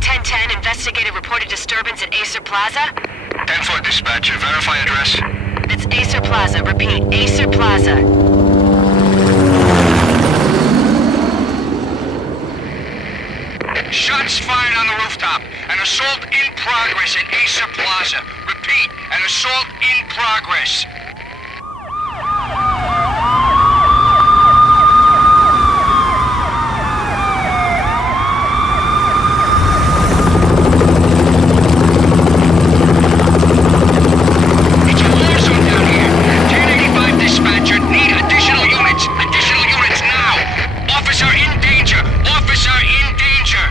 1010, investigated reported disturbance at Acer Plaza. 10-4 dispatcher, verify address. That's Acer Plaza, repeat, Acer Plaza. Shots fired on the rooftop. An assault in progress at Acer Plaza. Repeat, an assault in progress. It's a war zone down here. 1085 dispatcher, need additional units. Additional units now. Officer in danger. Officer in danger.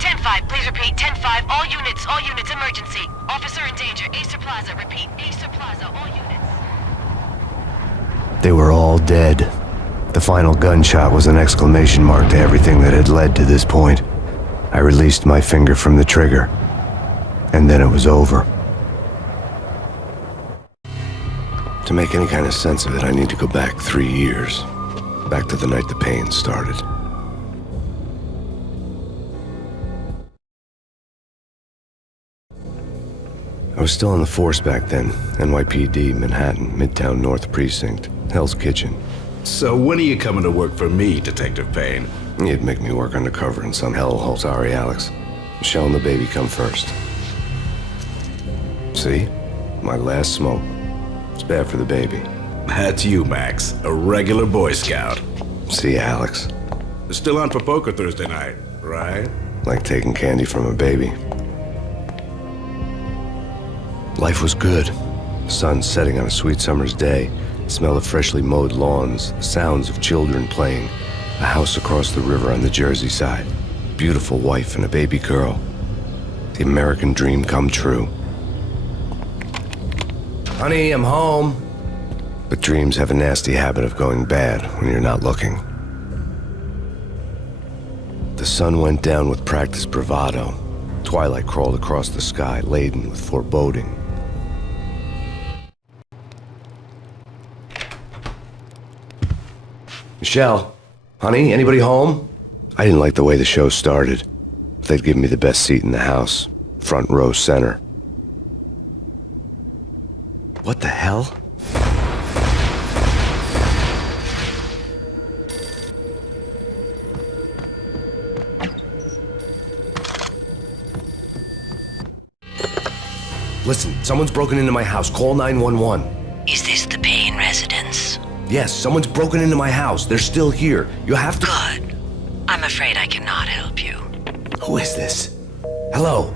10-5, please repeat, 10-5, all units, emergency. Officer in danger, Acer Plaza, repeat, Acer Plaza, all units. They were all dead. The final gunshot was an exclamation mark to everything that had led to this point. I released my finger from the trigger, and then it was over. To make any kind of sense of it, I need to go back 3 years. Back to the night the Payne started. I was still on the force back then. NYPD, Manhattan, Midtown North Precinct, Hell's Kitchen. So when are you coming to work for me, Detective Payne? You'd make me work undercover in some hellhole. Sorry, Alex. Michelle and the baby come first. See? My last smoke. It's bad for the baby. That's you, Max. A regular Boy Scout. See, Alex. Still on for poker Thursday night, right? Like taking candy from a baby. Life was good. The sun setting on a sweet summer's day. The smell of freshly mowed lawns. The sounds of children playing. A house across the river on the Jersey side. Beautiful wife and a baby girl. The American dream come true. Honey, I'm home. But dreams have a nasty habit of going bad when you're not looking. The sun went down with practiced bravado. Twilight crawled across the sky, laden with foreboding. Michelle, honey, anybody home? I didn't like the way the show started. They'd given me the best seat in the house, front row center. What the hell? Listen, someone's broken into my house. Call 911. Is this the Payne residence? Yes, someone's broken into my house. They're still here. You have to... Good. I'm afraid I cannot help you. Who is this? Hello?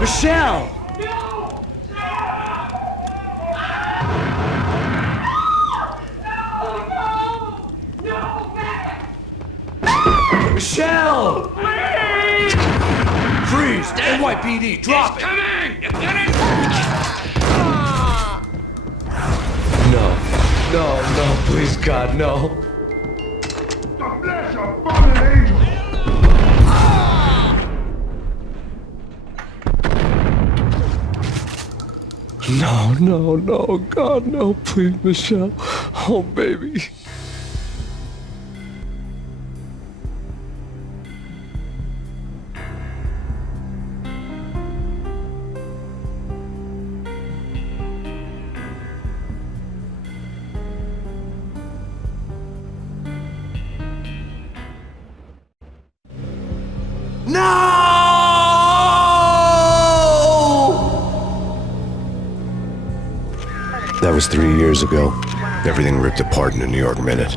Michelle! Michelle! Please! Freeze! NYPD, drop it! Coming! Get it! No, please, God, no. The flesh of fallen angels! No, God, no, please, Michelle. Oh, baby. That was 3 years ago. Everything ripped apart in a New York minute.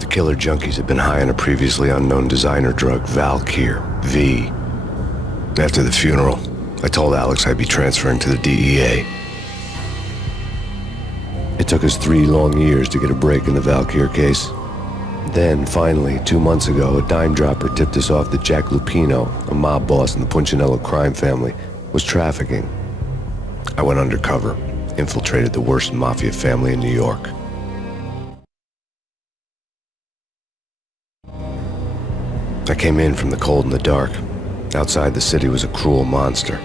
The killer junkies had been high on a previously unknown designer drug, Valkyr, V. After the funeral, I told Alex I'd be transferring to the DEA. It took us 3 long years to get a break in the Valkyr case. Then, finally, 2 months ago, a dime dropper tipped us off that Jack Lupino, a mob boss in the Punchinello crime family, was trafficking. I went undercover, infiltrated the worst mafia family in New York. I came in from the cold and the dark, Outside the city was a cruel monster.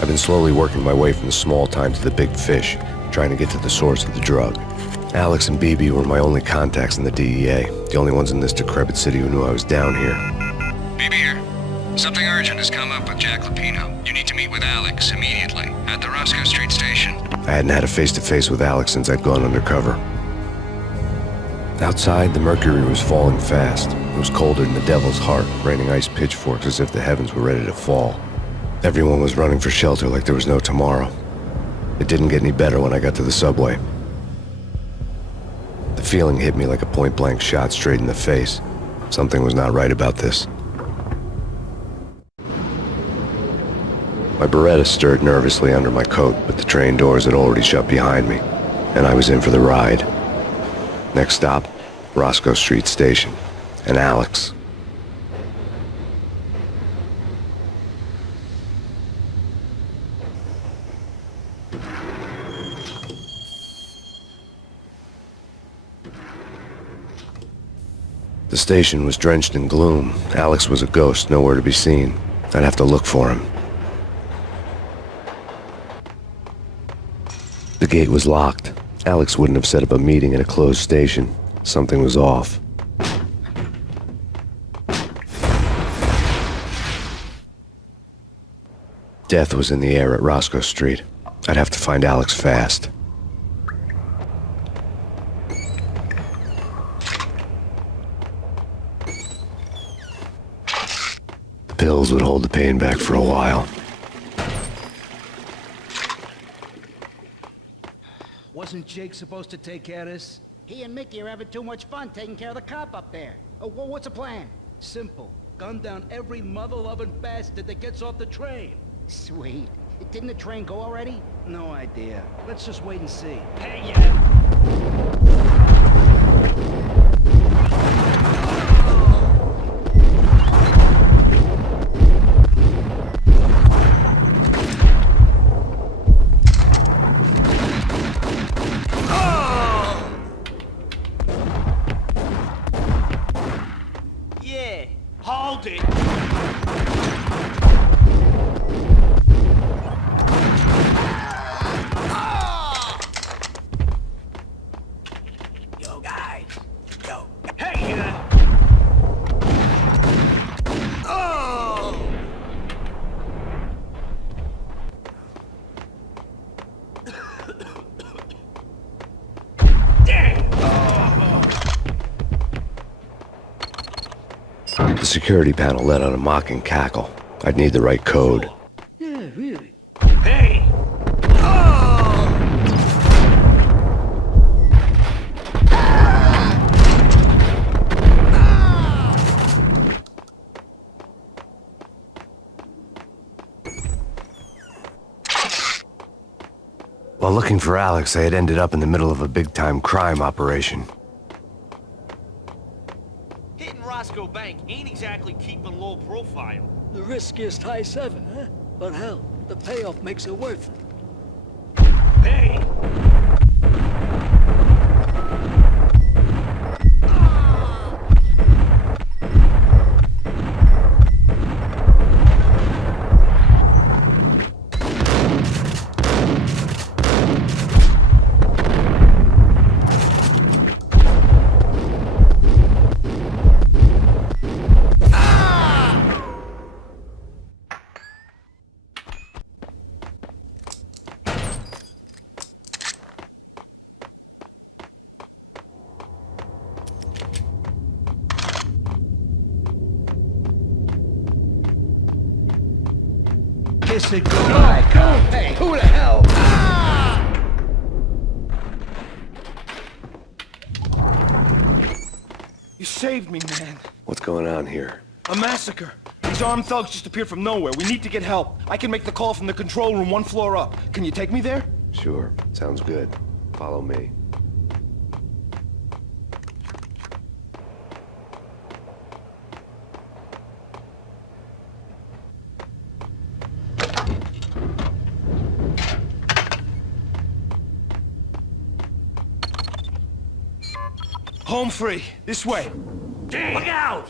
I've been slowly working my way from the small time to the big fish, trying to get to the source of the drug. Alex and BB were my only contacts in the DEA, the only ones in this decrepit city who knew I was down here. BB here. Something urgent has come up with Jack Lupino. You need to meet with Alex immediately at the Roscoe Street station. I hadn't had a face-to-face with Alex since I'd gone undercover. Outside, the mercury was falling fast. It was colder than the devil's heart, raining ice pitchforks as if the heavens were ready to fall. Everyone was running for shelter like there was no tomorrow. It didn't get any better when I got to the subway. The feeling hit me like a point-blank shot straight in the face. Something was not right about this. My Beretta stirred nervously under my coat, but the train doors had already shut behind me, and I was in for the ride. Next stop, Roscoe Street Station, and Alex. The station was drenched in gloom. Alex was a ghost, nowhere to be seen. I'd have to look for him. The gate was locked. Alex wouldn't have set up a meeting in a closed station. Something was off. Death was in the air at Roscoe Street. I'd have to find Alex fast. The pills would hold the pain back for a while. Wasn't Jake supposed to take care of this? He and Mickey are having too much fun taking care of the cop up there. Oh, well, what's the plan? Simple. Gun down every mother-loving bastard that gets off the train. Sweet. Didn't the train go already? No idea. Let's just wait and see. Hey, yeah! Hold it! Yo, guys! Yo! Hey, Oh! The security panel let out a mocking cackle. I'd need the right code. Yeah, really. Hey! While looking for Alex, I had ended up in the middle of a big-time crime operation. Hitting Roscoe Bank ain't exactly keeping low profile. The riskiest high seven, huh? But hell, the payoff makes it worth it. Hey! Kiss it goodbye, cop. Hey, who the hell? You saved me, man. What's going on here? A massacre. These armed thugs just appeared from nowhere. We need to get help. I can make the call from the control room 1 floor up. Can you take me there? Sure, sounds good. Follow me. Home free. This way. Look out!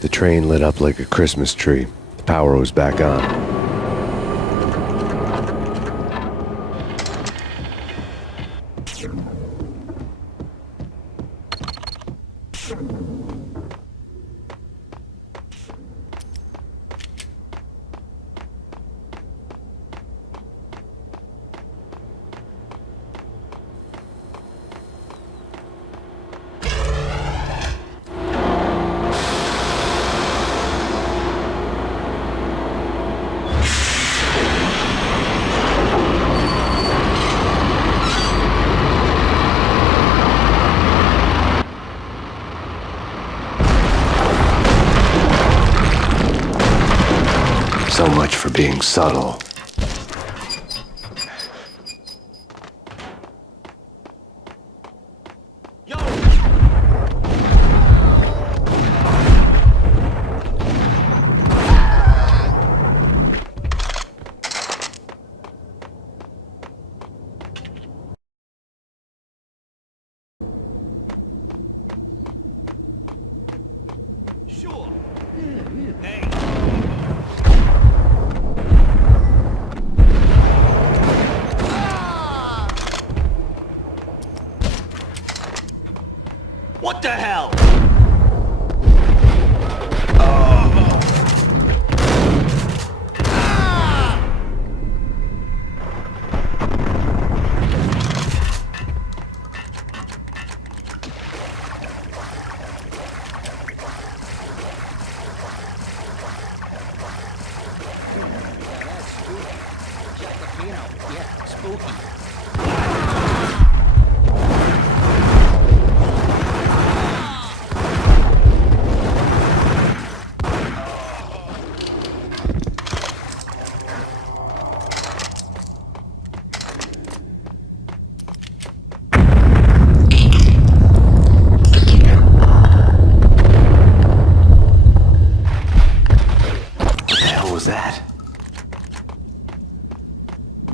The train lit up like a Christmas tree. The power was back on. So much for being subtle. Sure. Hey. What the hell? Yeah, spooky.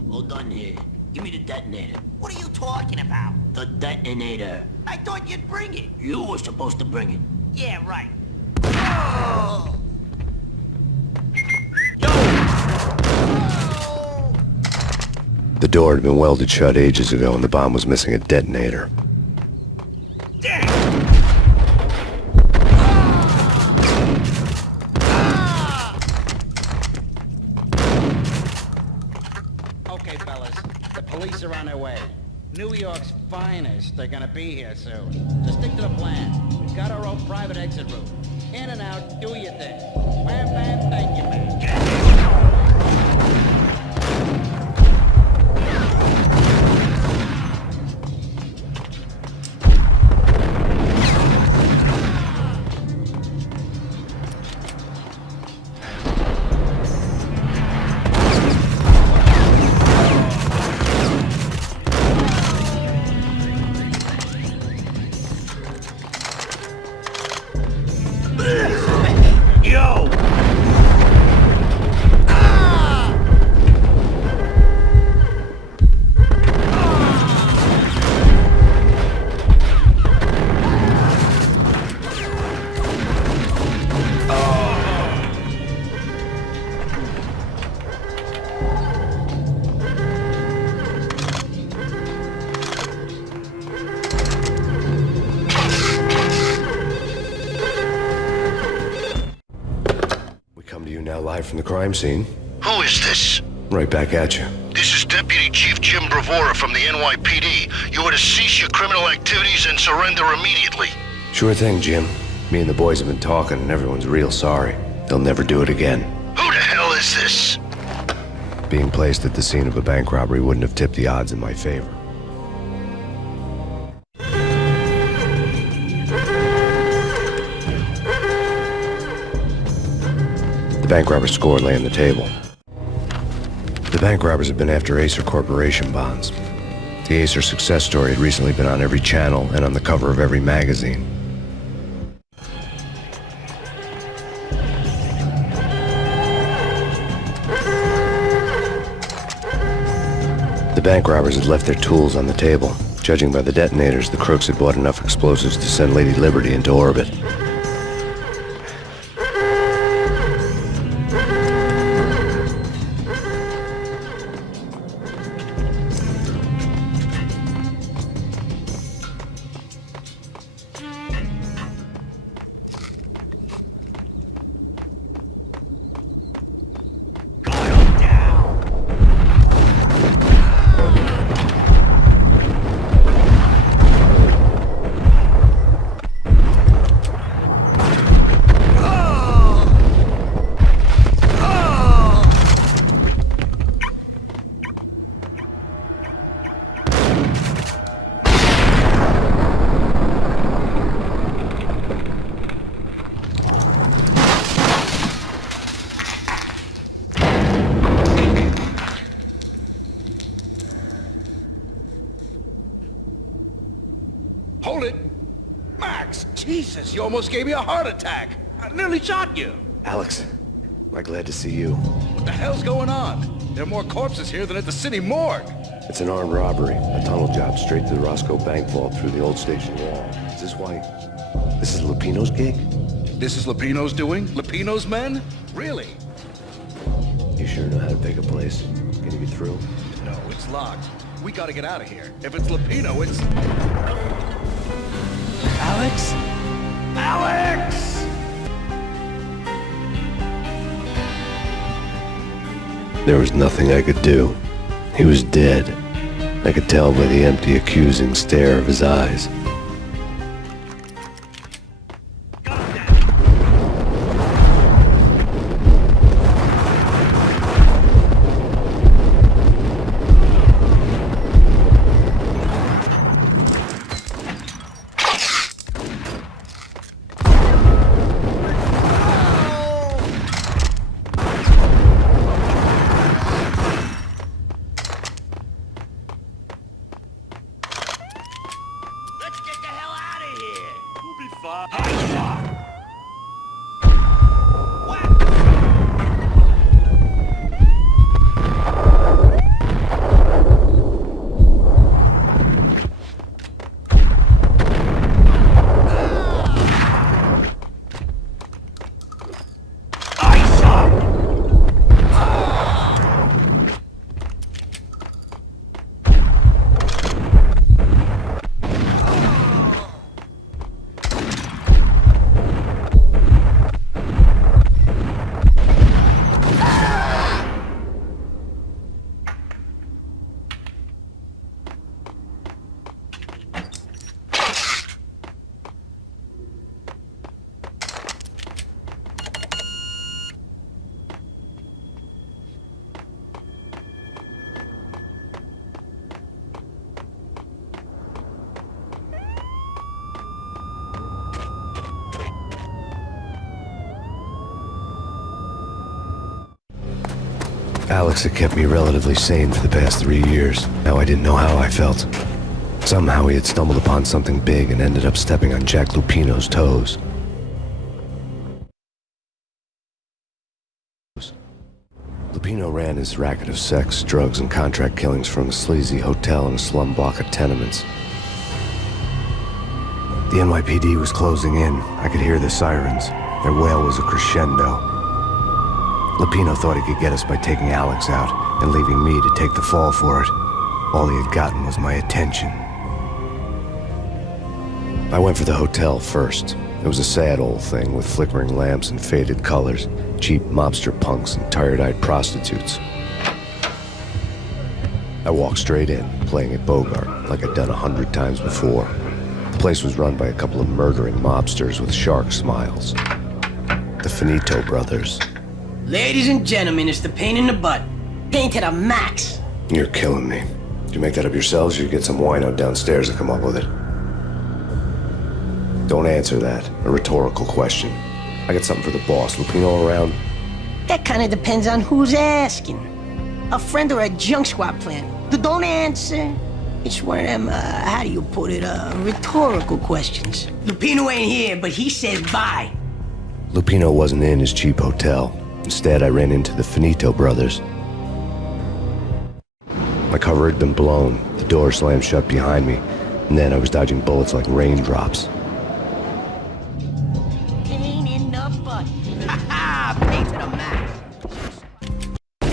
Hold on here. Give me the detonator. What are you talking about? The detonator. I thought you'd bring it. You were supposed to bring it. Yeah, right. Oh! The door had been welded shut ages ago and the bomb was missing a detonator. Okay, fellas. The police are on their way. New York's finest. They're gonna be here soon. Just stick to the plan. We've got our own private exit route. In and out, do your thing. Wham bam, thank you, man. Live from the crime scene. Who is this? Right back at you. This is Deputy Chief Jim Bravura from the NYPD. You are to cease your criminal activities and surrender immediately. Sure thing, Jim. Me and the boys have been talking and everyone's real sorry. They'll never do it again. Who the hell is this? Being placed at the scene of a bank robbery wouldn't have tipped the odds in my favor. The bank robber's score lay on the table. The bank robbers had been after Acer Corporation bonds. The Acer success story had recently been on every channel and on the cover of every magazine. The bank robbers had left their tools on the table. Judging by the detonators, the crooks had bought enough explosives to send Lady Liberty into orbit. Jesus, you almost gave me a heart attack. I nearly shot you. Alex, am I glad to see you? What the hell's going on? There are more corpses here than at the city morgue. It's an armed robbery. A tunnel job straight to the Roscoe bank vault through the old station wall. Is this why... This is Lupino's gig? This is Lupino's doing? Lupino's men? Really? You sure know how to pick a place? Can you get through? No, it's locked. We gotta get out of here. If it's Lupino, it's... Alex? Alex! There was nothing I could do. He was dead. I could tell by the empty, accusing stare of his eyes. Alex had kept me relatively sane for the past 3 years. Now I didn't know how I felt. Somehow he had stumbled upon something big and ended up stepping on Jack Lupino's toes. Lupino ran his racket of sex, drugs, and contract killings from a sleazy hotel in a slum block of tenements. The NYPD was closing in. I could hear the sirens. Their wail was a crescendo. Lupino thought he could get us by taking Alex out and leaving me to take the fall for it. All he had gotten was my attention. I went for the hotel first. It was a sad old thing with flickering lamps and faded colors, cheap mobster punks and tired-eyed prostitutes. I walked straight in, playing at Bogart, like I'd done 100 times before. The place was run by a couple of murdering mobsters with shark smiles. The Finito brothers. Ladies and gentlemen, it's the pain in the butt. Pain to the max. You're killing me. Did you make that up yourselves, or you get some wino downstairs to come up with it? Don't answer that. A rhetorical question. I got something for the boss. Lupino around? That kind of depends on who's asking. A friend or a junk squad plan. Don't answer. It's one of them, how do you put it, rhetorical questions. Lupino ain't here, but he says bye. Lupino wasn't in his cheap hotel. Instead, I ran into the Finito brothers. My cover had been blown, the door slammed shut behind me, and then I was dodging bullets like raindrops. Pain in the butt. Ha-ha! Pain to the max.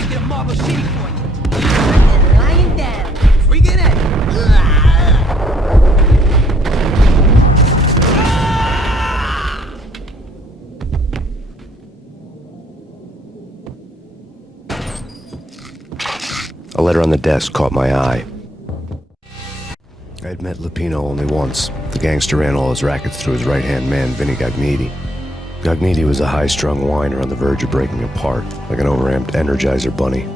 Get a Marble City for you. And lying down. Freaking it. A letter on the desk caught my eye. I had met Lupino only once. The gangster ran all his rackets through his right-hand man, Vinny Gagniti. Gagniti was a high-strung whiner on the verge of breaking apart, like an overamped Energizer bunny.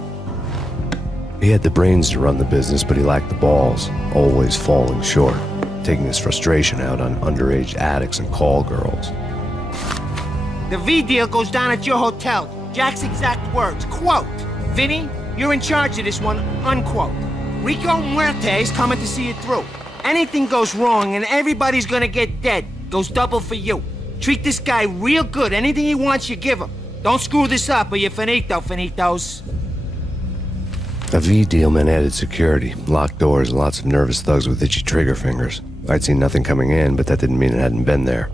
He had the brains to run the business, but he lacked the balls, always falling short, taking his frustration out on underage addicts and call girls. The V deal goes down at your hotel. Jack's exact words, quote, "Vinny, you're in charge of this one," unquote. Rico Muerte's coming to see it through. Anything goes wrong and everybody's gonna get dead. goes double for you. Treat this guy real good. Anything he wants, you give him. Don't screw this up or you're finito, finitos. A V deal meant added security, locked doors, and lots of nervous thugs with itchy trigger fingers. I'd seen nothing coming in, but that didn't mean it hadn't been there.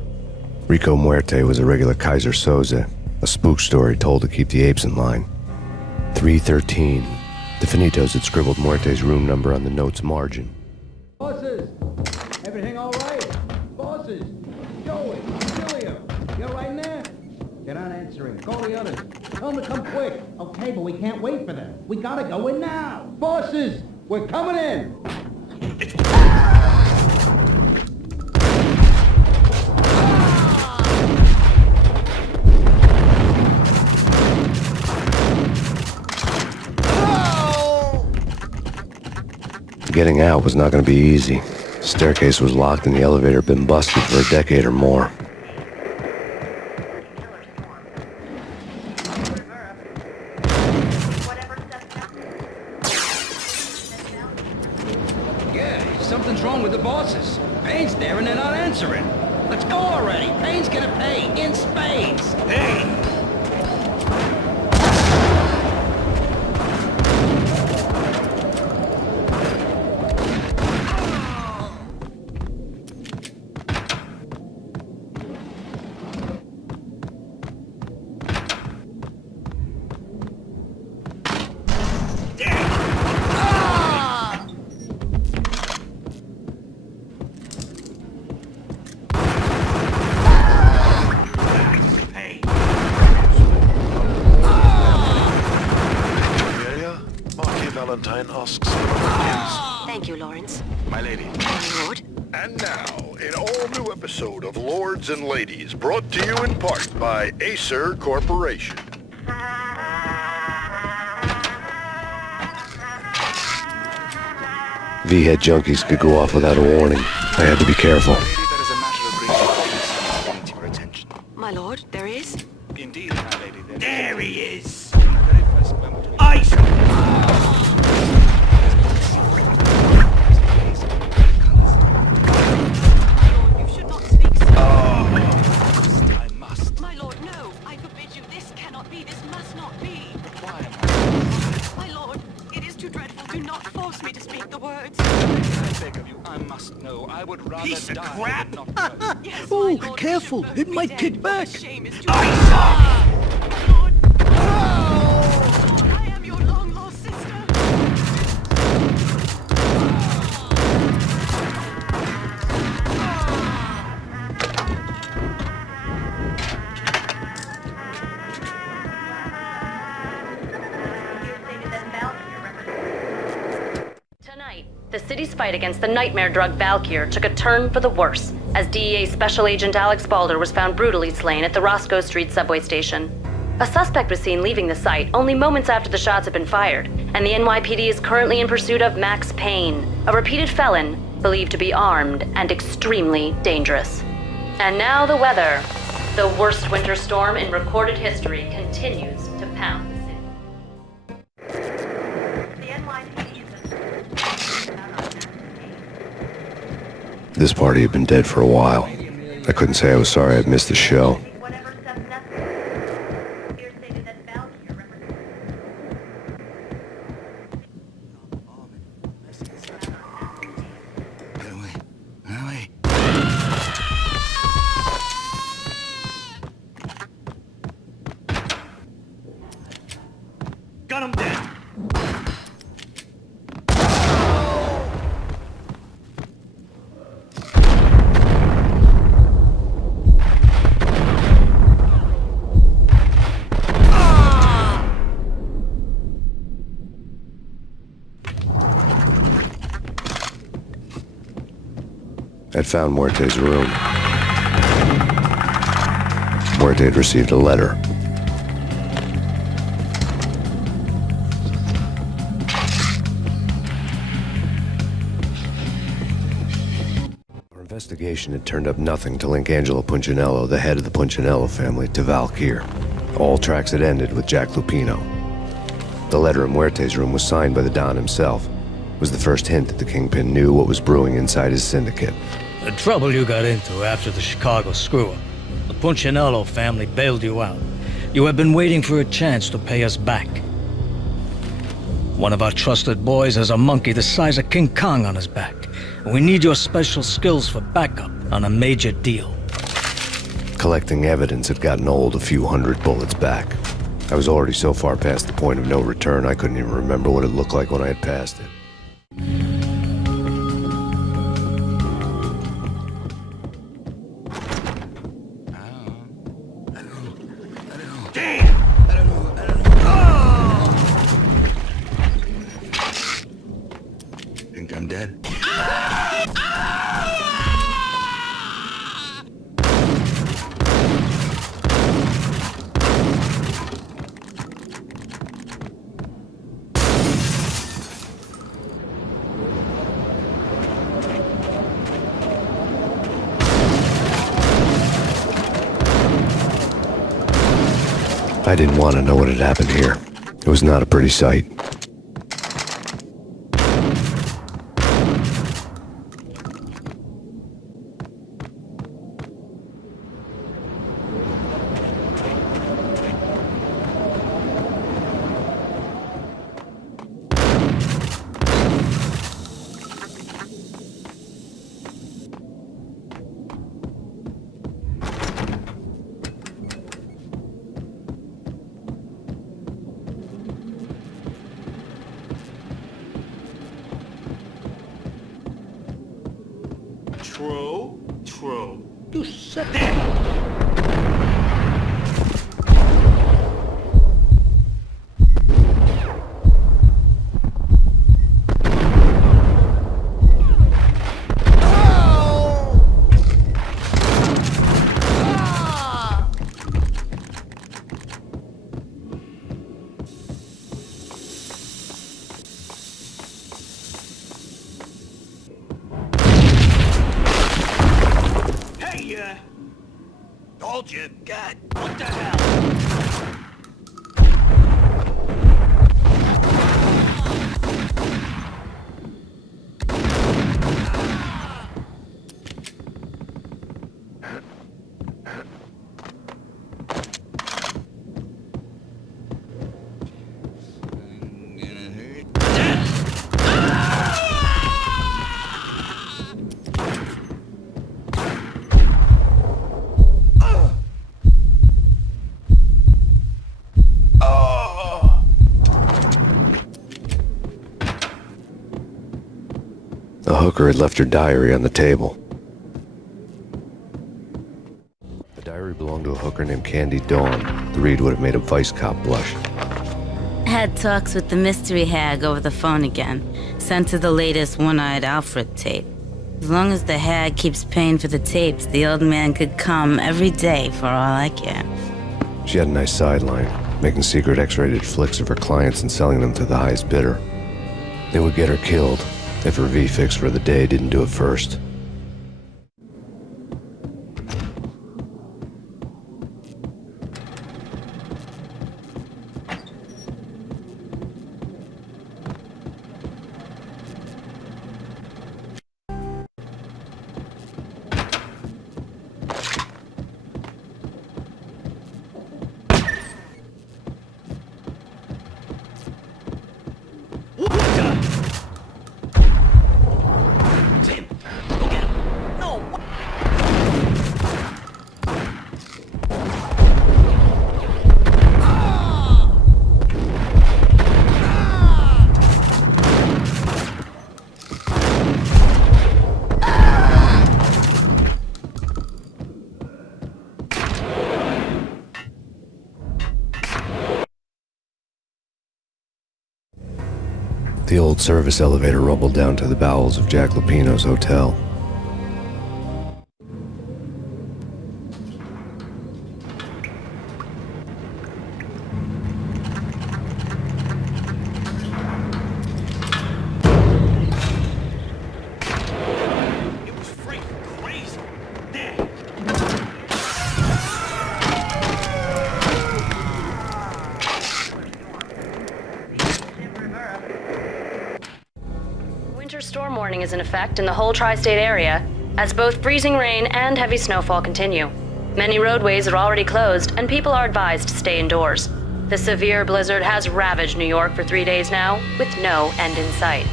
Rico Muerte was a regular Kaiser Soze, a spook story told to keep the apes in line. 313. The Finitos had scribbled Muerte's room number on the note's margin. Bosses! Everything all right? Bosses! Joey! Julio! You all right in there? They're not answering. Call the others. Tell them to come quick. Okay, but we can't wait for them. We gotta go in now. Bosses! We're coming in! Getting out was not going to be easy. The staircase was locked and the elevator had been busted for a decade or more. Yeah, something's wrong with the bosses. Payne's there and they're not answering. Let's go already. Payne's gonna pay in spades. Payne! Thank you, Lawrence. My lady. My lord. And now, an all-new episode of Lords and Ladies, brought to you in part by Acer Corporation. V-head junkies could go off without a warning. I had to be careful. My lord, there is? Indeed, my lady. There he is! Ice! You should not speak so. I must. My lord, no. I forbid you. This cannot be. This must not be. Why? My lord, it is too dreadful. Do not force me to speak the words. I beg of you, I must know. I would rather Piece of die crap. than not know. Yes, Oh, my lord, careful. you should It both might be kick dead. back. The shame is too Ice! My lord. Lord, I am your long-lost sister. Tonight, the city's fight against the nightmare drug Valkyr took a turn for the worse, as DEA Special Agent Alex Balder was found brutally slain at the Roscoe Street subway station. A suspect was seen leaving the site only moments after the shots had been fired, and the NYPD is currently in pursuit of Max Payne, a repeated felon believed to be armed and extremely dangerous. And now the weather. The worst winter storm in recorded history continues to pound the city. The NYPD is This party had been dead for a while. I couldn't say I was sorry I'd missed the show. whatever steps necessary. Here stated that Valkyr represents. Get away. Get away. Gun him down! I'd found Muerte's room. Muerte had received a letter. Our investigation had turned up nothing to link Angelo Punchinello, the head of the Punchinello family, to Valkyr. All tracks had ended with Jack Lupino. The letter in Muerte's room was signed by the Don himself. It was the first hint that the Kingpin knew what was brewing inside his syndicate. The trouble you got into after the Chicago screw-up. The Punchinello family bailed you out. You have been waiting for a chance to pay us back. One of our trusted boys has a monkey the size of King Kong on his back. And we need your special skills for backup on a major deal. Collecting evidence had gotten old a few hundred bullets back. I was already so far past the point of no return, I couldn't even remember what it looked like when I had passed it. Think I'm dead? I didn't want to know what had happened here. It was not a pretty sight. True. You said that. Told you. God, what the hell? The hooker had left her diary on the table. The diary belonged to a hooker named Candy Dawn. The read would have made a vice cop blush. Had talks with the mystery hag over the phone again. Sent her the latest One-Eyed Alfred tape. As long as the hag keeps paying for the tapes, the old man could come every day for all I care. She had a nice sideline, making secret X-rated flicks of her clients and selling them to the highest bidder. They would get her killed if her V-fix for the day didn't do it first. The old service elevator rumbled down to the bowels of Jack Lupino's hotel. Storm warning is in effect in the whole tri-state area. as both freezing rain and heavy snowfall continue. Many roadways are already closed, and people are advised to stay indoors. The severe blizzard has ravaged New York for 3 days now, with no end in sight.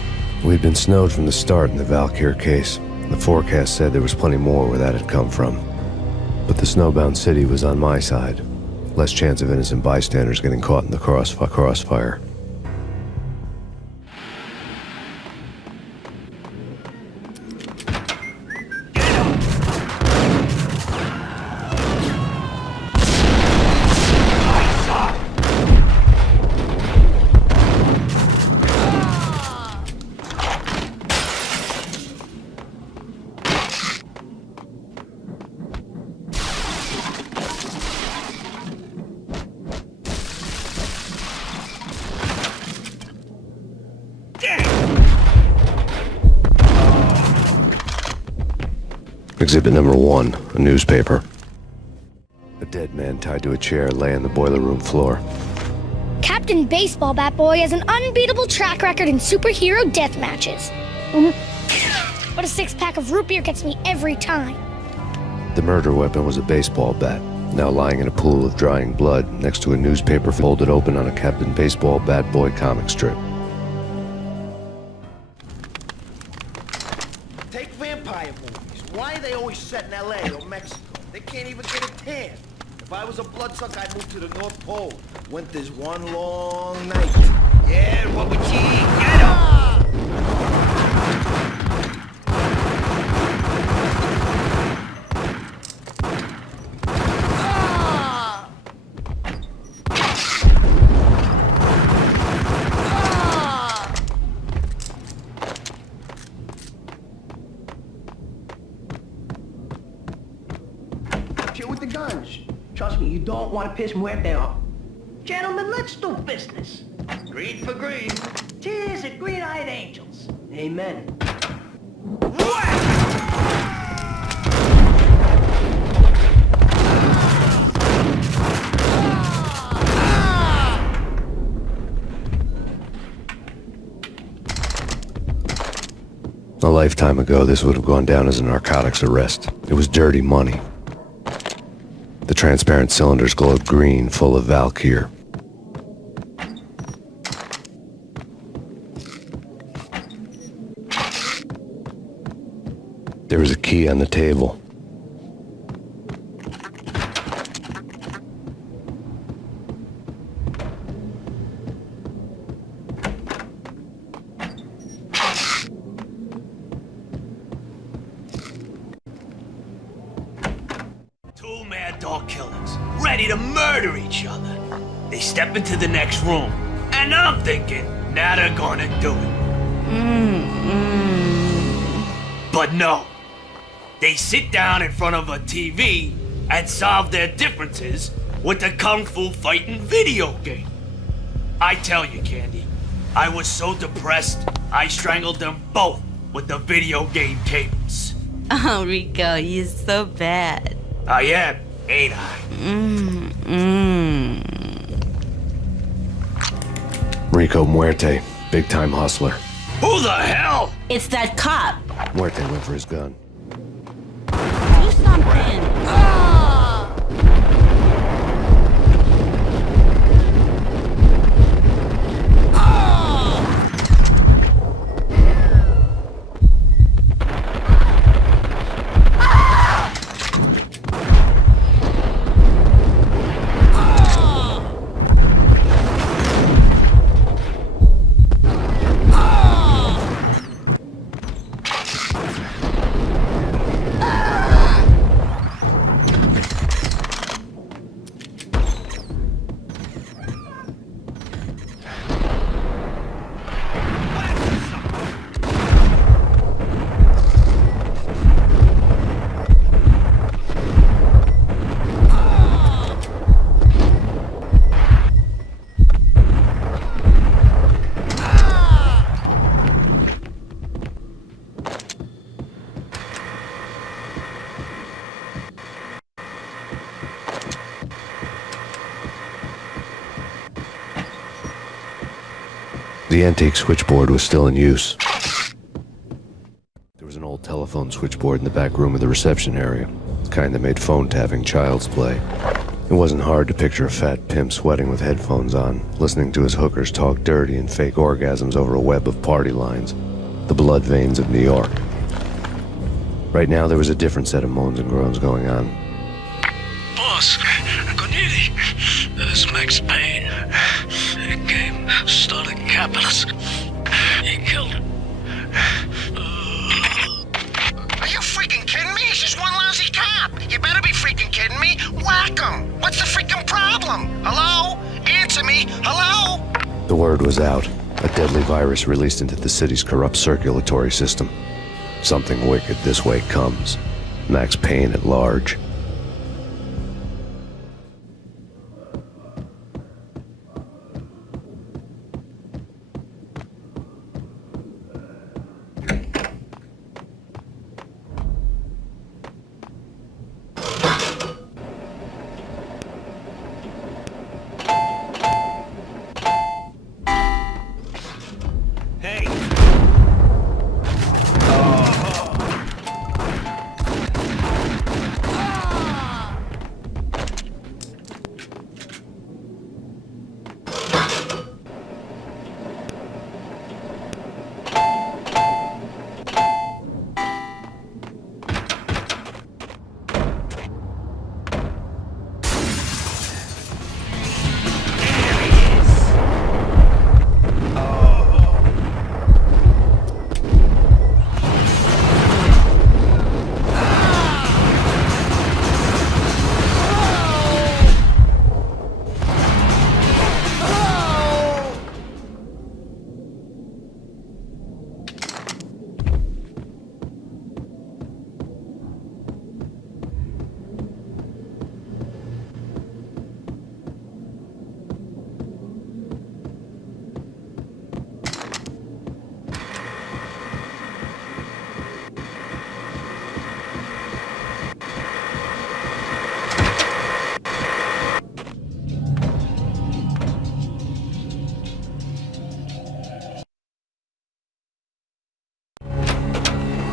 We'd been snowed from the start in the Valkyr case. The forecast said there was plenty more where that had come from. But the snowbound city was on my side. Less chance of innocent bystanders getting caught in the crossfire. Exhibit number 1, a newspaper. A dead man tied to a chair lay on the boiler room floor. Captain Baseball Bat Boy has an unbeatable track record in superhero death matches. But a 6-pack of root beer gets me every time. The murder weapon was a baseball bat, now lying in a pool of drying blood next to a newspaper folded open on a Captain Baseball Bat Boy comic strip. Take vampire movies. Why are they always set in LA or Mexico? They can't even get a tan. If I was a bloodsucker, I'd move to the North Pole. Winter's one long night. Yeah, what would you eat? Get 'em! With the guns. Trust me, you don't want to piss Muerte off. Gentlemen, let's do business. Greed for greed. Cheers at green-eyed angels. Amen. A lifetime ago, this would have gone down as a narcotics arrest. It was dirty money. The transparent cylinders glowed green, full of Valkyr. There was a key on the table. Two mad dog killers, ready to murder each other. They step into the next room, and I'm thinking, now they're gonna do it. But no. They sit down in front of a TV and solve their differences with a kung fu fighting video game. I tell you, Candy, I was so depressed, I strangled them both with the video game cables. Oh, Rico, you're so bad. I am, ain't I? Rico Muerte, big-time hustler. Who the hell? It's that cop. Muerte went for his gun. Do something. The antique switchboard was still in use. There was an old telephone telephone switchboard in the back room of the reception area, the kind that made phone tapping child's play. It wasn't hard to picture a fat pimp sweating with headphones on, listening to his hookers talk dirty and fake orgasms over a web of party lines, the blood veins of New York. Right now, there was a different set of moans and groans going on. Boss, Goniti, this is Max Payne. He came, started capping us. He killed her. Are you freaking kidding me? He's just one lousy cop. You better be freaking kidding me. Whack him. What's the freaking problem? Hello? Answer me. Hello? The word was out. A deadly virus released into the city's corrupt circulatory system. Something wicked this way comes. Max Payne at large.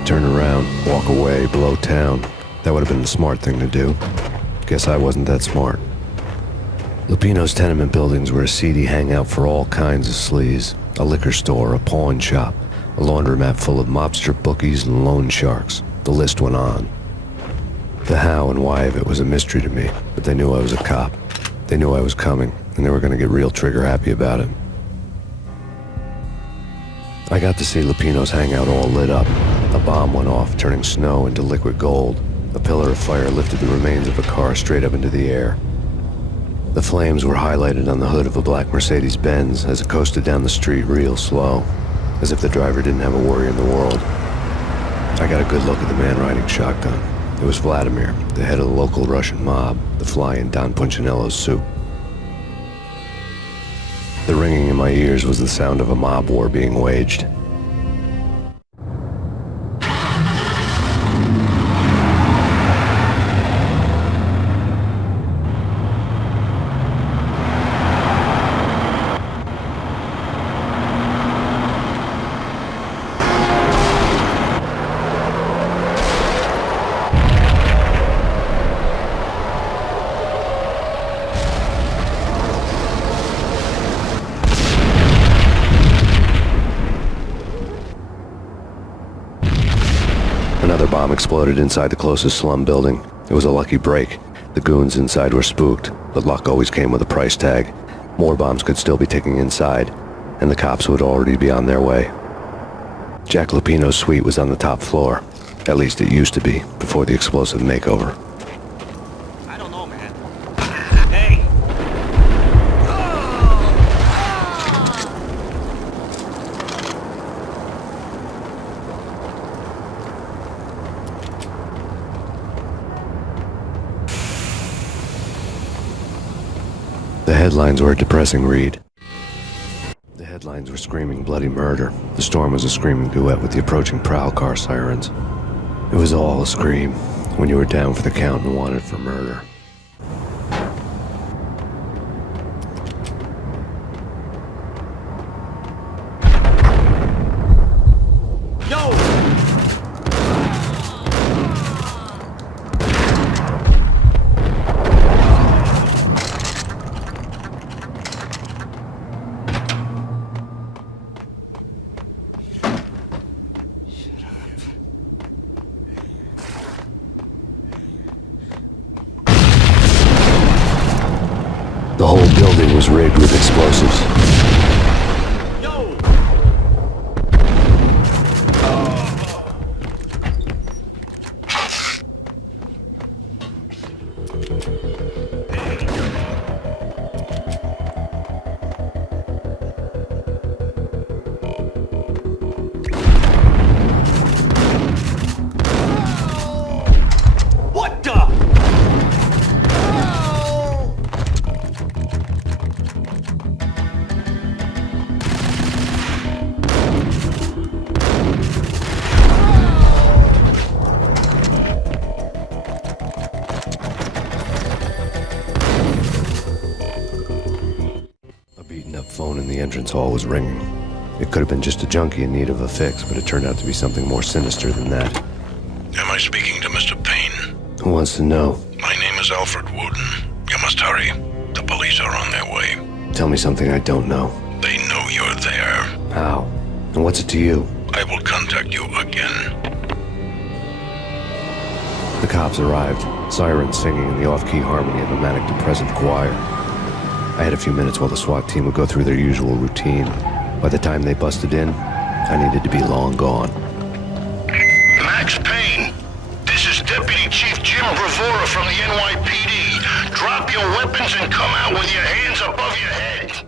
Turn around, walk away, blow town. That would have been the smart thing to do. Guess I wasn't that smart. Lupino's tenement buildings were a seedy hangout for all kinds of sleaze. A liquor store, a pawn shop, a laundromat full of mobster bookies and loan sharks. The list went on. The how and why of it was a mystery to me, but they knew I was a cop. They knew I was coming, and they were going to get real trigger happy about it. I got to see Lupino's hangout all lit up. A bomb went off, turning snow into liquid gold. A pillar of fire lifted the remains of a car straight up into the air. The flames were highlighted on the hood of a black Mercedes-Benz as it coasted down the street real slow, as if the driver didn't have a worry in the world. I got a good look at the man riding shotgun. It was Vladimir, the head of the local Russian mob, the fly in Don Punchinello's soup. The ringing in my ears was the sound of a mob war being waged. Another bomb exploded inside the closest slum building. It was a lucky break. The goons inside were spooked, but luck always came with a price tag. More bombs could still be ticking inside, and the cops would already be on their way. Jack Lupino's suite was on the top floor. At least it used to be, before the explosive makeover. I don't know, man. Hey! The headlines were a depressing read. The headlines were screaming bloody murder. The storm was a screaming duet with the approaching prowl car sirens. It was all a scream when you were down for the count and wanted for murder. Yo! The whole building was rigged with explosives. What the? A beaten-up phone in the entrance hall was ringing. It could have been just a junkie in need of a fix, but it turned out to be something more sinister than that. Am I speaking to Mr. Payne? Who wants to know? My name is Alfred Wooten. You must hurry. The police are on their way. Tell me something I don't know. They know you're there. How? And what's it to you? I will contact you again. The cops arrived, sirens singing in the off-key harmony of a manic-depressive choir. I had a few minutes while the SWAT team would go through their usual routine. By the time they busted in, I needed to be long gone. Max Payne, this is Deputy Chief Jim Bravura from the NYPD. Drop your weapons and come out with your hands above your head.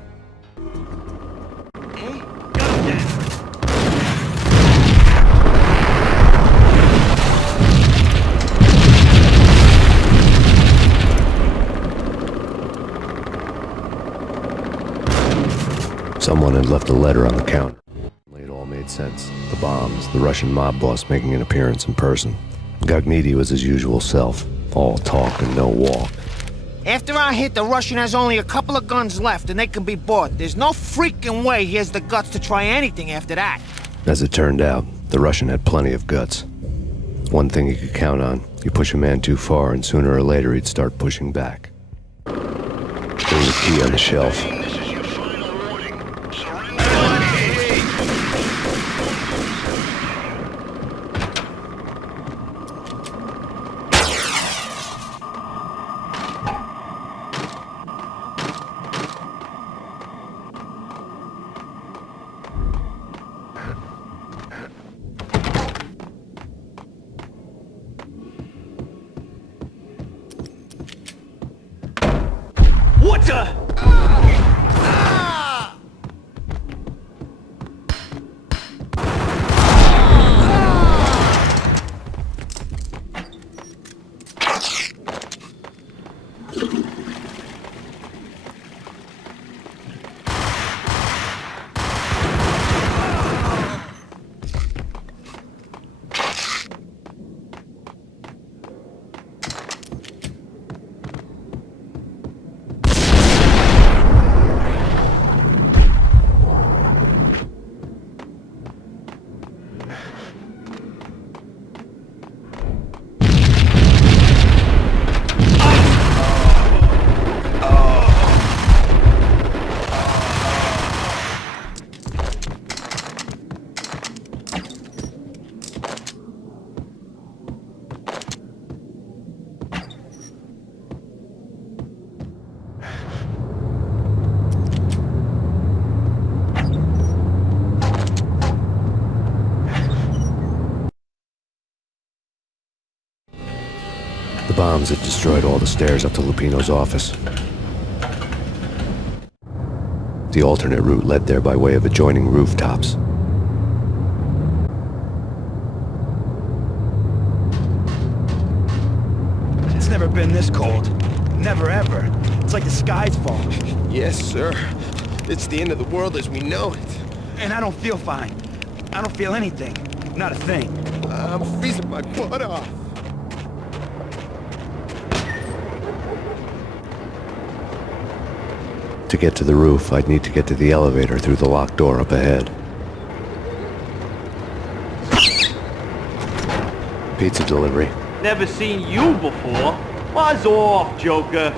Someone had left a letter on the counter. It all made sense. The bombs, the Russian mob boss making an appearance in person. Gagniti was his usual self, all talk and no walk. After our hit, the Russian has only a couple of guns left and they can be bought. There's no freaking way he has the guts to try anything after that. As it turned out, the Russian had plenty of guts. One thing you could count on, you push a man too far and sooner or later he'd start pushing back. There was a key on the shelf. What the? The bombs had destroyed all the stairs up to Lupino's office. The alternate route led there by way of adjoining rooftops. It's never been this cold. Never ever. It's like the sky's falling. Yes, sir. It's the end of the world as we know it. And I don't feel fine. I don't feel anything. Not a thing. I'm freezing my butt off. To get to the roof, I'd need to get to the elevator through the locked door up ahead. Pizza delivery. Never seen you before. Buzz off, Joker.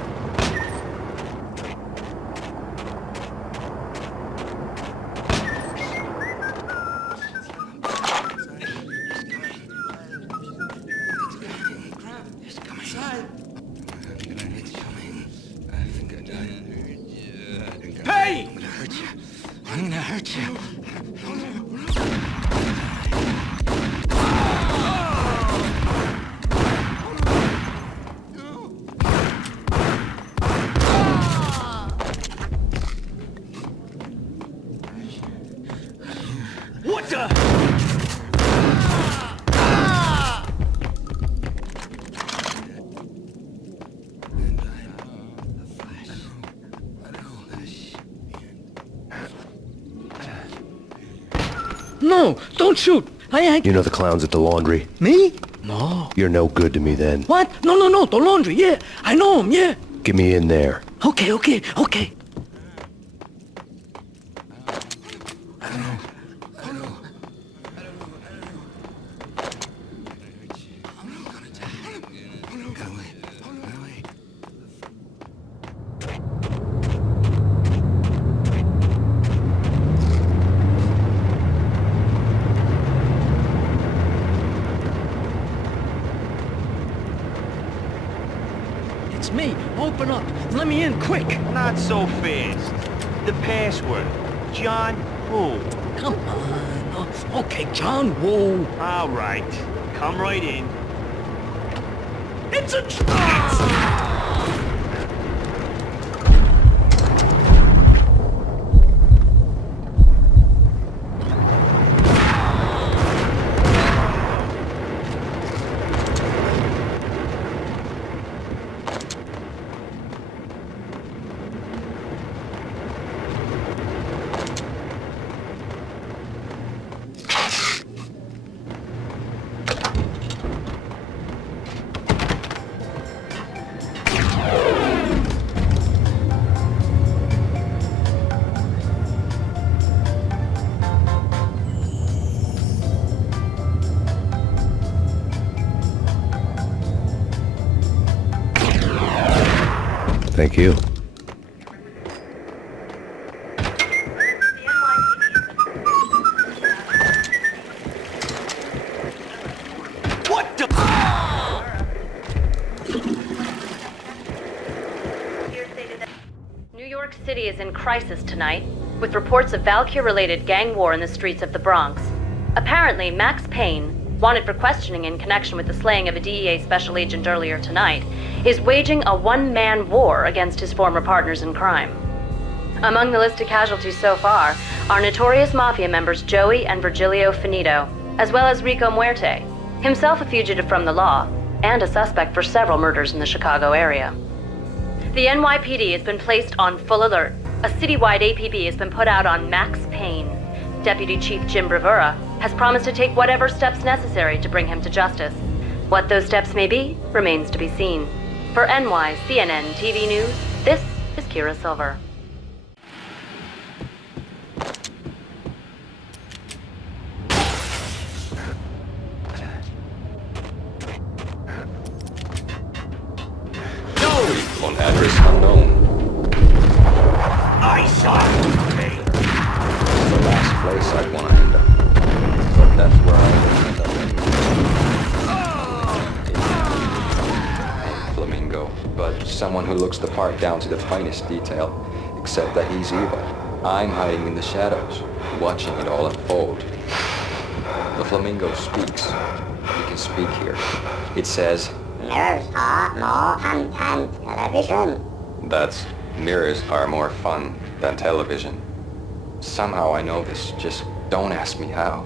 What the? No, don't shoot. I... You know the clowns at the laundry? Me? No. You're no good to me then. What? No, the laundry, yeah. I know him, yeah. Get me in there. Okay. It's me. Open up. Let me in, quick. Not so fast. The password. John Woo. Come on. Okay, John Woo. All right. Come right in. It's a... Thank you. What the? New York City is in crisis tonight, with reports of Valkyr-related gang war in the streets of the Bronx. Apparently, Max Payne, wanted for questioning in connection with the slaying of a DEA special agent earlier tonight, is waging a one-man war against his former partners in crime. Among the listed casualties so far are notorious mafia members Joey and Virgilio Finito, as well as Rico Muerte, himself a fugitive from the law, and a suspect for several murders in the Chicago area. The NYPD has been placed on full alert. A citywide APB has been put out on Max Payne. Deputy Chief Jim Bravura has promised to take whatever steps necessary to bring him to justice. What those steps may be remains to be seen. For CNN TV News, this is Kira Silver. On address unknown. I saw you, Payne. It's the last place I'd want to end up. But that's where I will end up anyway. Flamingo, but someone who looks the part down to the finest detail, except that he's evil. I'm hiding in the shadows, watching it all unfold. The Flamingo speaks. You can speak here. It says, "Mirrors are more fun than television." Mirrors are more fun than television. Somehow I know this, just don't ask me how.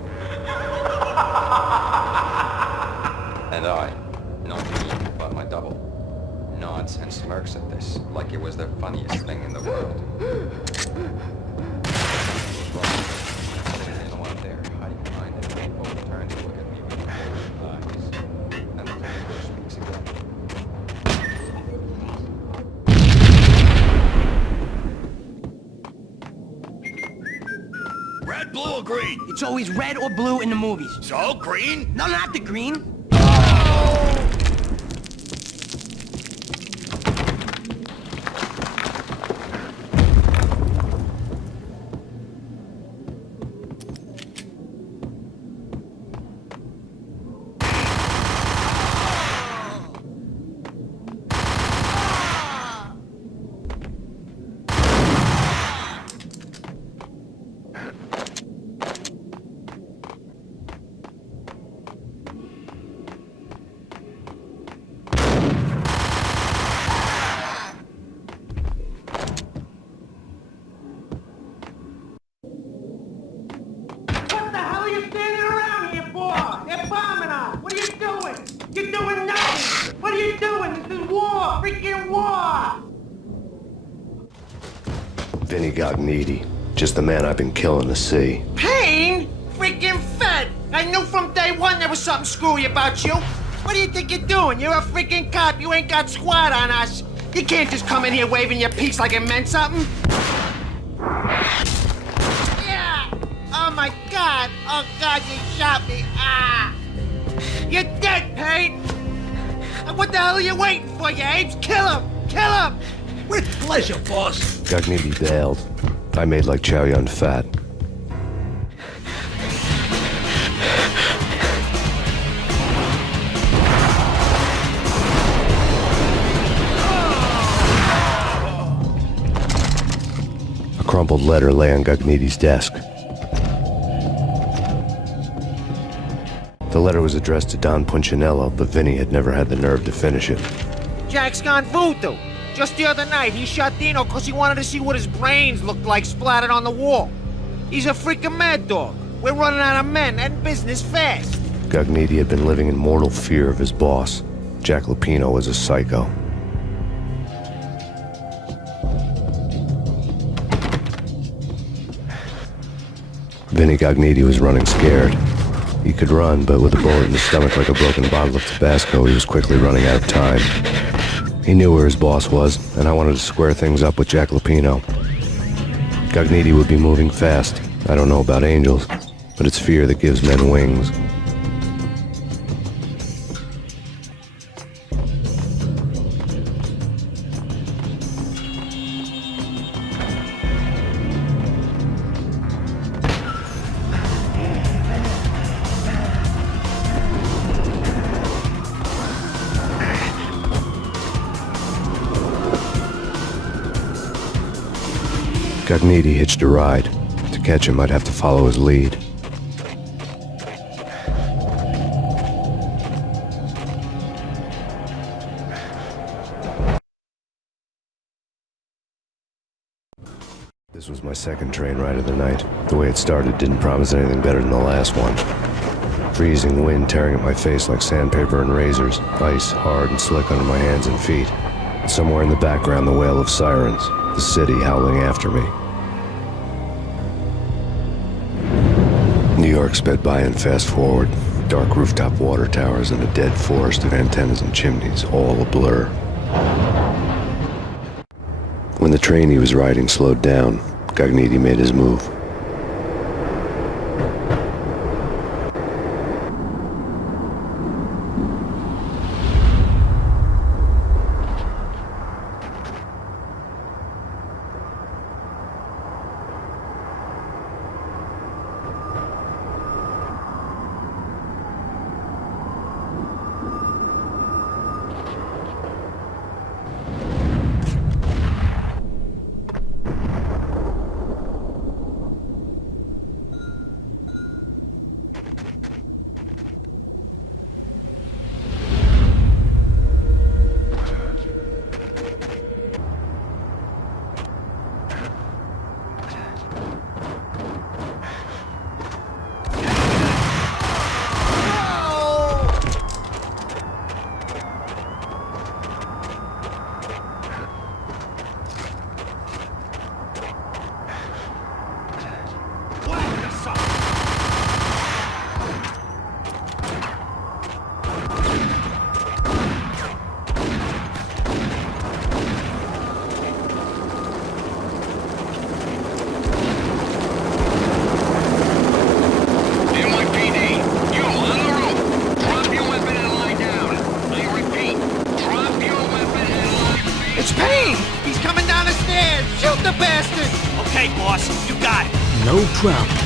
And I, not me, but my double, nods and smirks at this like it was the funniest thing in the world. There's no one there, hiding behind it. They both turn to look at me with their eyes. And the Flamingo speaks again. Red, blue, or green? It's always red or blue in the movies. So, green? No, not the green. Vinny Gognitti. Just the man I've been killing to see. Payne? Freaking fed! I knew from day one there was something screwy about you. What do you think you're doing? You're a freaking cop. You ain't got squad on us. You can't just come in here waving your piece like it meant something. Yeah! Oh my God! Oh God, you shot me! Ah! You're dead, Payne! And what the hell are you waiting for, you apes? Kill him! Kill him! With pleasure, boss. Gognitti bailed. I made like Chow Yun Fat. A crumpled letter lay on Gognitti's desk. The letter was addressed to Don Punchinello, but Vinny had never had the nerve to finish it. Jack's gone voodoo. Just the other night, he shot Dino because he wanted to see what his brains looked like splattered on the wall. He's a freaking mad dog. We're running out of men and business fast. Gognitti had been living in mortal fear of his boss. Jack Lupino was a psycho. Vinny Gognitti was running scared. He could run, but with a bullet in his stomach like a broken bottle of Tabasco, he was quickly running out of time. He knew where his boss was, and I wanted to square things up with Jack Lupino. Gognitti would be moving fast. I don't know about angels, but it's fear that gives men wings. Gognitti hitched a ride. To catch him, I'd have to follow his lead. This was my second train ride of the night. The way it started didn't promise anything better than the last one. Freezing wind tearing at my face like sandpaper and razors, ice hard and slick under my hands and feet. And somewhere in the background, the wail of sirens, the city howling after me. New York sped by and fast forward. Dark rooftop water towers and a dead forest of antennas and chimneys, all a blur. When the train he was riding slowed down, Gognitti made his move. It's Payne! He's coming down the stairs! Shoot the bastard! Okay, boss, you got it. No problem.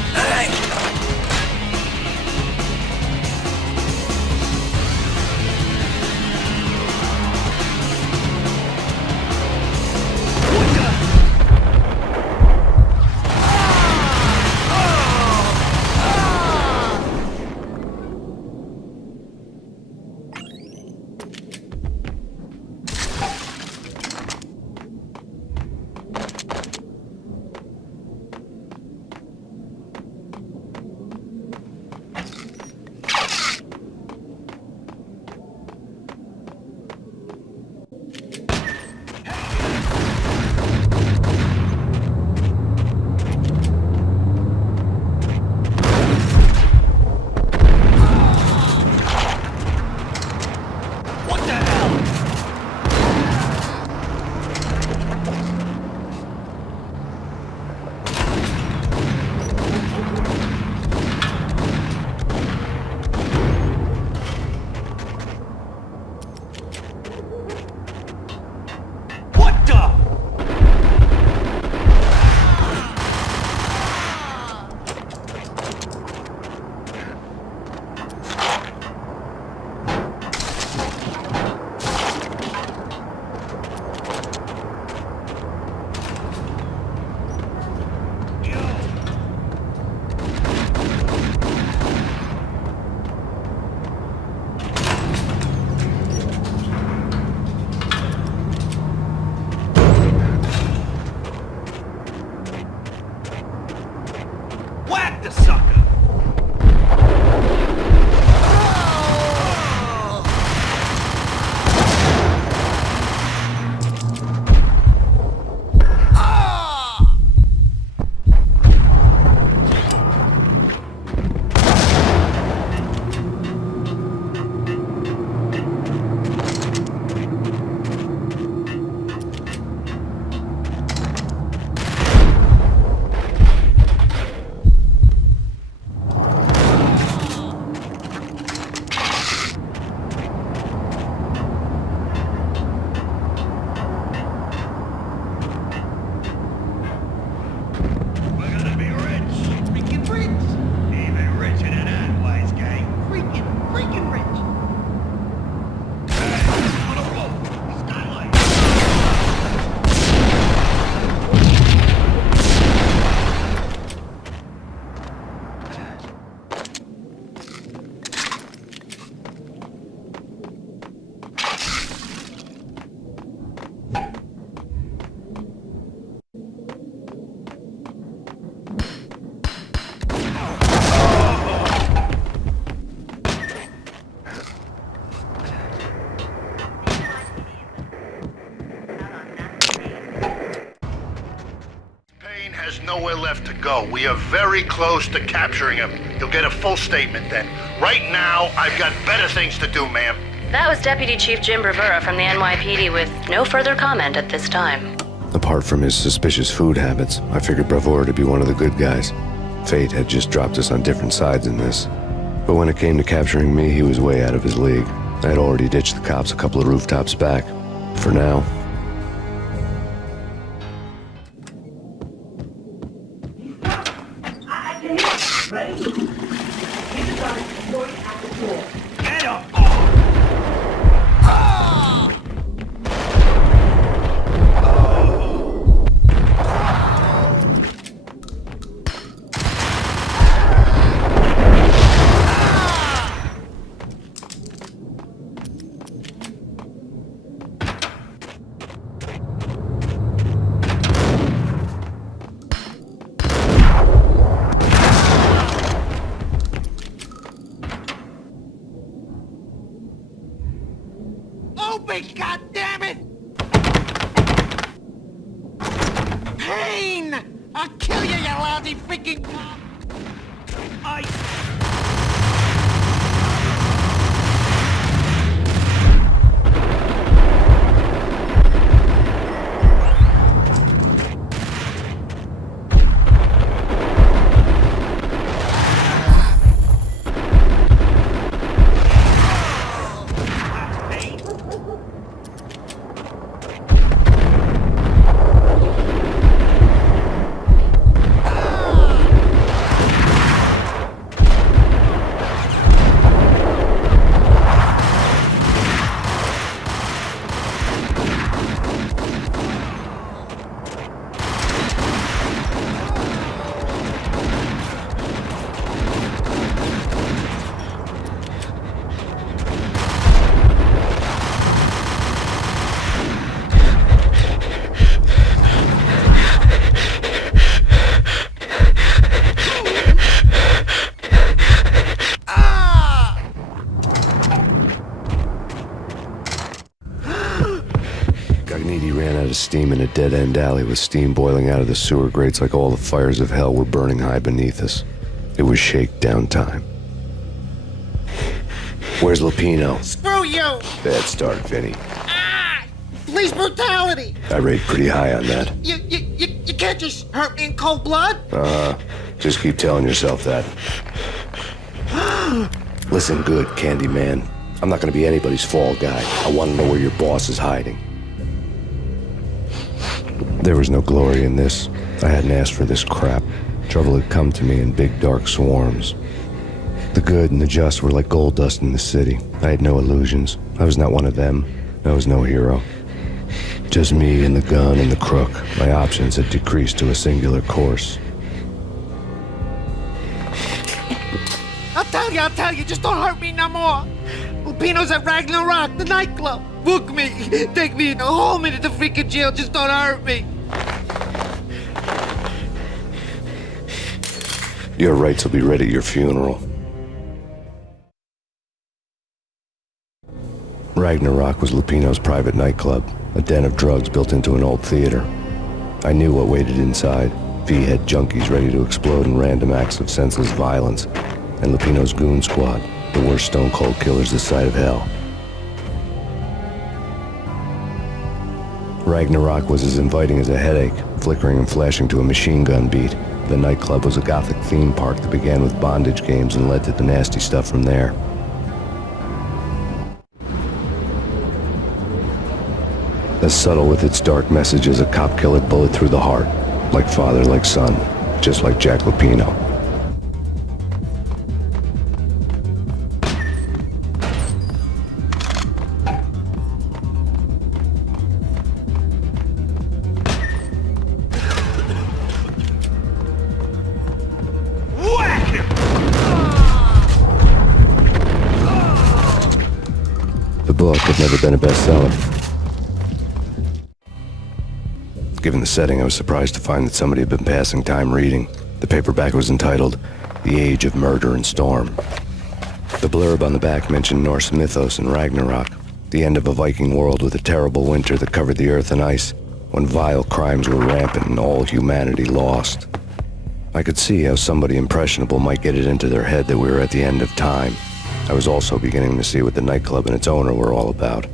has nowhere left to go. We are very close to capturing him. You'll get a full statement then. Right now, I've got better things to do, ma'am. That was Deputy Chief Jim Rivera from the NYPD with no further comment at this time. Apart from his suspicious food habits, I figured Bravura to be one of the good guys. Fate had just dropped us on different sides in this. But when it came to capturing me, he was way out of his league. I had already ditched the cops a couple of rooftops back. For now. God damn it! Payne! I'll kill you, you lousy freaking... Steam in a dead-end alley with steam boiling out of the sewer grates like all the fires of hell were burning high beneath us. It was shakedown time. Where's Lupino? Screw you! Bad start, Vinny. Police brutality! I rate pretty high on that. You can't just hurt me in cold blood? Just keep telling yourself that. Listen good, Candyman. I'm not gonna be anybody's fall guy. I want to know where your boss is hiding. There was no glory in this. I hadn't asked for this crap. Trouble had come to me in big dark swarms. The good and the just were like gold dust in the city. I had no illusions. I was not one of them. I was no hero. Just me and the gun and the crook. My options had decreased to a singular course. I'll tell you, just don't hurt me no more. Lupino's at Ragna Rock, the nightclub. Book me, take me in, hold me to the freaking jail, just don't hurt me. Your rights will be read at your funeral. Ragna Rock was Lupino's private nightclub, a den of drugs built into an old theater. I knew what waited inside. V-head junkies ready to explode in random acts of senseless violence, and Lupino's goon squad, the worst stone-cold killers this side of hell. Ragna Rock was as inviting as a headache, flickering and flashing to a machine gun beat. The nightclub was a gothic theme park that began with bondage games and led to the nasty stuff from there. As subtle with its dark message as a cop-killer bullet through the heart. Like father, like son. Just like Jack Lupino. The book had never been a bestseller. Given the setting, I was surprised to find that somebody had been passing time reading. The paperback was entitled, The Age of Murder and Storm. The blurb on the back mentioned Norse mythos and Ragnarok, the end of a Viking world with a terrible winter that covered the earth in ice. when vile crimes were rampant and all humanity lost. I could see how somebody impressionable might get it into their head that we were at the end of time. I was also beginning to see what the nightclub and its owner were all about.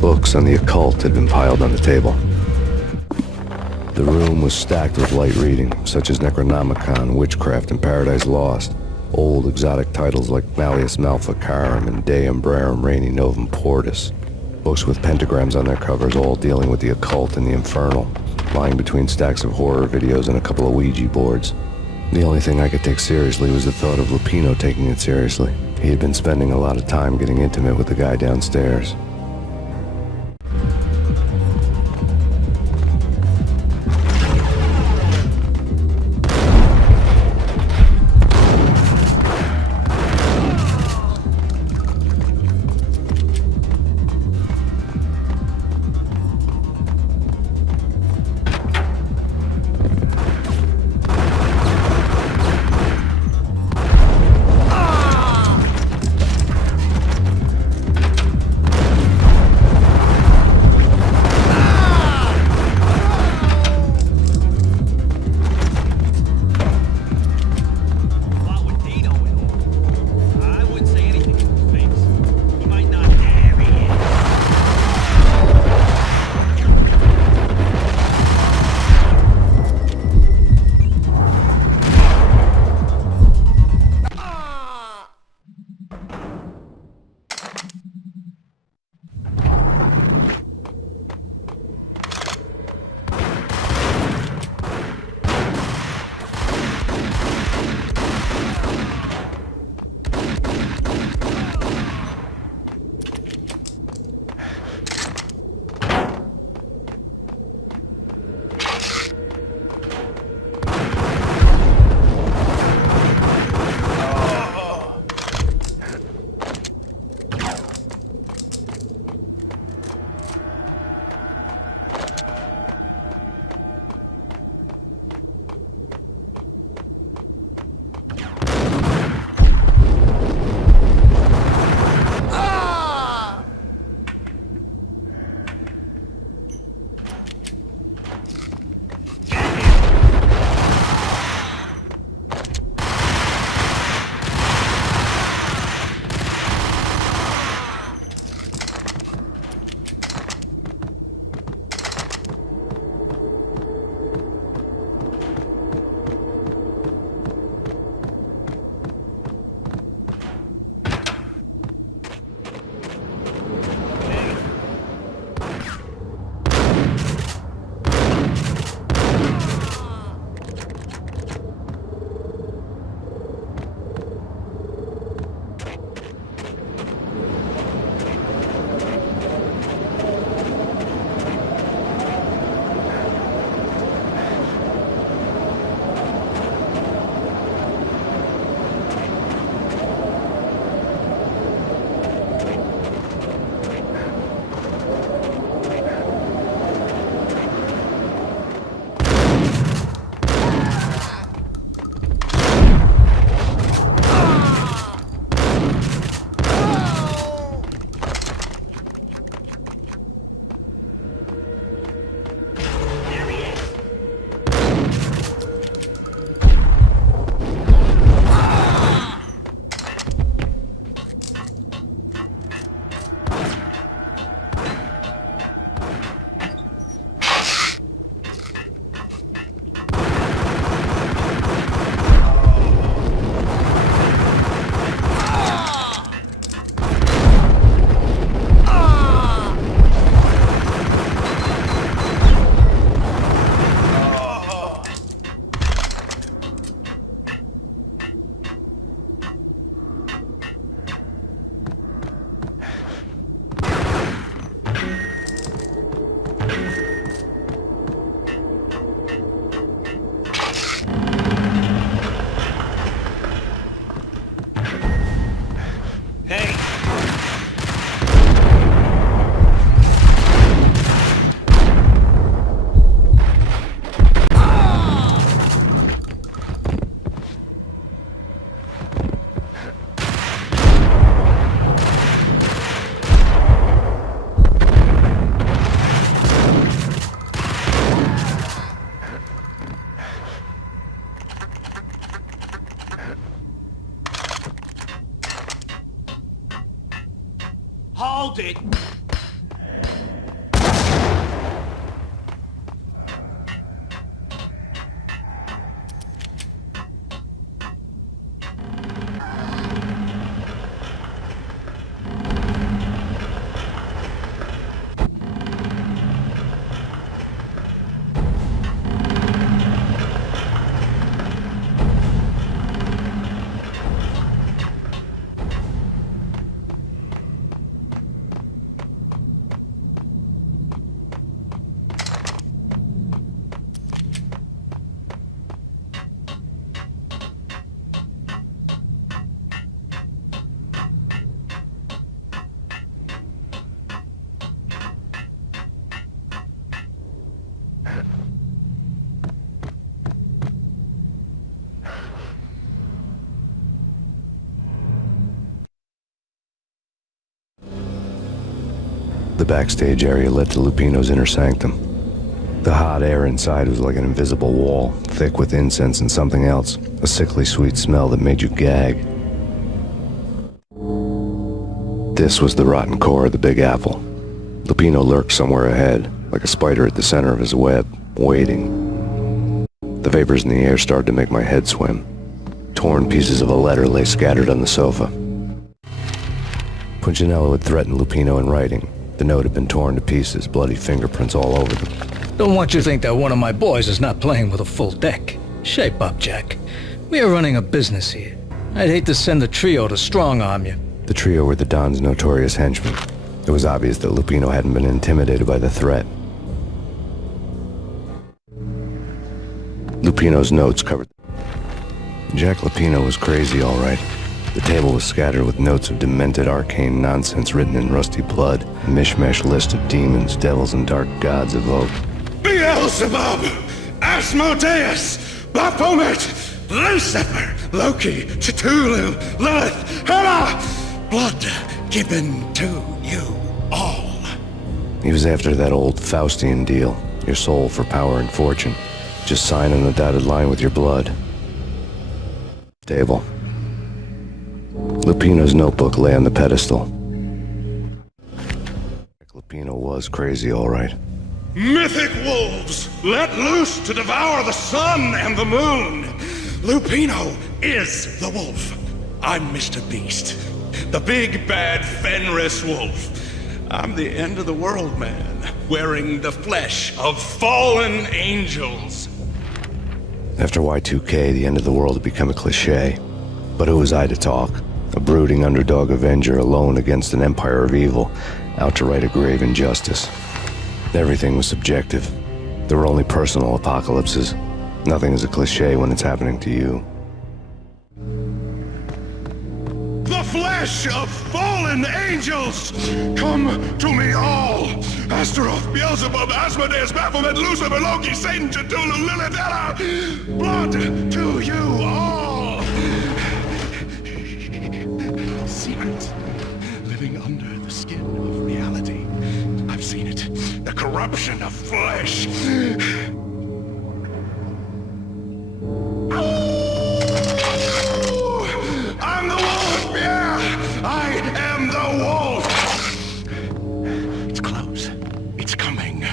Books on the occult had been piled on the table. The room was stacked with light reading, such as Necronomicon, Witchcraft, and Paradise Lost. Old exotic titles like Malleus Maleficarum and De Umbrarum Reini Novum Portus. Books with pentagrams on their covers, all dealing with the occult and the infernal, lying between stacks of horror videos and a couple of Ouija boards. The only thing I could take seriously was the thought of Lupino taking it seriously. He had been spending a lot of time getting intimate with the guy downstairs. Hold it! The backstage area led to Lupino's inner sanctum. The hot air inside was like an invisible wall, thick with incense and something else, a sickly sweet smell that made you gag. This was the rotten core of the Big Apple. Lupino lurked somewhere ahead, like a spider at the center of his web, waiting. The vapors in the air started to make my head swim. Torn pieces of a letter lay scattered on the sofa. Punchinello had threatened Lupino in writing. The note had been torn to pieces, bloody fingerprints all over them. Don't want you to think that one of my boys is not playing with a full deck. Shape up, Jack. We are running a business here. I'd hate to send the trio to strong-arm you. The trio were the Don's notorious henchmen. It was obvious that Lupino hadn't been intimidated by the threat. Lupino's notes covered. Jack Lupino was crazy, all right. The table was scattered with notes of demented arcane nonsense written in rusty blood, a mishmash list of demons, devils, and dark gods evoked. Beelzebub, Asmodeus, Baphomet, Lucifer, Loki, Cthulhu, Lilith, Hela, blood given to you all. He was after that old Faustian deal, your soul for power and fortune. Just sign on the dotted line with your blood. Table. Lupino's notebook lay on the pedestal. Lupino was crazy, all right. Mythic wolves, let loose to devour the sun and the moon. Lupino is the wolf. I'm Mr. Beast, the big bad Fenris wolf. I'm the end of the world man, wearing the flesh of fallen angels. After Y2K, the end of the world had become a cliché. But who was I to talk? A brooding underdog avenger alone against an empire of evil, out to right a grave injustice. Everything was subjective. There were only personal apocalypses. Nothing is a cliché when it's happening to you. The flesh of fallen angels! Come to me all! Astaroth, Beelzebub, Asmodeus, Baphomet, Lucifer, Loki, Satan, Cthulhu, Lilith, Hela! Blood to you all! Secret, living under the skin of reality. I've seen it. The corruption of flesh. I'm the wolf, yeah! I am the wolf! It's close. It's coming.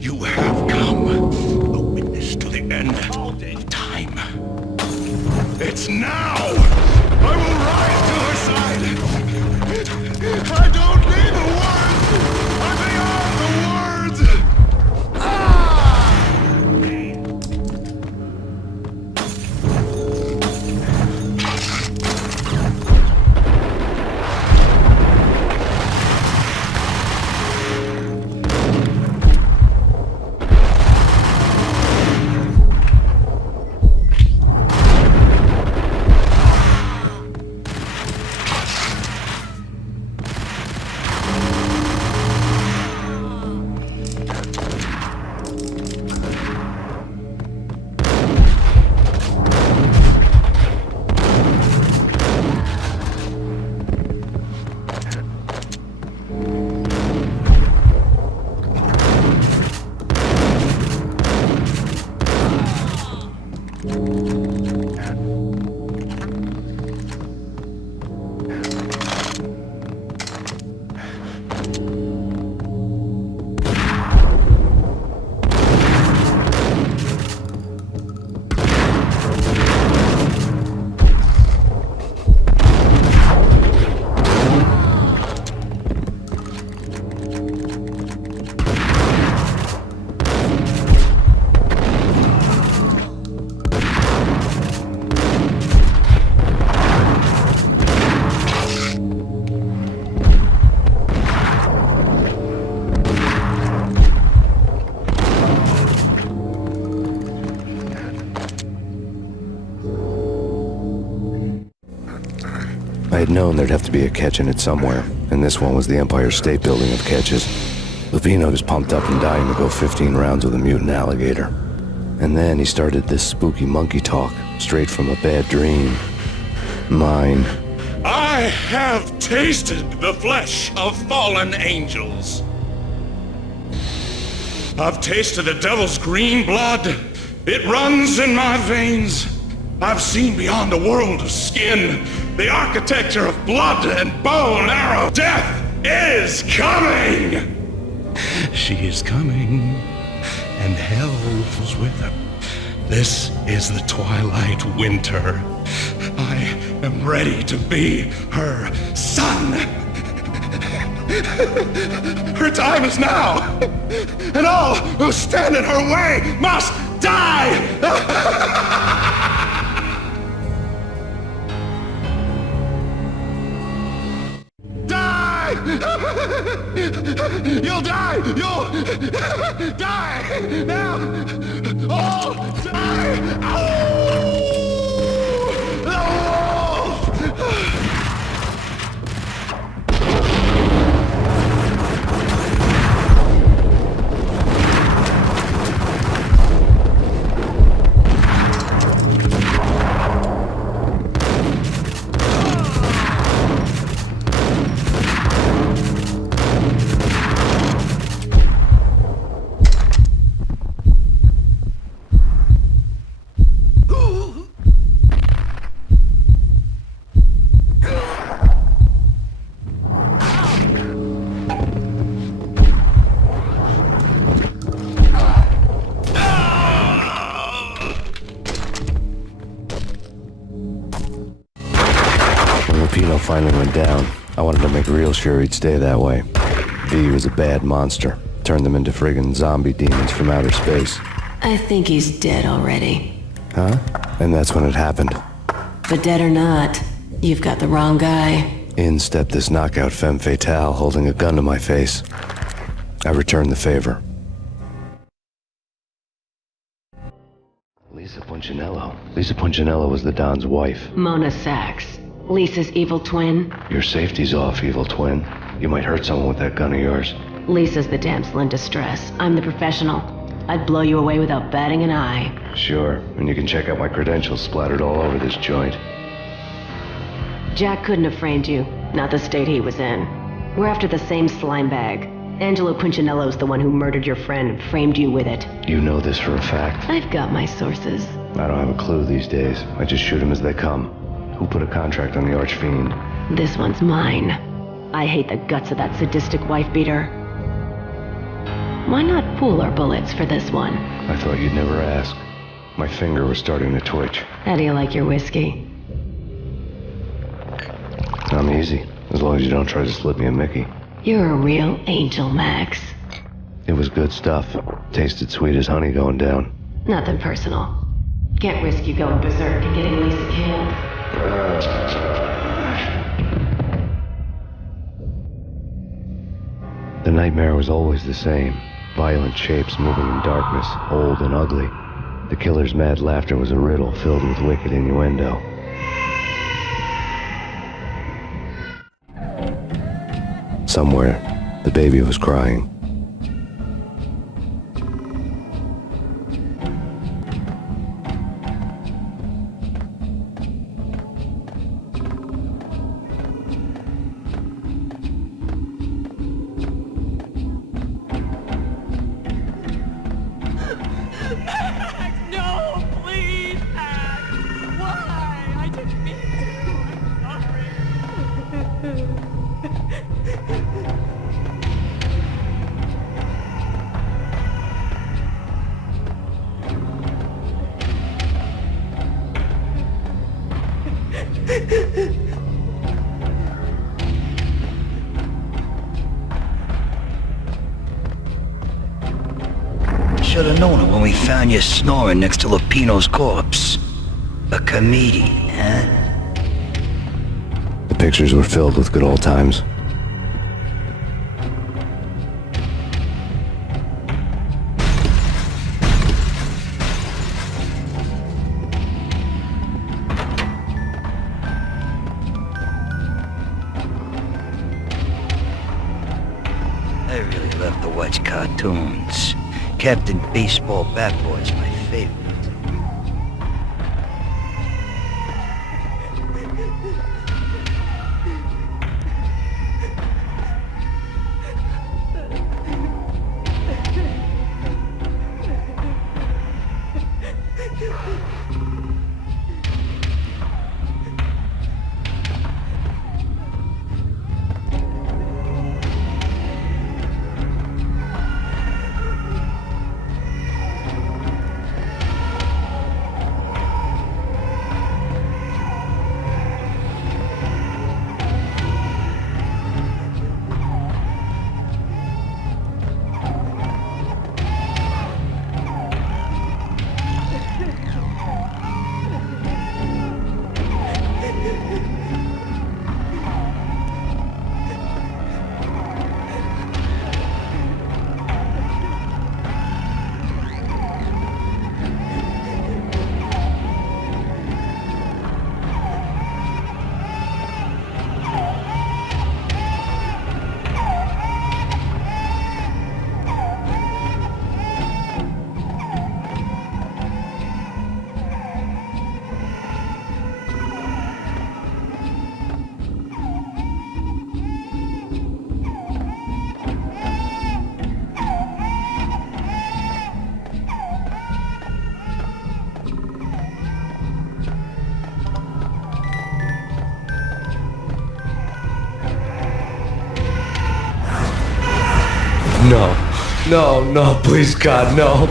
You have come. A witness to the end of time. It's now! I will rise to her side! I don't need the words! I'm beyond the words! Ah! known there'd have to be a catch in it somewhere, and this one was the Empire State Building of catches. Lupino was pumped up and dying to go 15 rounds with a mutant alligator. And then he started this spooky monkey talk, straight from a bad dream. Mine. I have tasted the flesh of fallen angels. I've tasted the devil's green blood. It runs in my veins. I've seen beyond the world of skin, the architecture of blood and bone arrow. Death is coming! She is coming, and hell is with her. This is the twilight winter. I am ready to be her son. Her time is now, and all who stand in her way must die! Die! You'll die! You'll die! Now! All die! Oh! Finally went down. I wanted to make real sure he'd stay that way. V was a bad monster. Turned them into friggin' zombie demons from outer space. I think he's dead already. Huh? And that's when it happened. But dead or not, you've got the wrong guy. In stepped this knockout femme fatale holding a gun to my face. I returned the favor. Lisa Punchinello. Lisa Punchinello was the Don's wife. Mona Sachs. Lisa's evil twin. Your safety's off, evil twin. You might hurt someone with that gun of yours. Lisa's the damsel in distress. I'm the professional. I'd blow you away without batting an eye. Sure, and you can check out my credentials splattered all over this joint. Jack couldn't have framed you. Not the state he was in. We're after the same slime bag. Angelo Punchinello's the one who murdered your friend and framed you with it. You know this for a fact. I've got my sources. I don't have a clue these days. I just shoot them as they come. Who put a contract on the Archfiend? This one's mine. I hate the guts of that sadistic wife-beater. Why not pool our bullets for this one? I thought you'd never ask. My finger was starting to twitch. How do you like your whiskey? I'm easy, as long as you don't try to slip me a Mickey. You're a real angel, Max. It was good stuff. Tasted sweet as honey going down. Nothing personal. Can't risk you going berserk and getting Lisa killed. The nightmare was always the same. Violent shapes moving in darkness, old and ugly. The killer's mad laughter was a riddle filled with wicked innuendo. Somewhere, the baby was crying. Should've known it when we found you snoring next to Lupino's corpse. A comedian, huh? The pictures were filled with good old times. I really love to watch cartoons. Captain Baseball Bat Boy's my favorite. No, please, God, no.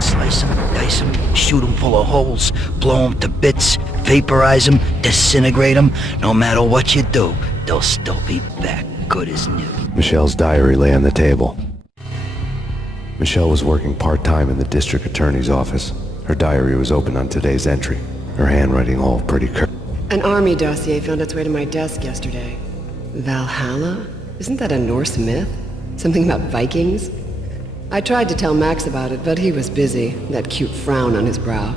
Slice them, dice them, shoot them full of holes, blow them to bits, vaporize them, disintegrate them. No matter what you do, they'll still be back good as new. Michelle's diary lay on the table. Michelle was working part-time in the district attorney's office. Her diary was open on today's entry, her handwriting all pretty curt. An army dossier found its way to my desk yesterday. Valhalla? Isn't that a Norse myth? Something about Vikings? I tried to tell Max about it, but he was busy, that cute frown on his brow.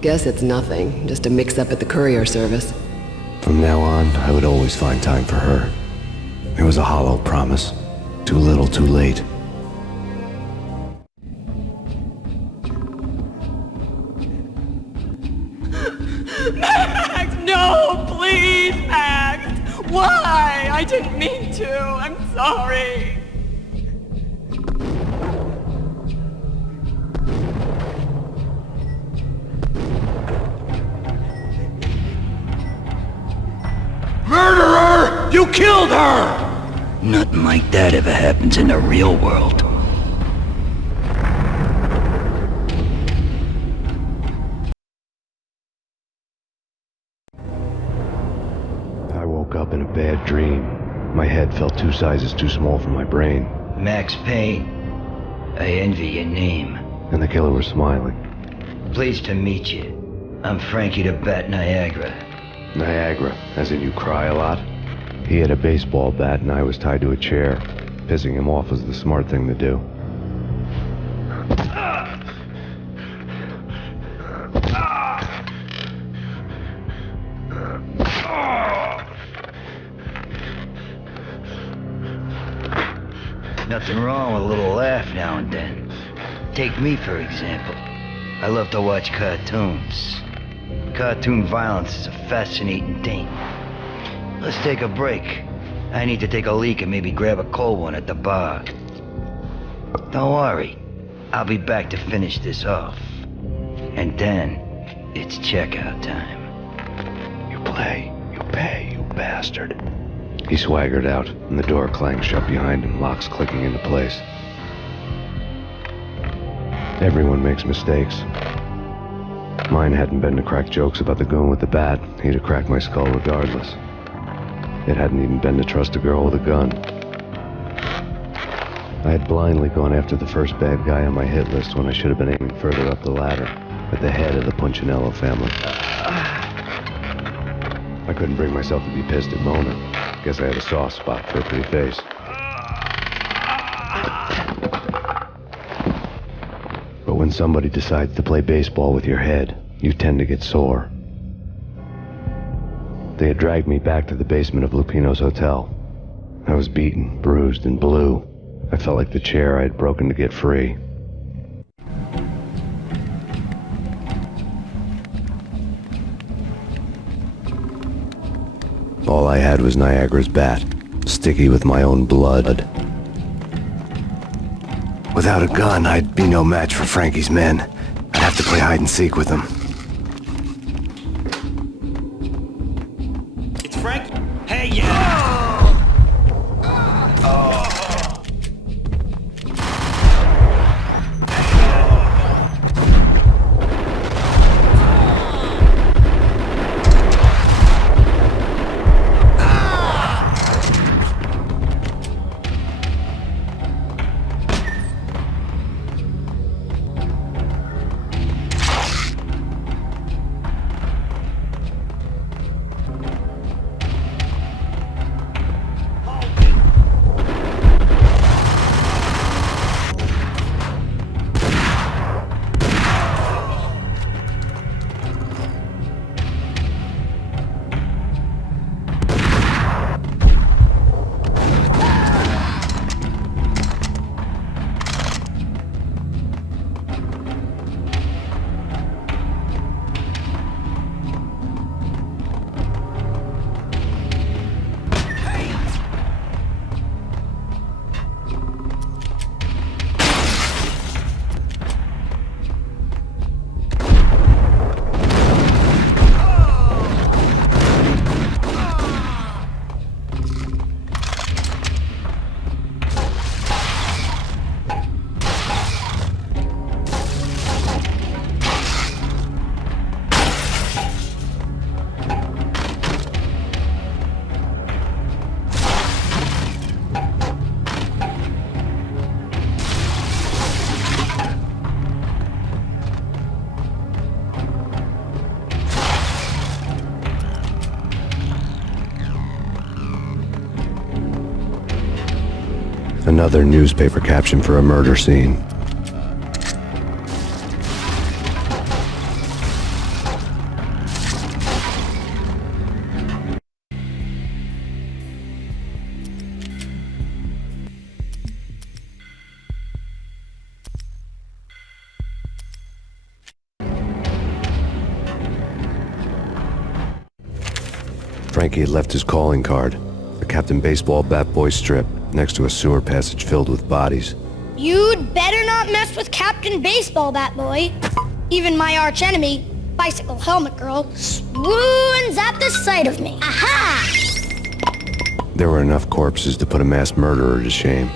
Guess it's nothing, just a mix-up at the courier service. From now on, I would always find time for her. It was a hollow promise. Too little, too late. Max, no, please, Max. Why? I didn't mean to. I'm sorry. Murderer! You killed her! Nothing like that ever happens in the real world. I woke up in a bad dream. My head felt 2 sizes too small for my brain. Max Payne. I envy your name. And the killer was smiling. Pleased to meet you. I'm Frankie the Bat Niagara. Niagara, as in you cry a lot? He had a baseball bat and I was tied to a chair. Pissing him off was the smart thing to do. Nothing wrong with a little laugh now and then. Take me, for example. I love to watch cartoons. Cartoon violence is a fascinating thing. Let's take a break. I need to take a leak and maybe grab a cold one at the bar. Don't worry. I'll be back to finish this off. And then, it's checkout time. You play, you pay, you bastard. He swaggered out, and the door clanged shut behind him, locks clicking into place. Everyone makes mistakes. Mine hadn't been to crack jokes about the goon with the bat. He'd have cracked my skull regardless. It hadn't even been to trust a girl with a gun. I had blindly gone after the first bad guy on my hit list when I should have been aiming further up the ladder, at the head of the Punchinello family. I couldn't bring myself to be pissed at Mona. Guess I had a soft spot for a pretty face. When somebody decides to play baseball with your head, you tend to get sore. They had dragged me back to the basement of Lupino's hotel. I was beaten, bruised, and blue. I felt like the chair I had broken to get free. All I had was Niagara's bat, sticky with my own blood. Without a gun, I'd be no match for Frankie's men. I'd have to play hide and seek with them. It's Frankie. Hey, yeah! Another newspaper caption for a murder scene. Frankie had left his calling card, a Captain Baseball Bat Boy strip, next to a sewer passage filled with bodies. You'd better not mess with Captain Baseball Bat Boy. Even my arch enemy, Bicycle Helmet Girl, swoons at the sight of me. Aha! There were enough corpses to put a mass murderer to shame.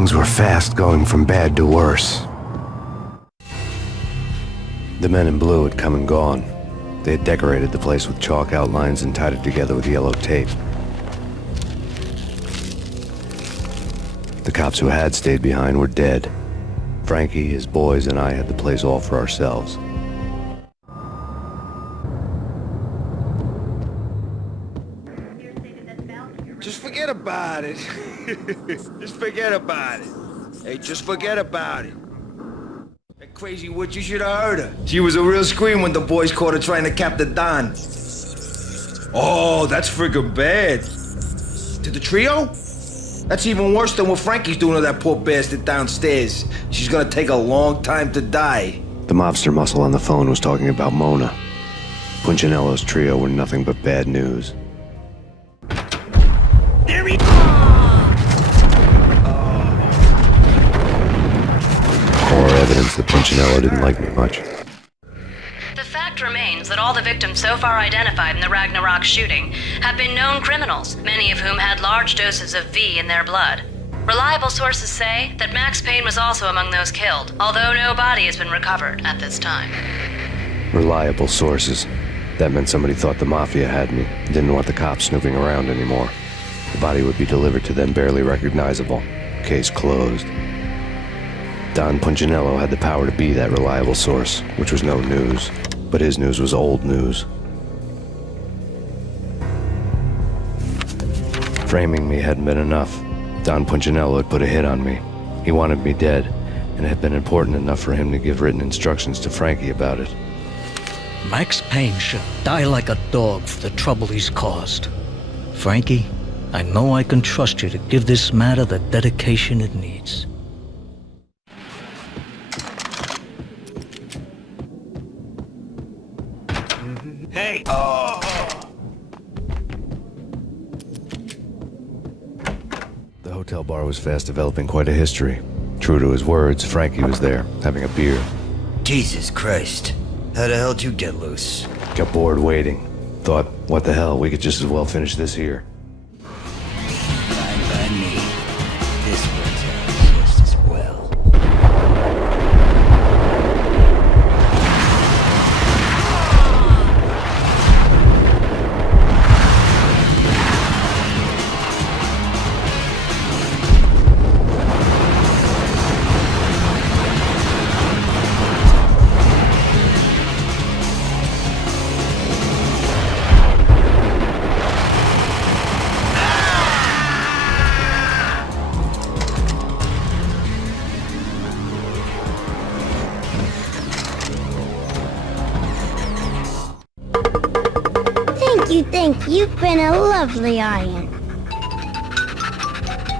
Things were fast going from bad to worse. The men in blue had come and gone. They had decorated the place with chalk outlines and tied it together with yellow tape. The cops who had stayed behind were dead. Frankie, his boys, and I had the place all for ourselves. Just forget about it. Just forget about it. Hey, just forget about it. That crazy witch, you should have heard her. She was a real scream when the boys caught her trying to cap the Don. Oh, that's friggin' bad. To the trio? That's even worse than what Frankie's doing to that poor bastard downstairs. She's gonna take a long time to die. The mobster muscle on the phone was talking about Mona. Punchinello's trio were nothing but bad news. There he More evidence that Punchinello didn't like me much. The fact remains that all the victims so far identified in the Ragna Rock shooting have been known criminals, many of whom had large doses of V in their blood. Reliable sources say that Max Payne was also among those killed, although no body has been recovered at this time. Reliable sources. That meant somebody thought the Mafia had me, didn't want the cops snooping around anymore. The body would be delivered to them barely recognizable. Case closed. Don Punchinello had the power to be that reliable source, which was no news. But his news was old news. Framing me hadn't been enough. Don Punchinello had put a hit on me. He wanted me dead, and it had been important enough for him to give written instructions to Frankie about it. Max Payne should die like a dog for the trouble he's caused. Frankie, I know I can trust you to give this matter the dedication it needs. Hey! The hotel bar was fast developing quite a history. True to his words, Frankie was there, having a beer. Jesus Christ. How the hell did you get loose? Got bored waiting. Thought, what the hell, we could just as well finish this here. Fine by me. This works out just as well. Thank you. You've been a lovely iron.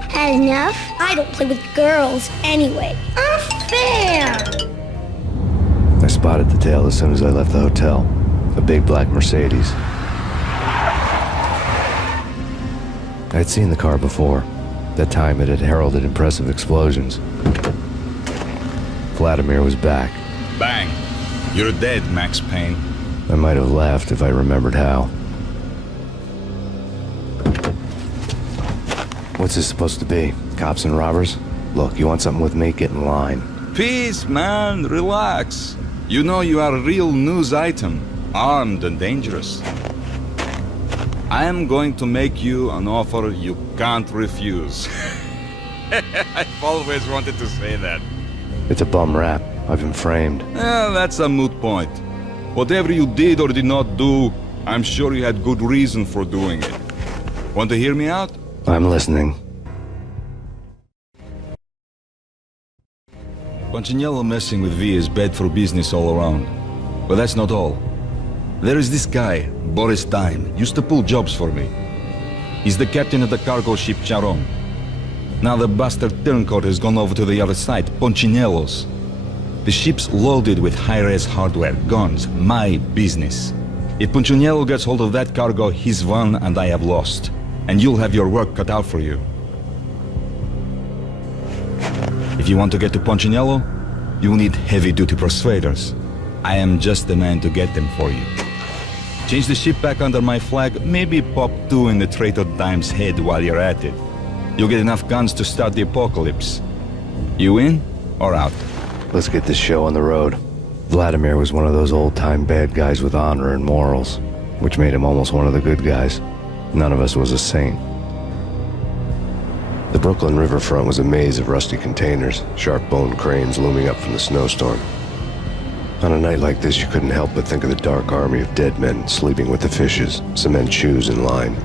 Had enough? I don't play with girls anyway. Unfair! I spotted the tail as soon as I left the hotel. A big black Mercedes. I'd seen the car before. That time it had heralded impressive explosions. Vladimir was back. Bang! You're dead, Max Payne. I might have laughed if I remembered how. What's this supposed to be? Cops and robbers? Look, you want something with me? Get in line. Peace, man. Relax. You know you are a real news item. Armed and dangerous. I am going to make you an offer you can't refuse. I've always wanted to say that. It's a bum rap. I've been framed. That's a moot point. Whatever you did or did not do, I'm sure you had good reason for doing it. Want to hear me out? I'm listening. Punchinello messing with V is bad for business all around. But that's not all. There is this guy, Boris Dime, used to pull jobs for me. He's the captain of the cargo ship Charon. Now the bastard turncoat has gone over to the other side, Punchinello's. The ship's loaded with high-res hardware, guns, my business. If Punchinello gets hold of that cargo, he's won and I have lost. And you'll have your work cut out for you. If you want to get to Punchinello, you need heavy-duty persuaders. I am just the man to get them for you. Change the ship back under my flag, maybe pop 2 in the traitor Dime's head while you're at it. You'll get enough guns to start the apocalypse. You in or out? Let's get this show on the road. Vladimir was one of those old-time bad guys with honor and morals, which made him almost one of the good guys. None of us was a saint. The Brooklyn riverfront was a maze of rusty containers, sharp-boned cranes looming up from the snowstorm. On a night like this, you couldn't help but think of the dark army of dead men sleeping with the fishes, cement shoes in line.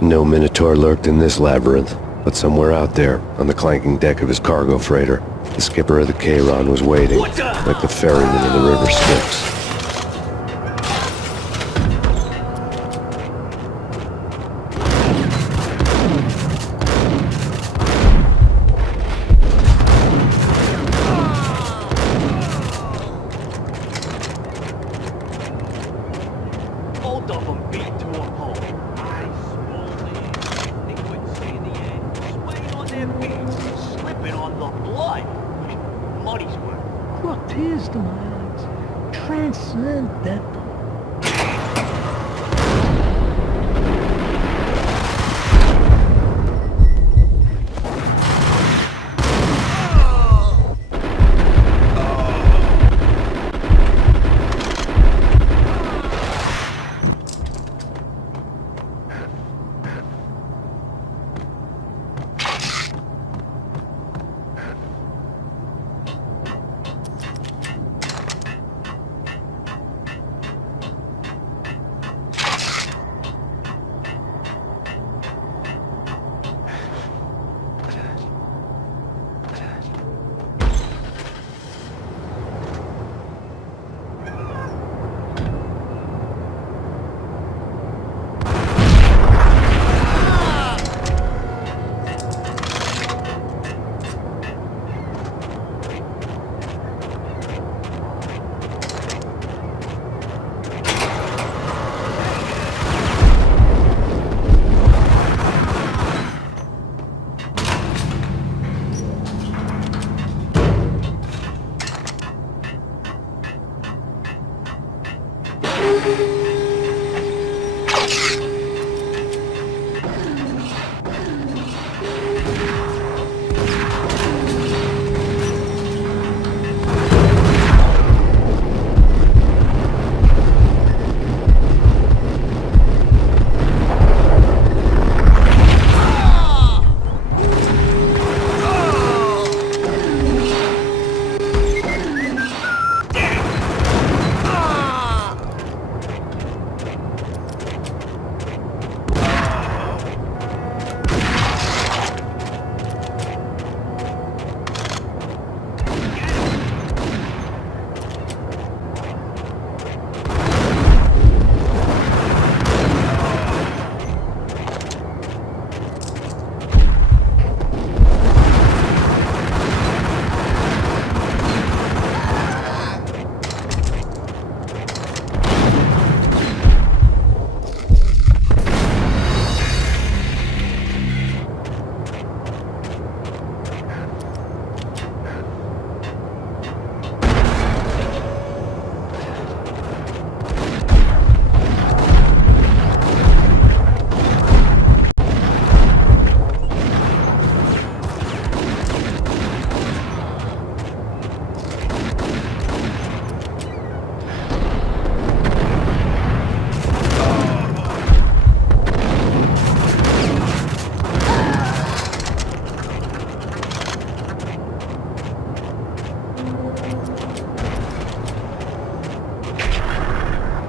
No Minotaur lurked in this labyrinth, but somewhere out there, on the clanking deck of his cargo freighter, the skipper of the Chiron was waiting, like the ferryman of the River Styx.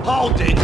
Hold it!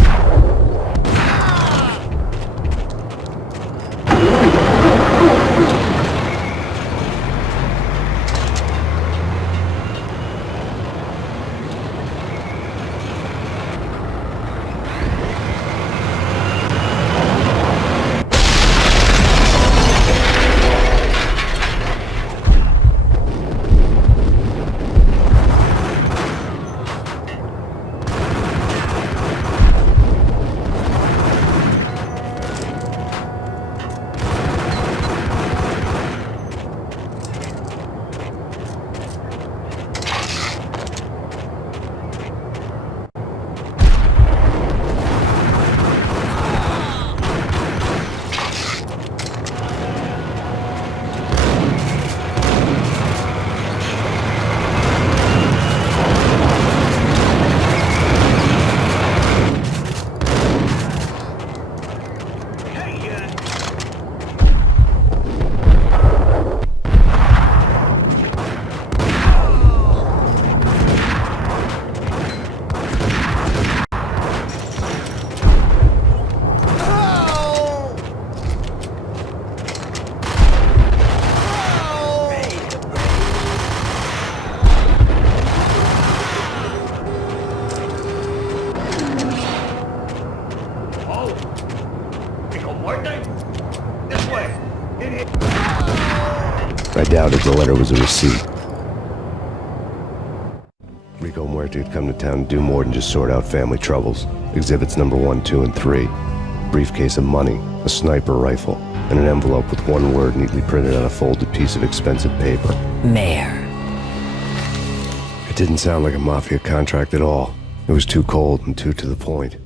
doubted the letter was a receipt. Rico Muerto had come to town to do more than just sort out family troubles. Exhibits number 1, 2, and 3. A briefcase of money, a sniper rifle, and an envelope with one word neatly printed on a folded piece of expensive paper. Mayor. It didn't sound like a mafia contract at all. It was too cold and too to the point.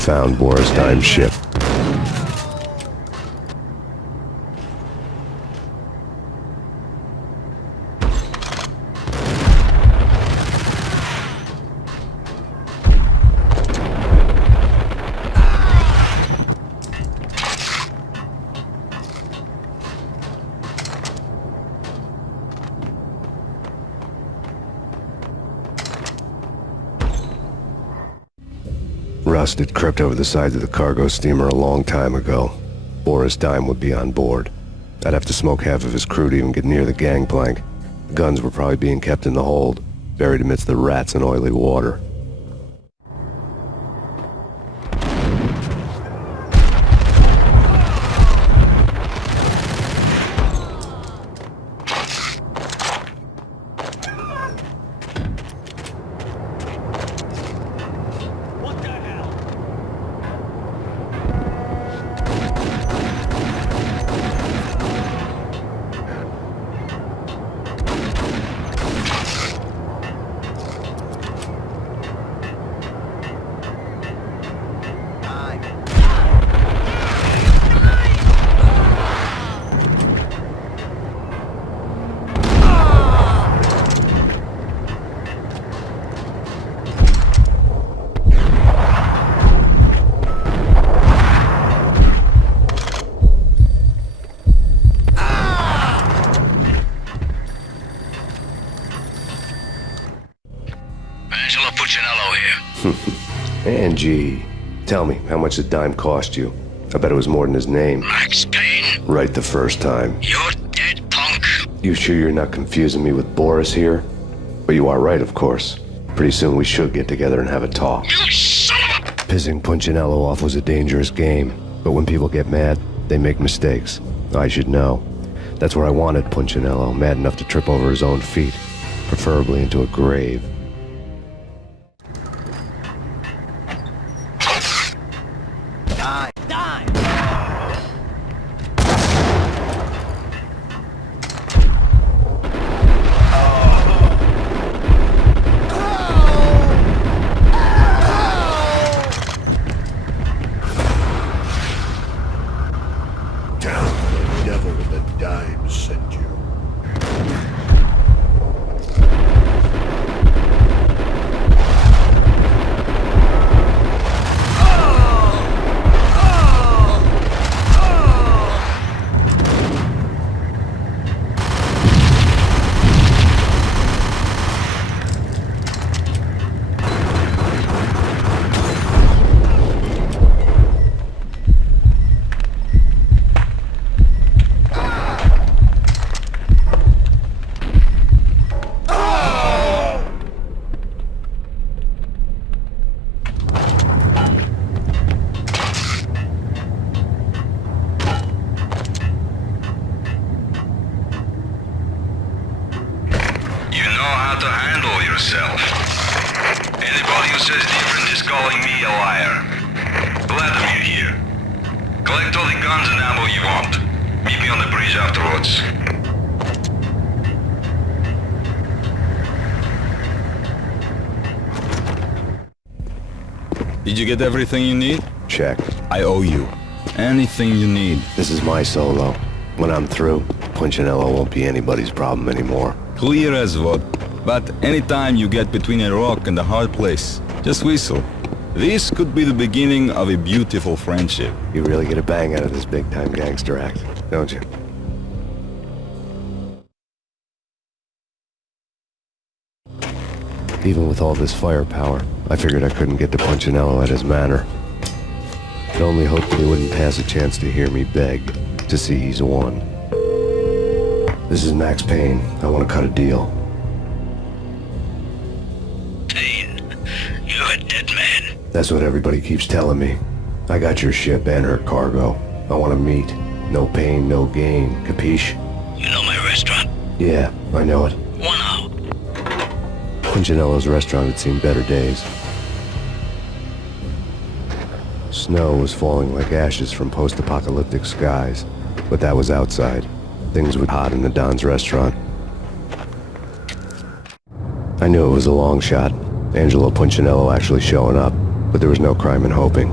Found Boris Dime's ship. Rust had crept over the sides of the cargo steamer a long time ago. Boris Dime would be on board. I'd have to smoke half of his crew to even get near the gangplank. The guns were probably being kept in the hold, buried amidst the rats and oily water. Angie, tell me, how much did Dime cost you? I bet it was more than his name. Max Payne. Right the first time. You're dead, punk. You sure you're not confusing me with Boris here? But you are right, of course. Pretty soon we should get together and have a talk. You son of a... Pissing Punchinello off was a dangerous game, but when people get mad, they make mistakes. I should know. That's where I wanted Punchinello, mad enough to trip over his own feet, preferably into a grave. Did you get everything you need? Check. I owe you. Anything you need. This is my solo. When I'm through, Punchinello won't be anybody's problem anymore. Clear as what. But anytime you get between a rock and a hard place, just whistle. This could be the beginning of a beautiful friendship. You really get a bang out of this big-time gangster act, don't you? Even with all this firepower, I figured I couldn't get to Punchinello at his manor. I only hoped that he wouldn't pass a chance to hear me beg, to see he's won. This is Max Payne. I want to cut a deal. Payne, you're a dead man. That's what everybody keeps telling me. I got your ship and her cargo. I want to meet. No pain, no gain. Capiche? You know my restaurant? Yeah, I know it. 1 hour. Punchinello's restaurant had seen better days. Snow was falling like ashes from post-apocalyptic skies, but that was outside. Things were hot in the Don's restaurant. I knew it was a long shot, Angelo Punchinello actually showing up, but there was no crime in hoping.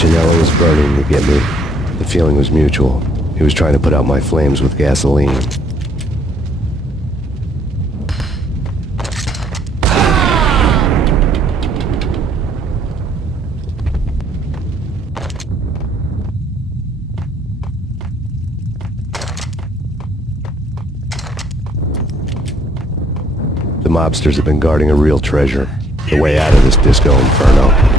Punchinello was burning to get me. The feeling was mutual. He was trying to put out my flames with gasoline. The mobsters have been guarding a real treasure, the way out of this disco inferno.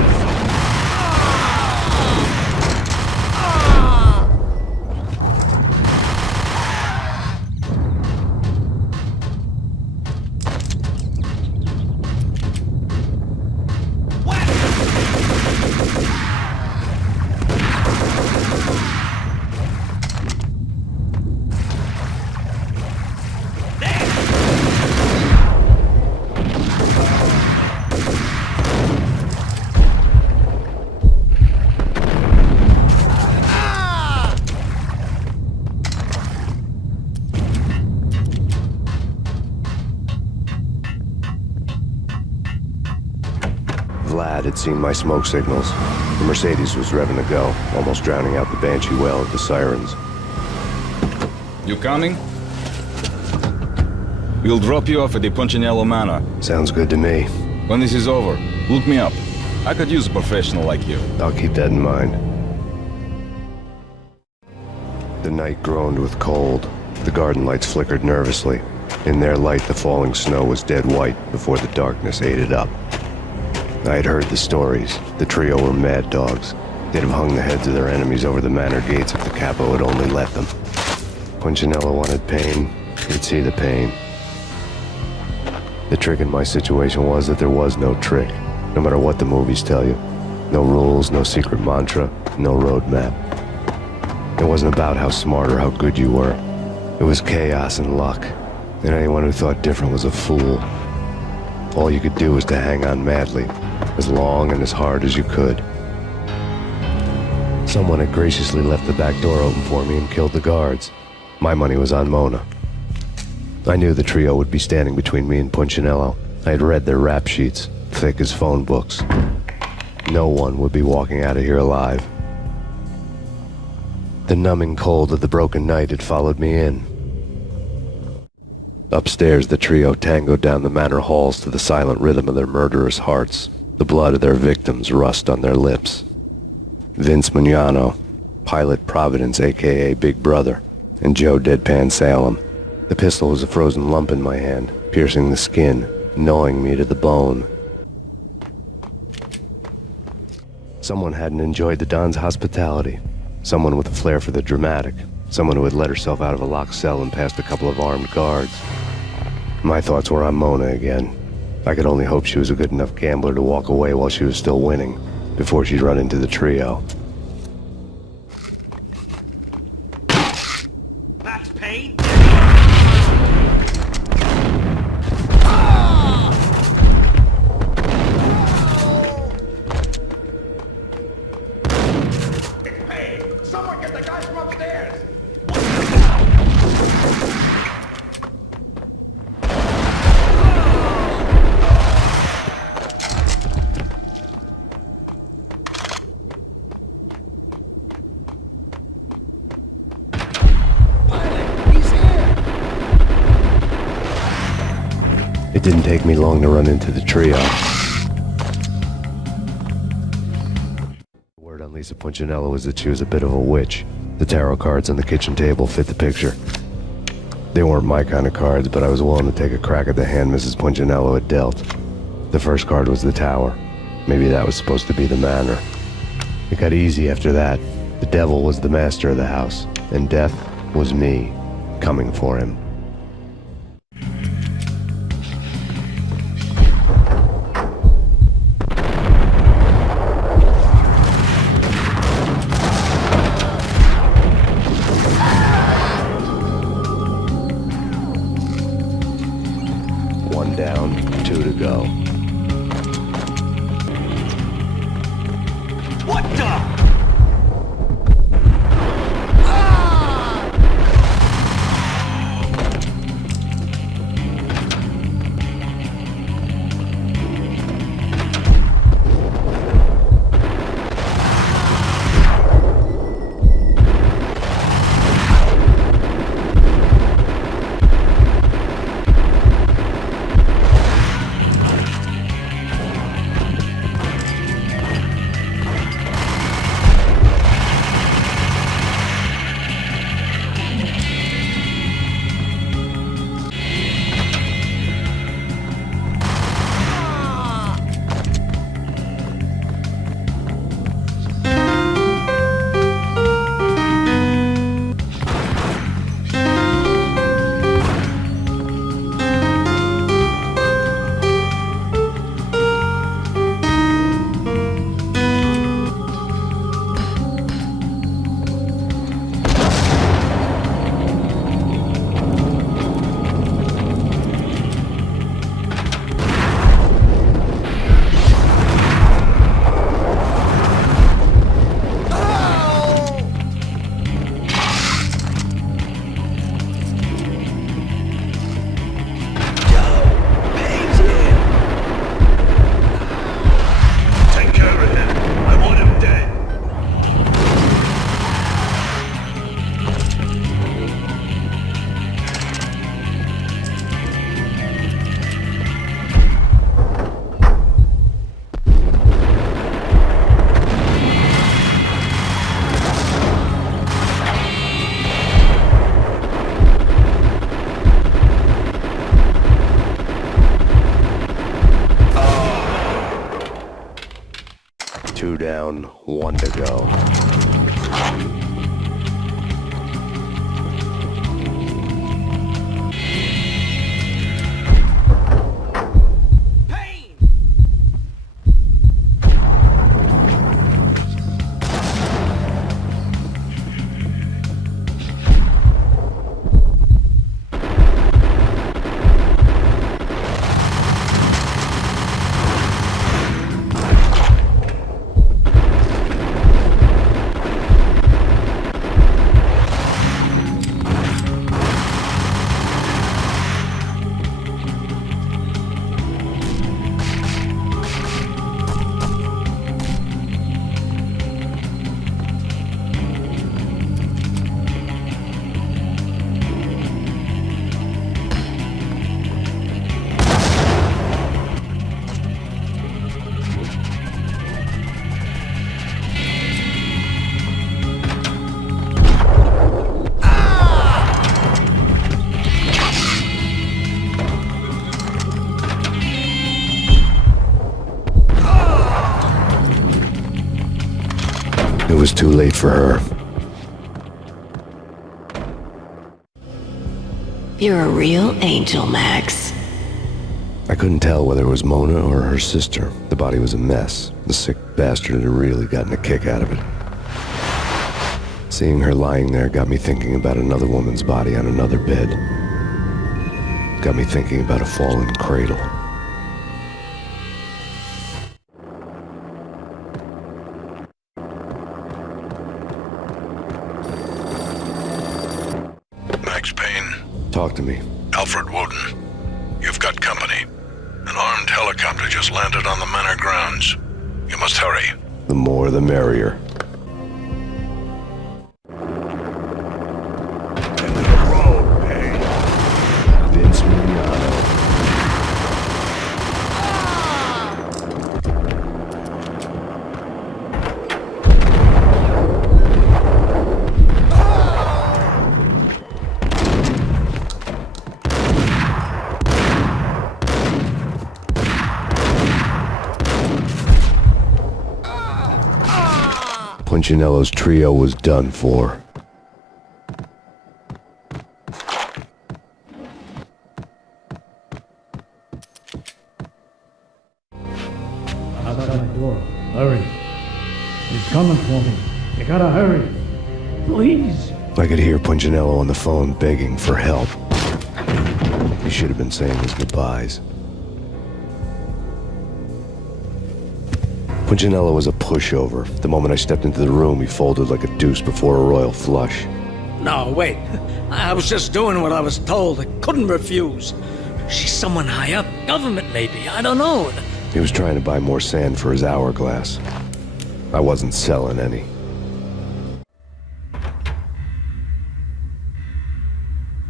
Vlad had seen my smoke signals. The Mercedes was revving to go, almost drowning out the Banshee wail of the sirens. You coming? We'll drop you off at the Punchinello Manor. Sounds good to me. When this is over, look me up. I could use a professional like you. I'll keep that in mind. The night groaned with cold. The garden lights flickered nervously. In their light, the falling snow was dead white before the darkness ate it up. I had heard the stories. The trio were mad dogs. They'd have hung the heads of their enemies over the manor gates if the capo had only let them. Punchinello wanted Payne. He'd see the pain. The trick in my situation was that there was no trick, no matter what the movies tell you. No rules, no secret mantra, no roadmap. It wasn't about how smart or how good you were. It was chaos and luck, and anyone who thought different was a fool. All you could do was to hang on madly, as long and as hard as you could. Someone had graciously left the back door open for me and killed the guards. My money was on Mona. I knew the trio would be standing between me and Punchinello. I had read their rap sheets, thick as phone books. No one would be walking out of here alive. The numbing cold of the broken night had followed me in. Upstairs, the trio tangoed down the manor halls to the silent rhythm of their murderous hearts. The blood of their victims rust on their lips. Vince Mugnano, Pilot Providence, a.k.a. Big Brother, and Joe Deadpan Salem. The pistol was a frozen lump in my hand, piercing the skin, gnawing me to the bone. Someone hadn't enjoyed the Don's hospitality. Someone with a flair for the dramatic. Someone who had let herself out of a locked cell and past a couple of armed guards. My thoughts were on Mona again. I could only hope she was a good enough gambler to walk away while she was still winning, before she'd run into the trio. That's Payne. Hey, someone get the guys from upstairs! It didn't take me long to run into the trio. The word on Lisa Punchinello was that she was a bit of a witch. The tarot cards on the kitchen table fit the picture. They weren't my kind of cards, but I was willing to take a crack at the hand Mrs. Punchinello had dealt. The first card was the tower. Maybe that was supposed to be the manor. It got easy after that. The devil was the master of the house, and death was me, coming for him. One down, two to go. What the? 2 down, 1 to go. It was too late for her. You're a real angel, Max. I couldn't tell whether it was Mona or her sister. The body was a mess. The sick bastard had really gotten a kick out of it. Seeing her lying there got me thinking about another woman's body on another bed. Got me thinking about a fallen cradle. Max Payne. Talk to me. Alfred Woden. You've got company. An armed helicopter just landed on the manor grounds. You must hurry. The more the merrier. Vince Mignano. Punchinello's trio was done for. Outside my door. Hurry. He's coming for me. You gotta hurry. Please. I could hear Punchinello on the phone begging for help. He should have been saying his goodbyes. Punchinello was a pushover. The moment I stepped into the room, he folded like a deuce before a royal flush. No, wait. I was just doing what I was told. I couldn't refuse. She's someone high up. Government, maybe. I don't know. He was trying to buy more sand for his hourglass. I wasn't selling any.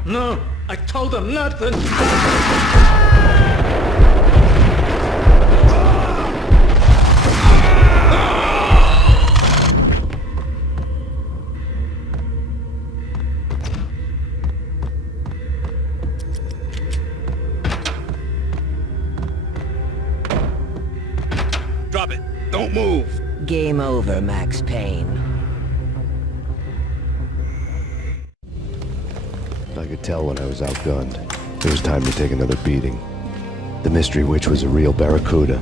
No, I told him nothing. Drop it. Don't move. Game over, Max Payne. I could tell when I was outgunned. It was time to take another beating. The mystery witch was a real barracuda.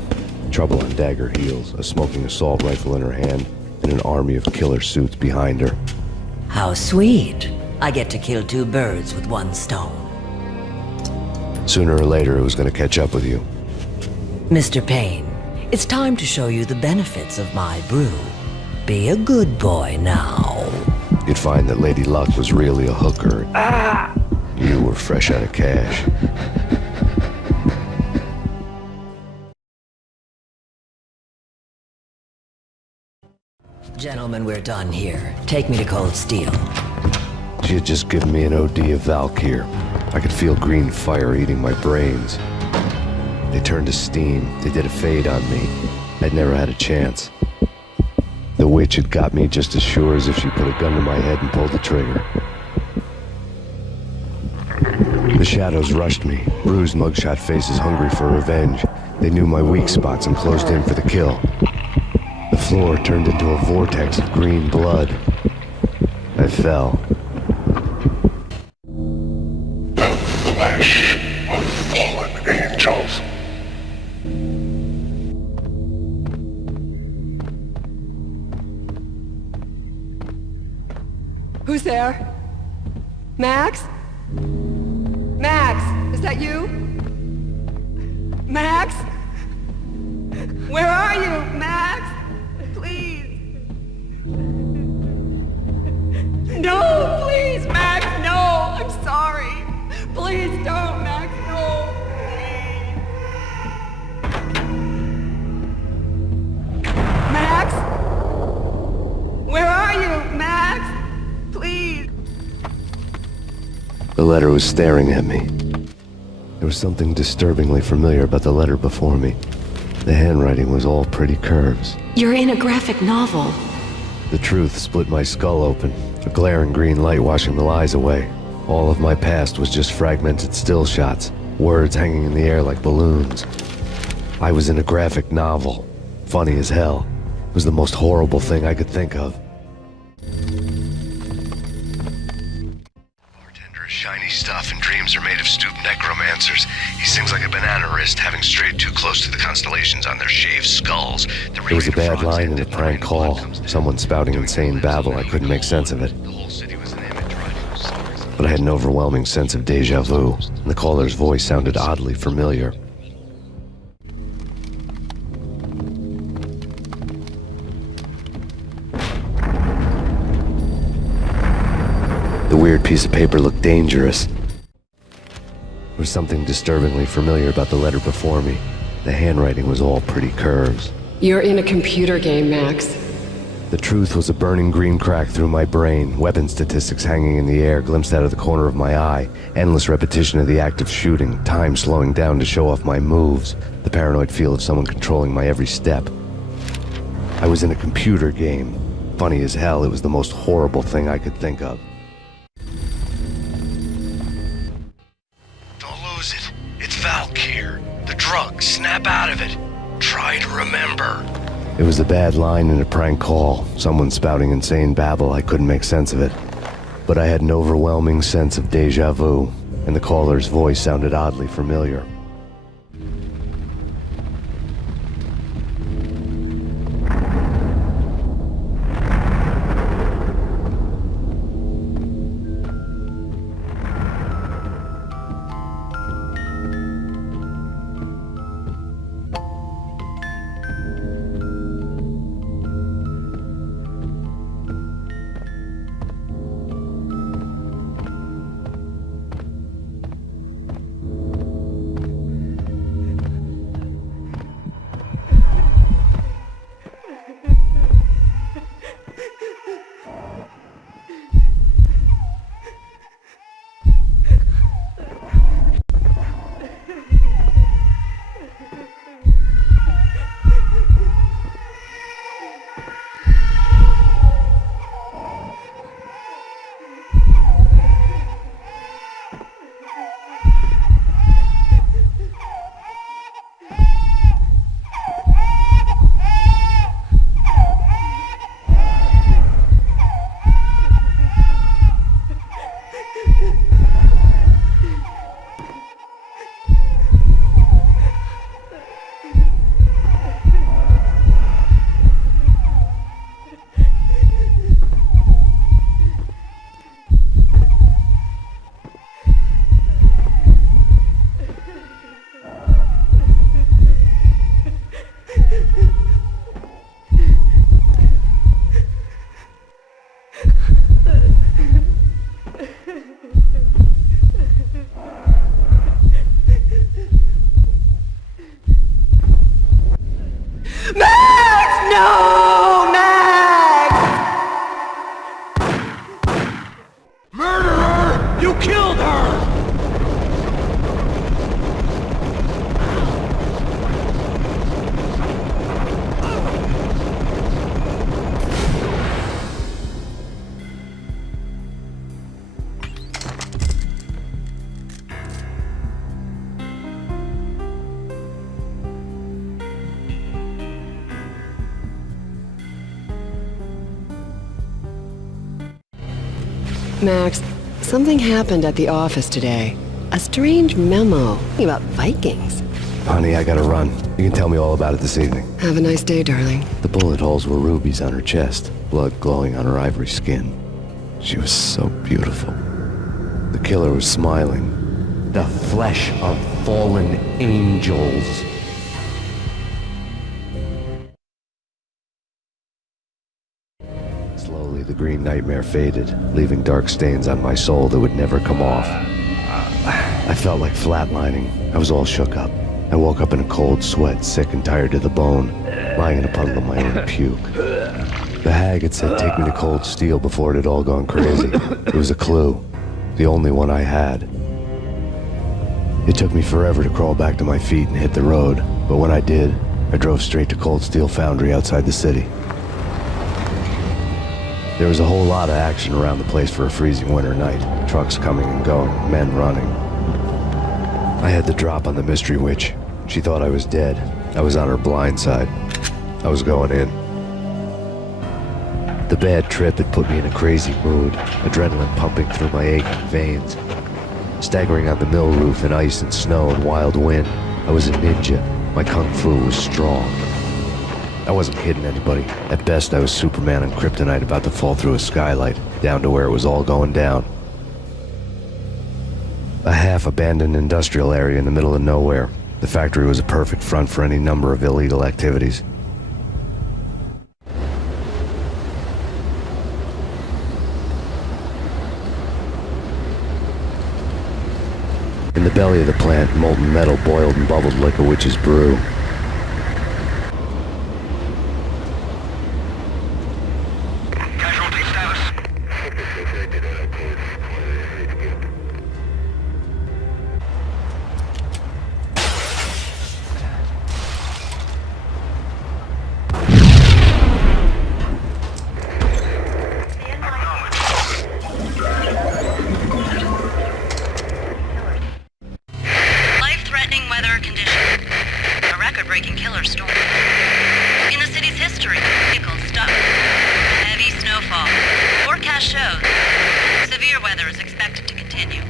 Trouble on dagger heels, a smoking assault rifle in her hand, and an army of killer suits behind her. How sweet. I get to kill 2 birds with 1 stone. Sooner or later, it was going to catch up with you. Mr. Payne, it's time to show you the benefits of my brew. Be a good boy now. You'd find that Lady Luck was really a hooker. You were fresh out of cash. Gentlemen, we're done here. Take me to Cold Steel. She had just given me an OD of Valkyr. I could feel green fire eating my brains. They turned to steam. They did a fade on me. I'd never had a chance. The witch had got me just as sure as if she put a gun to my head and pulled the trigger. The shadows rushed me, bruised mugshot faces hungry for revenge. They knew my weak spots and closed in for the kill. The floor turned into a vortex of green blood. I fell. The flesh of fallen angels. Who's there? Max? Max, is that you? Max? Where are you, Max? Please. No, please, Max, no. I'm sorry. Please don't, Max, no. Max? Where are you, Max? Please. The letter was staring at me. There was something disturbingly familiar about the letter before me. The handwriting was all pretty curves. You're in a graphic novel. The truth split my skull open, a glaring green light washing the lies away. All of my past was just fragmented still shots, words hanging in the air like balloons. I was in a graphic novel. Funny as hell. It was the most horrible thing I could think of. Shiny stuff, and dreams are made of stooped necromancers. He sings like a banana wrist, having strayed too close to the constellations on their shaved skulls. There was a bad line in a prank call. Someone spouting insane babble. I couldn't make sense of it. But I had an overwhelming sense of deja vu, and the caller's voice sounded oddly familiar. The weird piece of paper looked dangerous. There was something disturbingly familiar about the letter before me. The handwriting was all pretty curves. You're in a computer game, Max. The truth was a burning green crack through my brain, weapon statistics hanging in the air, glimpsed out of the corner of my eye, endless repetition of the act of shooting, time slowing down to show off my moves, the paranoid feel of someone controlling my every step. I was in a computer game. Funny as hell, it was the most horrible thing I could think of. Valk here. The drug. Snap out of it. Try to remember. It was a bad line in a prank call. Someone spouting insane babble. I couldn't make sense of it. But I had an overwhelming sense of deja vu, and the caller's voice sounded oddly familiar. Max, something happened at the office today. A strange memo about Vikings. Honey, I gotta run. You can tell me all about it this evening. Have a nice day, darling. The bullet holes were rubies on her chest, blood glowing on her ivory skin. She was so beautiful. The killer was smiling. The flesh of fallen angels. Slowly, the green nightmare faded, leaving dark stains on my soul that would never come off. I felt like flatlining. I was all shook up. I woke up in a cold sweat, sick and tired to the bone, lying in a puddle of my own puke. The hag had said take me to Cold Steel before it had all gone crazy. It was a clue. The only one I had. It took me forever to crawl back to my feet and hit the road, but when I did, I drove straight to Cold Steel Foundry outside the city. There was a whole lot of action around the place for a freezing winter night. Trucks coming and going, men running. I had the drop on the mystery witch. She thought I was dead. I was on her blind side. I was going in. The bad trip had put me in a crazy mood, adrenaline pumping through my aching veins. Staggering on the mill roof in ice and snow and wild wind, I was a ninja. My kung fu was strong. I wasn't kidding anybody. At best, I was Superman on Kryptonite about to fall through a skylight, down to where it was all going down. A half-abandoned industrial area in the middle of nowhere. The factory was a perfect front for any number of illegal activities. In the belly of the plant, molten metal boiled and bubbled like a witch's brew. Casualty status. Life-threatening weather conditions. A record-breaking killer storm. In the city's history, vehicles stuck. Heavy snowfall. Forecast shows severe weather is expected to continue.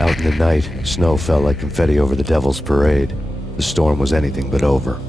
Out in the night, snow fell like confetti over the Devil's Parade. The storm was anything but over.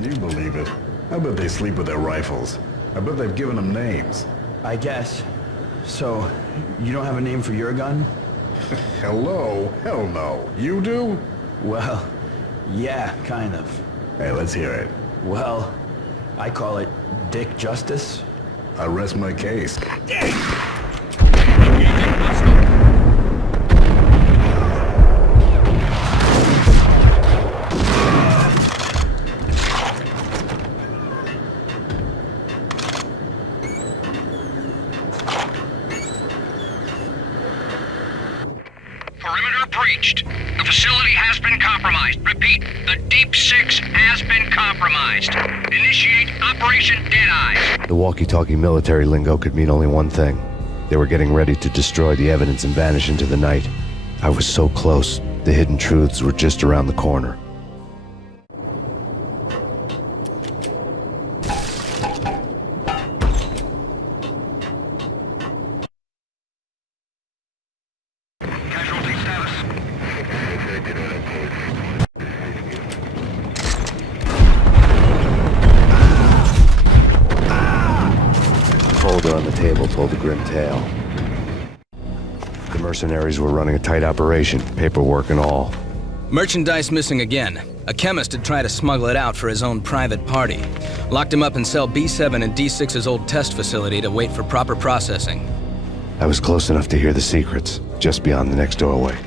Can you believe it? I bet they sleep with their rifles. I bet they've given them names. I guess. So, you don't have a name for your gun? Hello? Hell no. You do? Well, yeah, kind of. Hey, let's hear it. Well, I call it Dick Justice. I rest my case. Perimeter breached. The facility has been compromised. Repeat, the Deep Six has been compromised. Initiate Operation Deadeye. The walkie-talkie military lingo could mean only one thing. They were getting ready to destroy the evidence and vanish into the night. I was so close. The hidden truths were just around the corner. Folder on the table told a grim tale. The mercenaries were running a tight operation, paperwork and all. Merchandise missing again. A chemist had tried to smuggle it out for his own private party. Locked him up in cell B7 in D6's old test facility to wait for proper processing. I was close enough to hear the secrets, just beyond the next doorway.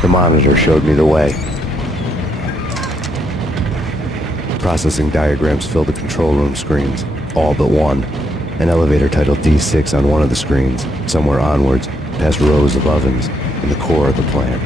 The monitor showed me the way. Processing diagrams filled the control room screens, all but one. An elevator titled D6 on one of the screens, somewhere onwards, past rows of ovens, in the core of the plant.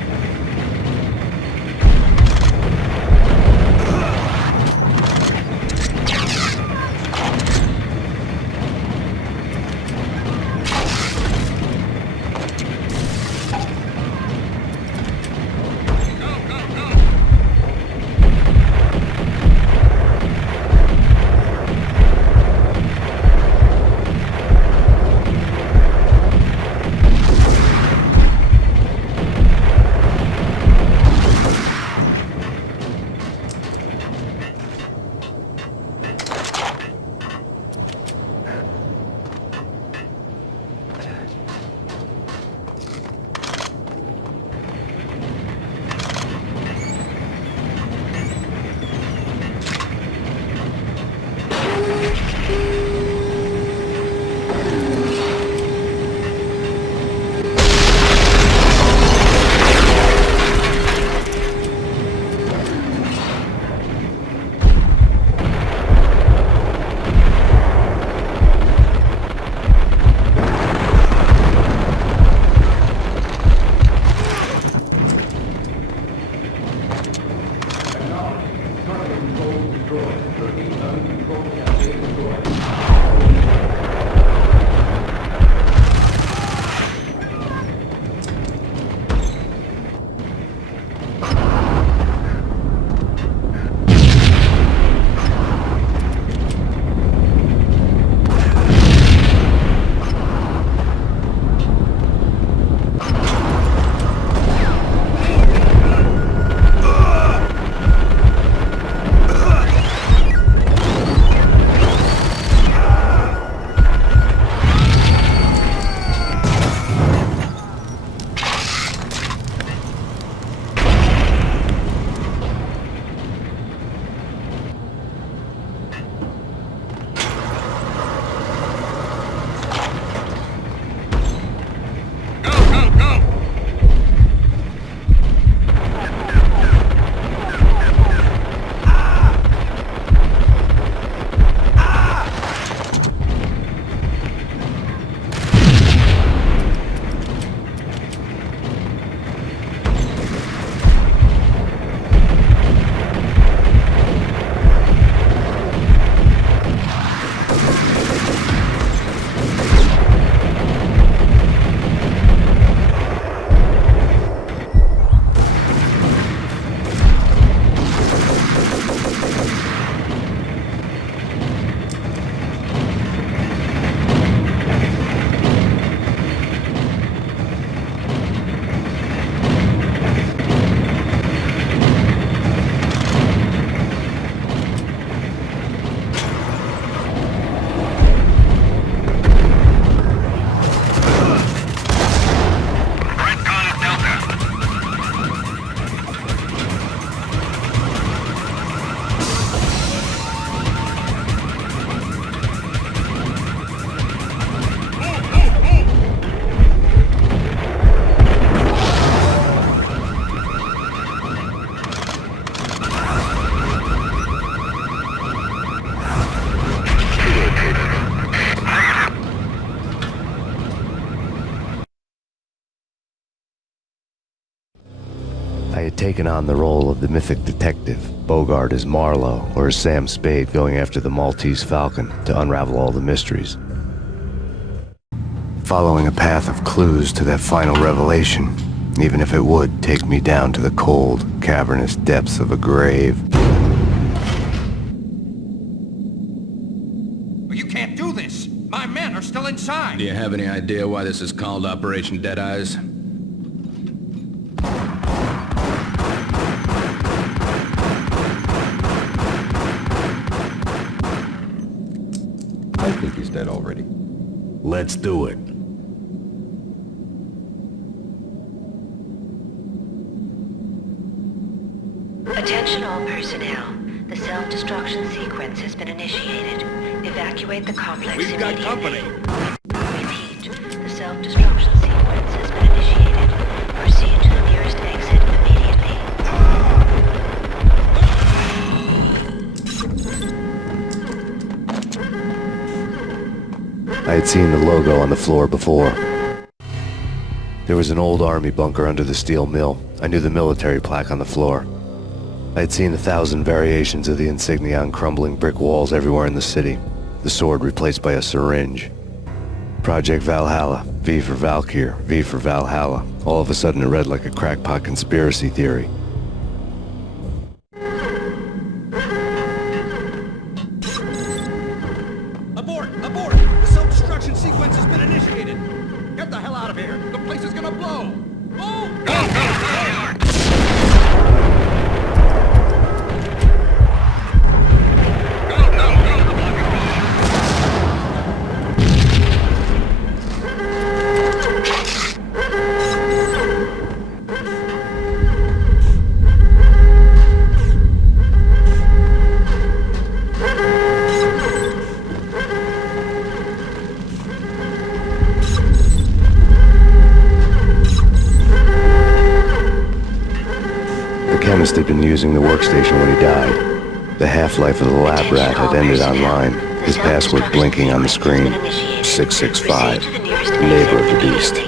I had taken on the role of the mythic detective, Bogart as Marlowe or as Sam Spade going after the Maltese Falcon to unravel all the mysteries. Following a path of clues to that final revelation, even if it would take me down to the cold, cavernous depths of a grave. You can't do this! My men are still inside! Do you have any idea why this is called Operation Dead Eyes? I think he's dead already. Let's do it. Attention all personnel. The self-destruction sequence has been initiated. Evacuate the complex We've got immediately. company. Repeat. The self-destruction sequence has been initiated. Proceed to the nearest exit immediately. I had seen the logo on the floor before. There was an old army bunker under the steel mill. I knew the military plaque on the floor. I had seen 1,000 variations of the insignia on crumbling brick walls everywhere in the city. The sword replaced by a syringe. Project Valhalla, V for Valkyr, V for Valhalla. All of a sudden it read like a crackpot conspiracy theory. Abort! Abort! The self-destruction sequence has been initiated! Get the hell out of here! The place is gonna blow! Move! Go! The chemist had been using the workstation when he died. The half-life of the lab rat had ended online, his password blinking on the screen. 665, neighbor of the beast.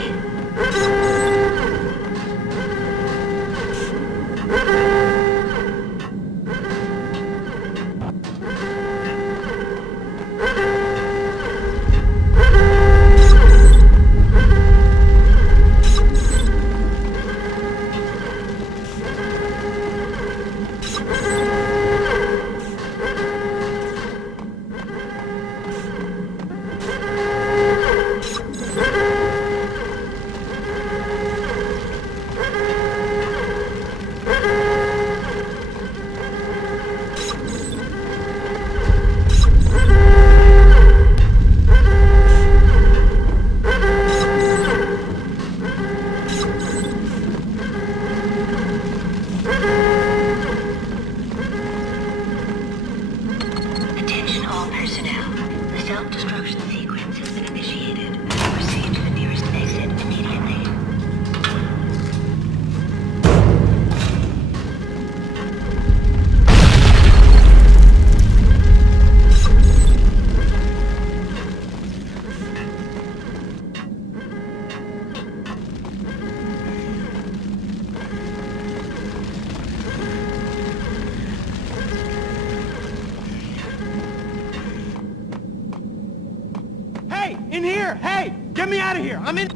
In here! Hey! Get me out of here! I'm in...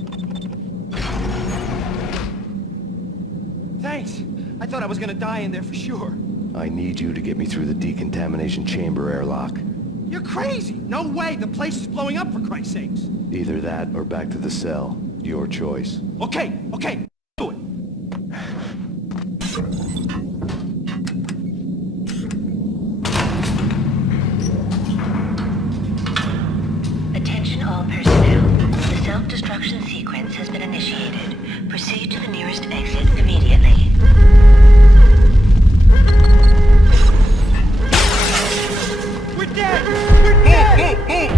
Thanks. I thought I was gonna die in there for sure. I need you to get me through the decontamination chamber airlock. You're crazy! No way! The place is blowing up, for Christ's sakes! Either that or back to the cell. Your choice. Okay, do it! Attention all personnel. The self-destruction sequence has been initiated. Proceed to the nearest exit immediately. We're dead! We're dead! Go! Get in!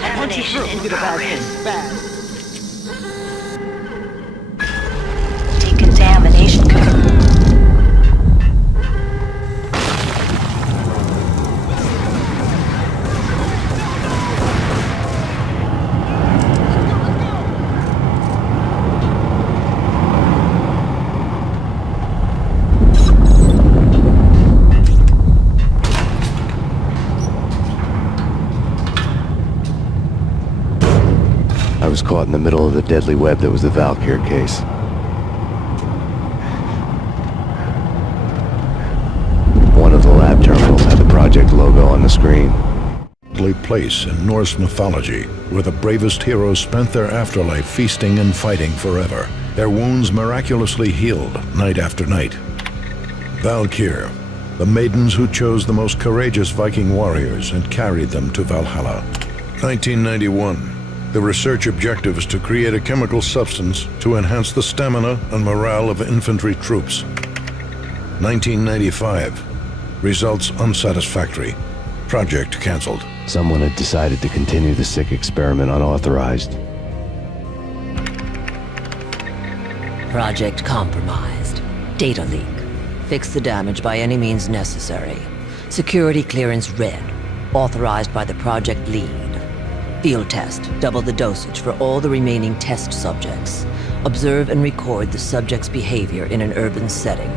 I'll punch you through! Into the balcony. Bad. Decontamination confirmed. was caught in the middle of the deadly web that was the Valkyr case. One of the lab terminals had the project logo on the screen. Place in Norse mythology, where the bravest heroes spent their afterlife feasting and fighting forever, their wounds miraculously healed night after night. Valkyr, the maidens who chose the most courageous Viking warriors and carried them to Valhalla. 1991. The research objective is to create a chemical substance to enhance the stamina and morale of infantry troops. 1995. Results unsatisfactory. Project cancelled. Someone had decided to continue the sick experiment unauthorized. Project compromised. Data leak. Fix the damage by any means necessary. Security clearance red. Authorized by the project lead. Field test. Double the dosage for all the remaining test subjects. Observe and record the subject's behavior in an urban setting.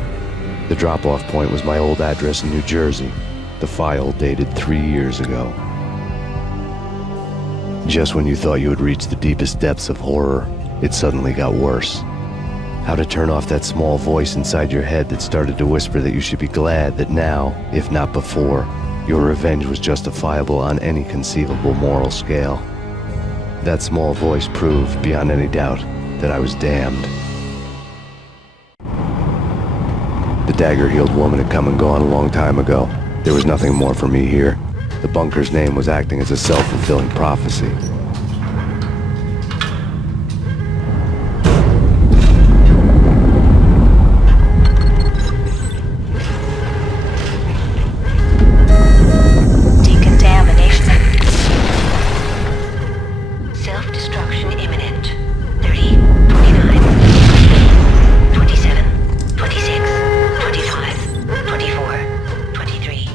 The drop-off point was my old address in New Jersey. The file dated 3 years ago. Just when you thought you had reached the deepest depths of horror, it suddenly got worse. How to turn off that small voice inside your head that started to whisper that you should be glad that now, if not before, your revenge was justifiable on any conceivable moral scale. That small voice proved, beyond any doubt, that I was damned. The dagger-heeled woman had come and gone a long time ago. There was nothing more for me here. The bunker's name was acting as a self-fulfilling prophecy. Decontamination. Self-destruction imminent. 30, 29, 27, 26, 25, 24, 23,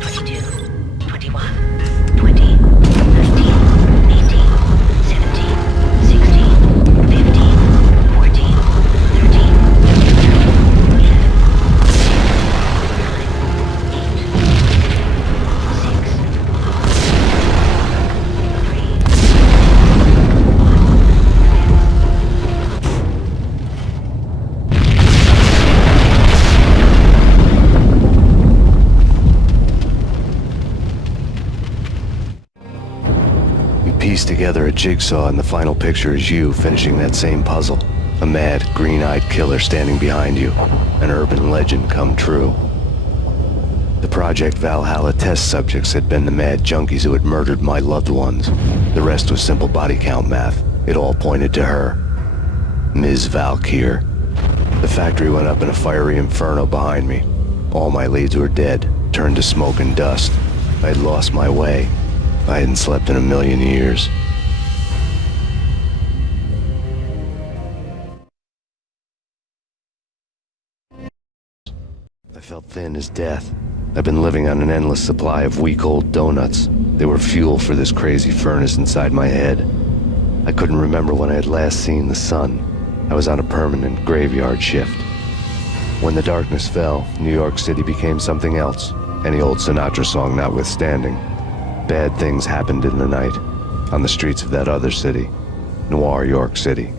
22, 21, 20, 19, 18, 17, 16, 15, 14, 13, Piece together a jigsaw, and the final picture is you finishing that same puzzle. A mad, green-eyed killer standing behind you. An urban legend come true. The Project Valhalla test subjects had been the mad junkies who had murdered my loved ones. The rest was simple body count math. It all pointed to her. Ms. Valkyr. The factory went up in a fiery inferno behind me. All my leads were dead, turned to smoke and dust. I had lost my way. I hadn't slept in a million years. I felt thin as death. I've been living on an endless supply of week-old donuts. They were fuel for this crazy furnace inside my head. I couldn't remember when I had last seen the sun. I was on a permanent graveyard shift. When the darkness fell, New York City became something else, any old Sinatra song notwithstanding. Bad things happened in the night, on the streets of that other city, Noir York City.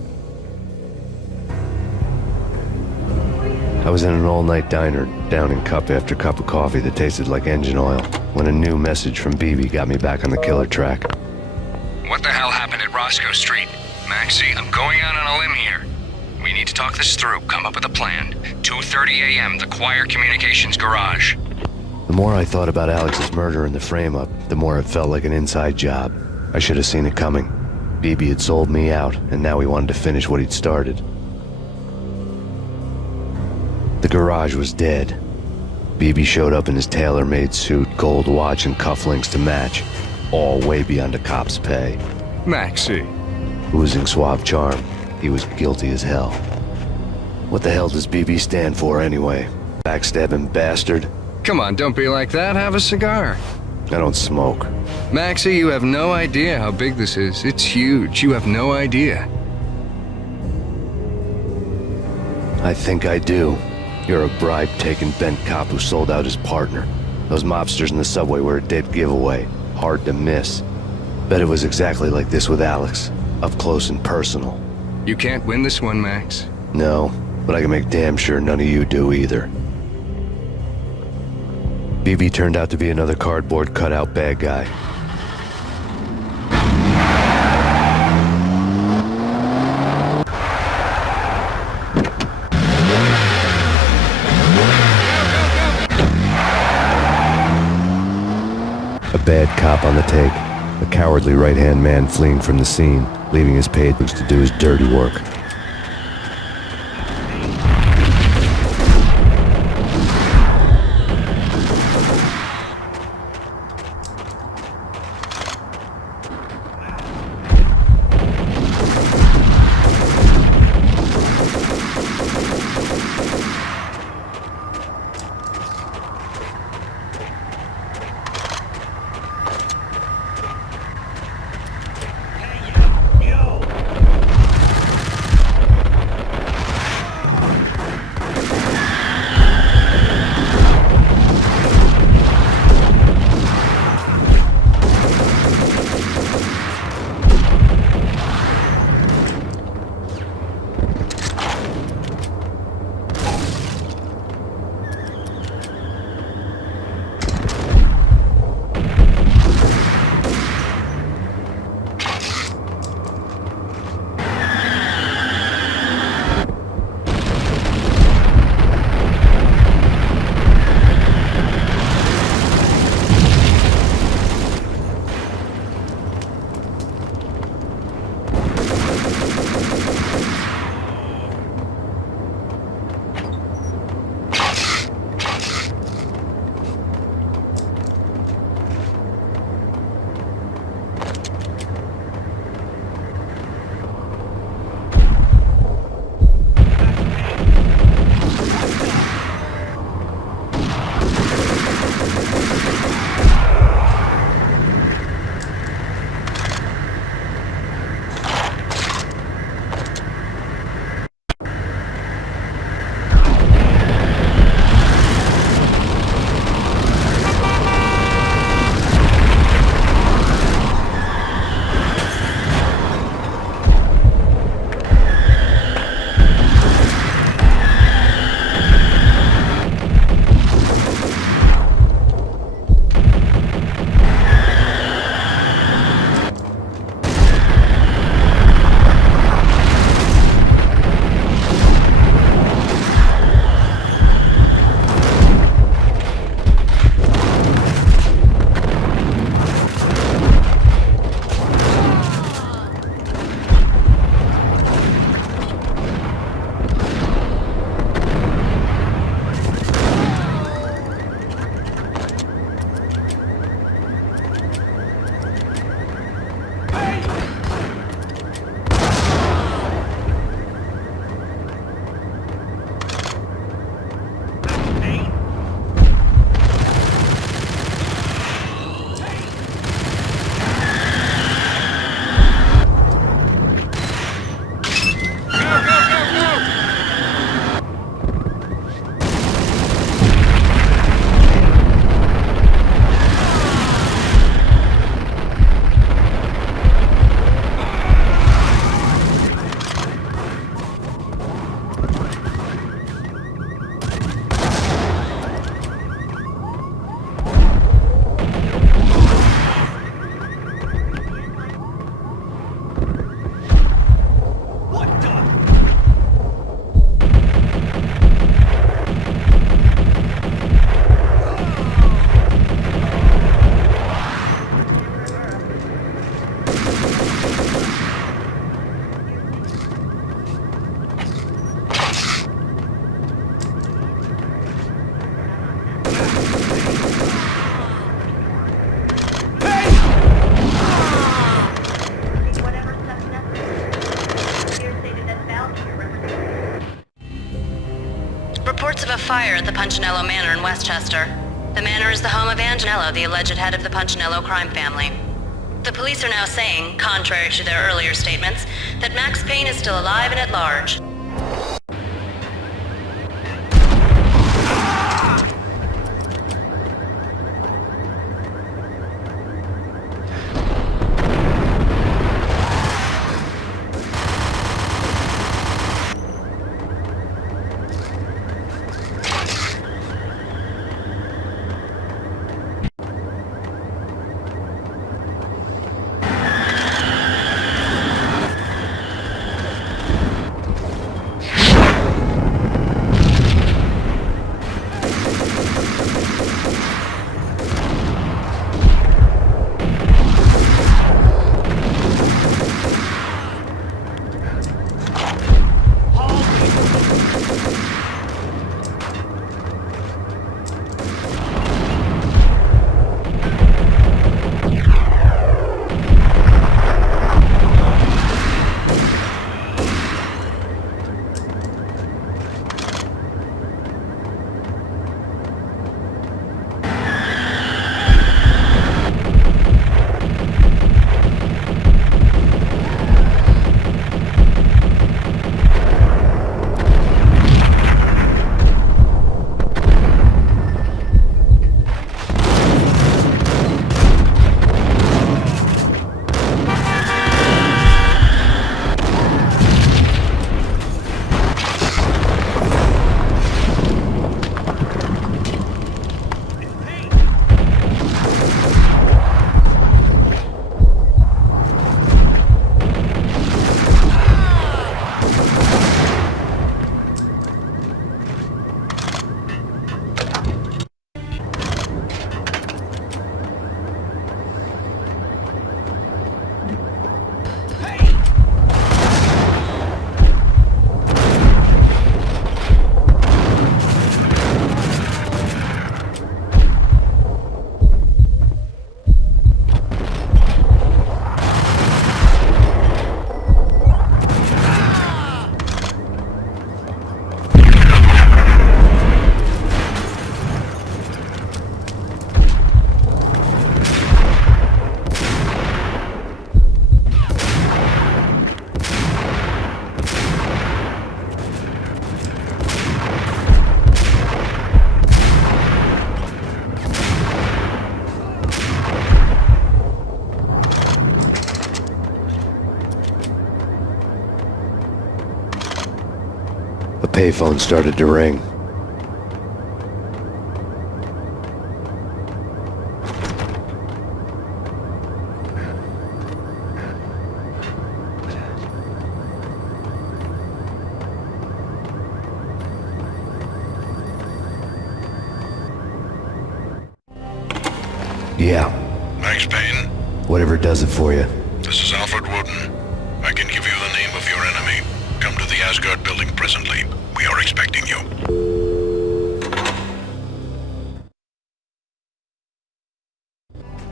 I was in an all-night diner, downing cup after cup of coffee that tasted like engine oil, when a new message from BB got me back on the killer track. What the hell happened at Roscoe Street? Maxie, I'm going out on a limb here. We need to talk this through, come up with a plan. 2:30 a.m., the Choir Communications Garage. The more I thought about Alex's murder and the frame-up, the more it felt like an inside job. I should have seen it coming. BB had sold me out, and now he wanted to finish what he'd started. The garage was dead. BB showed up in his tailor-made suit, gold watch, and cufflinks to match, all way beyond a cop's pay. Maxie. Oozing suave charm, he was guilty as hell. What the hell does BB stand for anyway? Backstabbing Bastard? Come on, don't be like that. Have a cigar. I don't smoke. Maxie, you have no idea how big this is. It's huge. You have no idea. I think I do. You're a bribe-taking bent cop who sold out his partner. Those mobsters in the subway were a dead giveaway. Hard to miss. Bet it was exactly like this with Alex. Up close and personal. You can't win this one, Max. No, but I can make damn sure none of you do either. BB turned out to be another cardboard cutout bad guy. A bad cop on the take. A cowardly right-hand man fleeing from the scene, leaving his paid to do his dirty work. Reports of a fire at the Punchinello Manor in Westchester. The manor is the home of Angelello, the alleged head of the Punchinello crime family. The police are now saying, contrary to their earlier statements, that Max Payne is still alive and at large. payphone started to ring. Yeah. Thanks, Payne. Whatever does it for you. This is Alfred Woden. I can give you the name of your enemy. Come to the Asgard building presently. We are expecting you.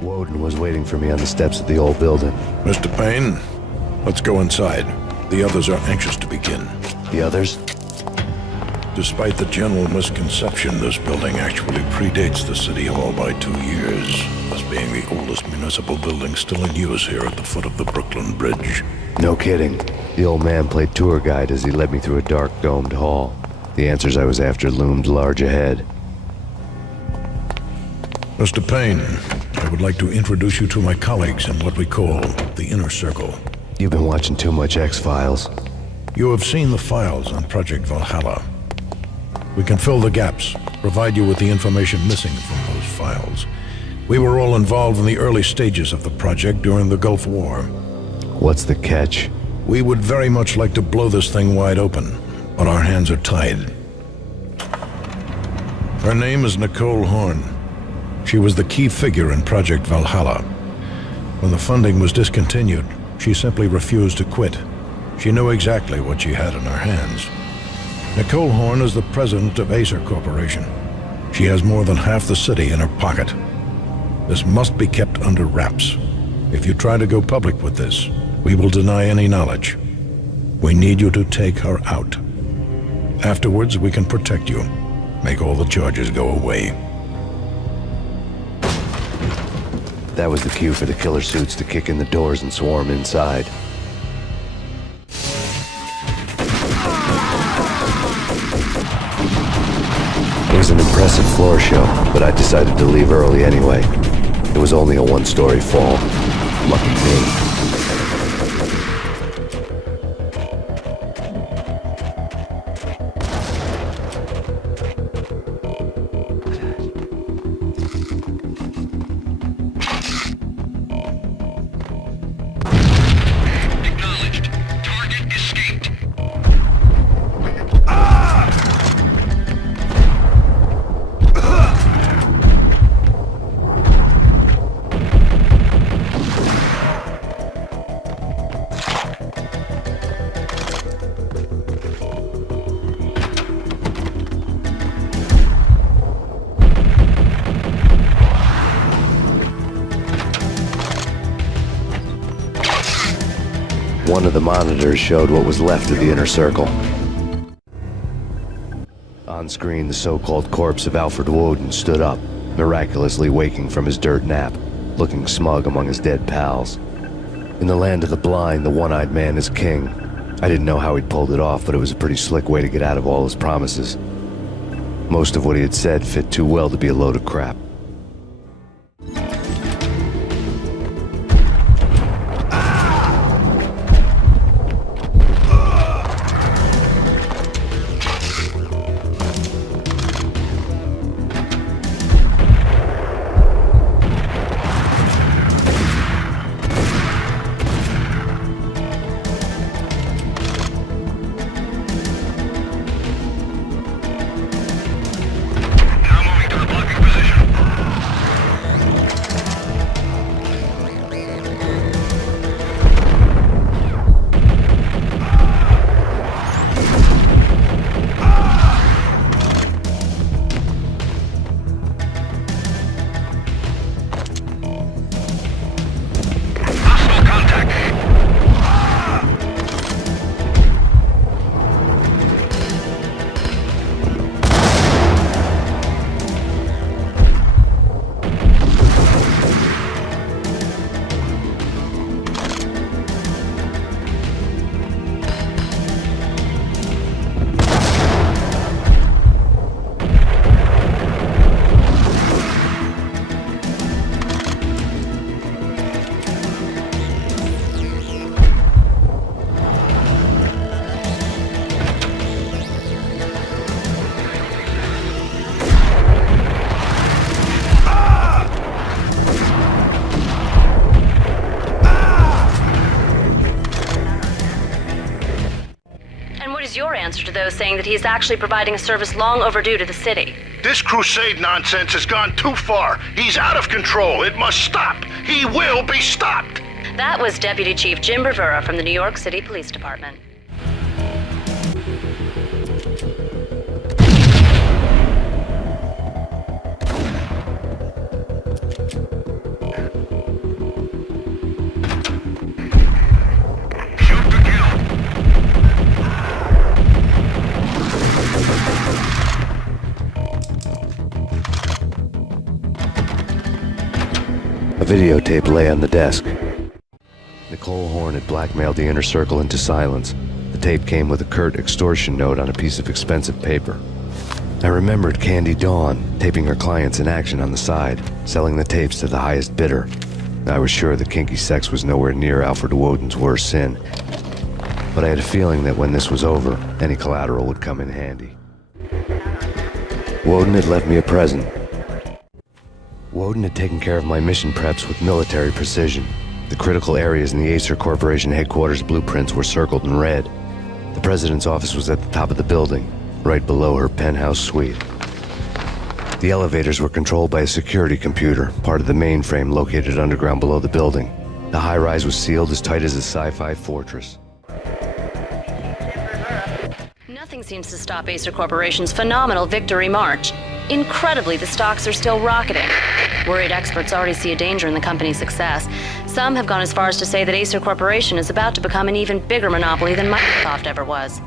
Woden was waiting for me on the steps of the old building. Mr. Payne, let's go inside. The others are anxious to begin. The others? Despite the general misconception, this building actually predates the City Hall by 2 years, thus being the oldest municipal building still in use here at the foot of the Brooklyn Bridge. No kidding. The old man played tour guide as he led me through a dark domed hall. The answers I was after loomed large ahead. Mr. Payne, I would like to introduce you to my colleagues in what we call the Inner Circle. You've been watching too much X-Files. You have seen the files on Project Valhalla. We can fill the gaps, provide you with the information missing from those files. We were all involved in the early stages of the project during the Gulf War. What's the catch? We would very much like to blow this thing wide open, but our hands are tied. Her name is Nicole Horn. She was the key figure in Project Valhalla. When the funding was discontinued, she simply refused to quit. She knew exactly what she had in her hands. Nicole Horn is the president of Acer Corporation. She has more than half the city in her pocket. This must be kept under wraps. If you try to go public with this, we will deny any knowledge. We need you to take her out. Afterwards, we can protect you. Make all the charges go away. That was the cue for the killer suits to kick in the doors and swarm inside. It was an impressive floor show, but I decided to leave early anyway. It was only a one-story fall. Lucky me. One of the monitors showed what was left of the Inner Circle. On screen, the so-called corpse of Alfred Woden stood up, miraculously waking from his dirt nap, looking smug among his dead pals. In the land of the blind, the one-eyed man is king. I didn't know how he'd pulled it off, but it was a pretty slick way to get out of all his promises. Most of what he had said fit too well to be a load of crap. Now moving to the blocking position. those saying that he's actually providing a service long overdue to the city. This crusade nonsense has gone too far. He's out of control. It must stop. He will be stopped. That was Deputy Chief Jim Rivera from the New York City Police Department. A videotape lay on the desk. Nicole Horn had blackmailed the Inner Circle into silence. The tape came with a curt extortion note on a piece of expensive paper. I remembered Candy Dawn taping her clients in action on the side, selling the tapes to the highest bidder. I was sure that kinky sex was nowhere near Alfred Woden's worst sin, but I had a feeling that when this was over, any collateral would come in handy. Woden had left me a present. Woden had taken care of my mission preps with military precision. The critical areas in the Acer Corporation headquarters blueprints were circled in red. The president's office was at the top of the building, right below her penthouse suite. The elevators were controlled by a security computer, part of the mainframe located underground below the building. The high-rise was sealed as tight as a sci-fi fortress. Nothing seems to stop Acer Corporation's phenomenal victory march. Incredibly, the stocks are still rocketing. Worried experts already see a danger in the company's success. Some have gone as far as to say that Acer Corporation is about to become an even bigger monopoly than Microsoft ever was.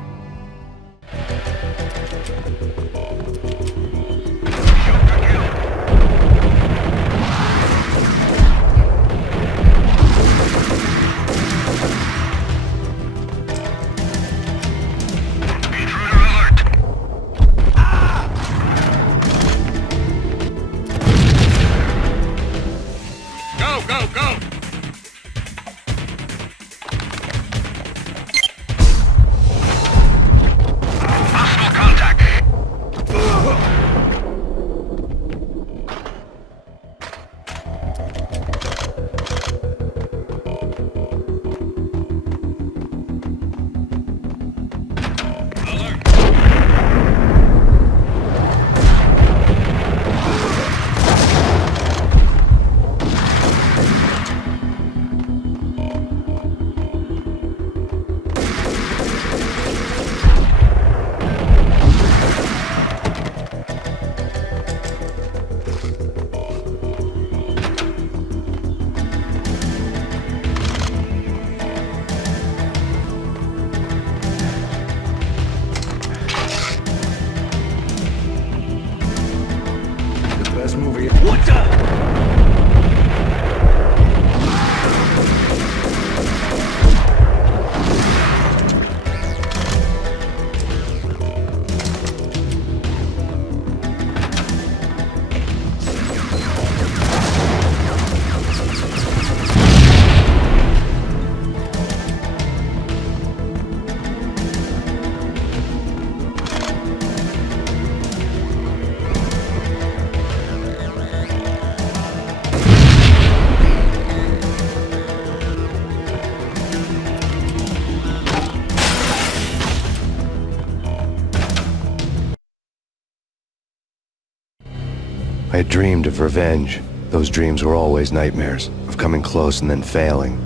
I had dreamed of revenge. Those dreams were always nightmares, of coming close and then failing.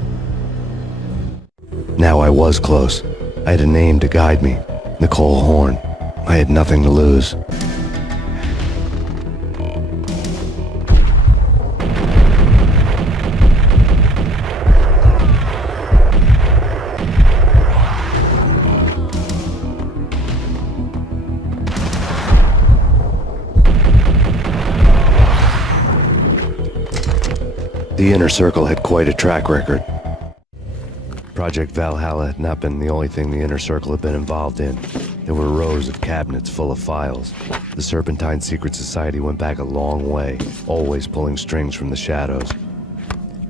Now I was close. I had a name to guide me, Nicole Horn. I had nothing to lose. The Inner Circle had quite a track record. Project Valhalla had not been the only thing the Inner Circle had been involved in. There were rows of cabinets full of files. The Serpentine Secret Society went back a long way, always pulling strings from the shadows.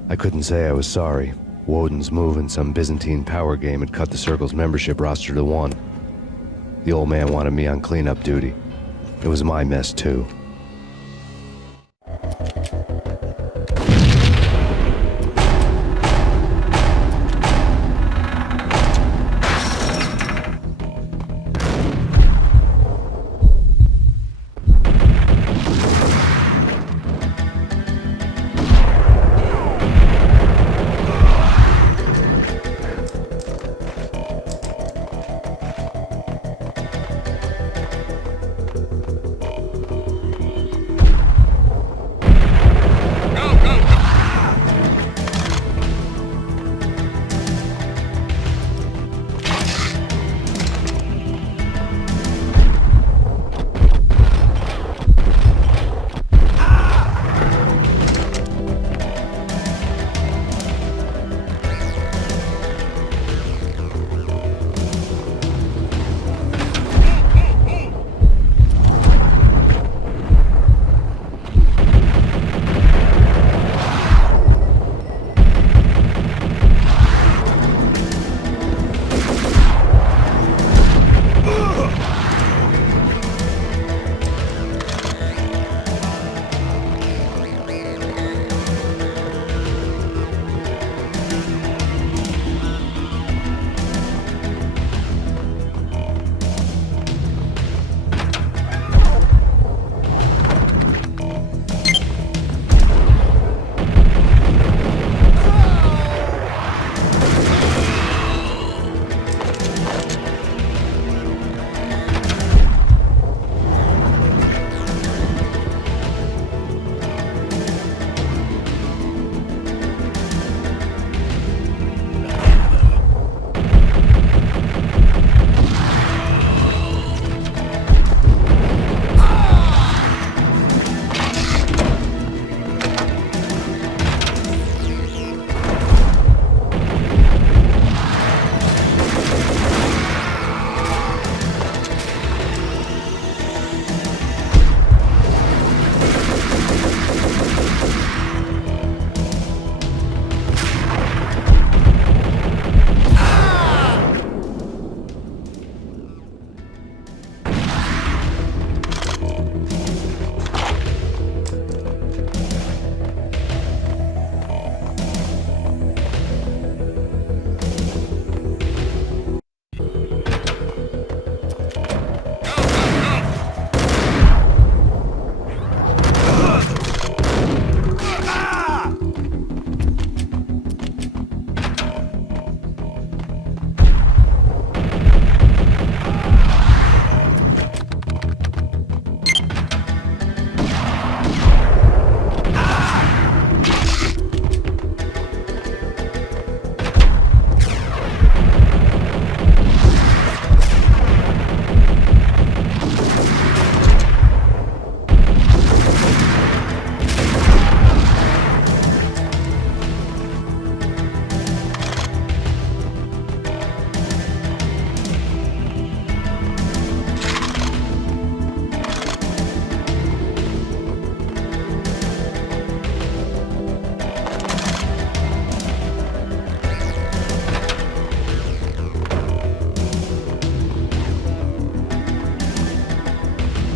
I couldn't say I was sorry. Woden's move in some Byzantine power game had cut the Circle's membership roster to 1. The old man wanted me on cleanup duty. It was my mess, too.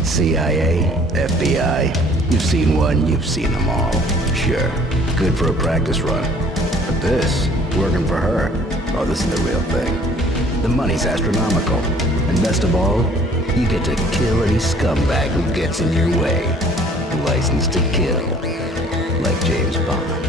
CIA, FBI, you've seen one, you've seen them all. Sure, good for a practice run. But this, working for her, oh, this is the real thing. The money's astronomical. And best of all, you get to kill any scumbag who gets in your way. License to kill. Like James Bond.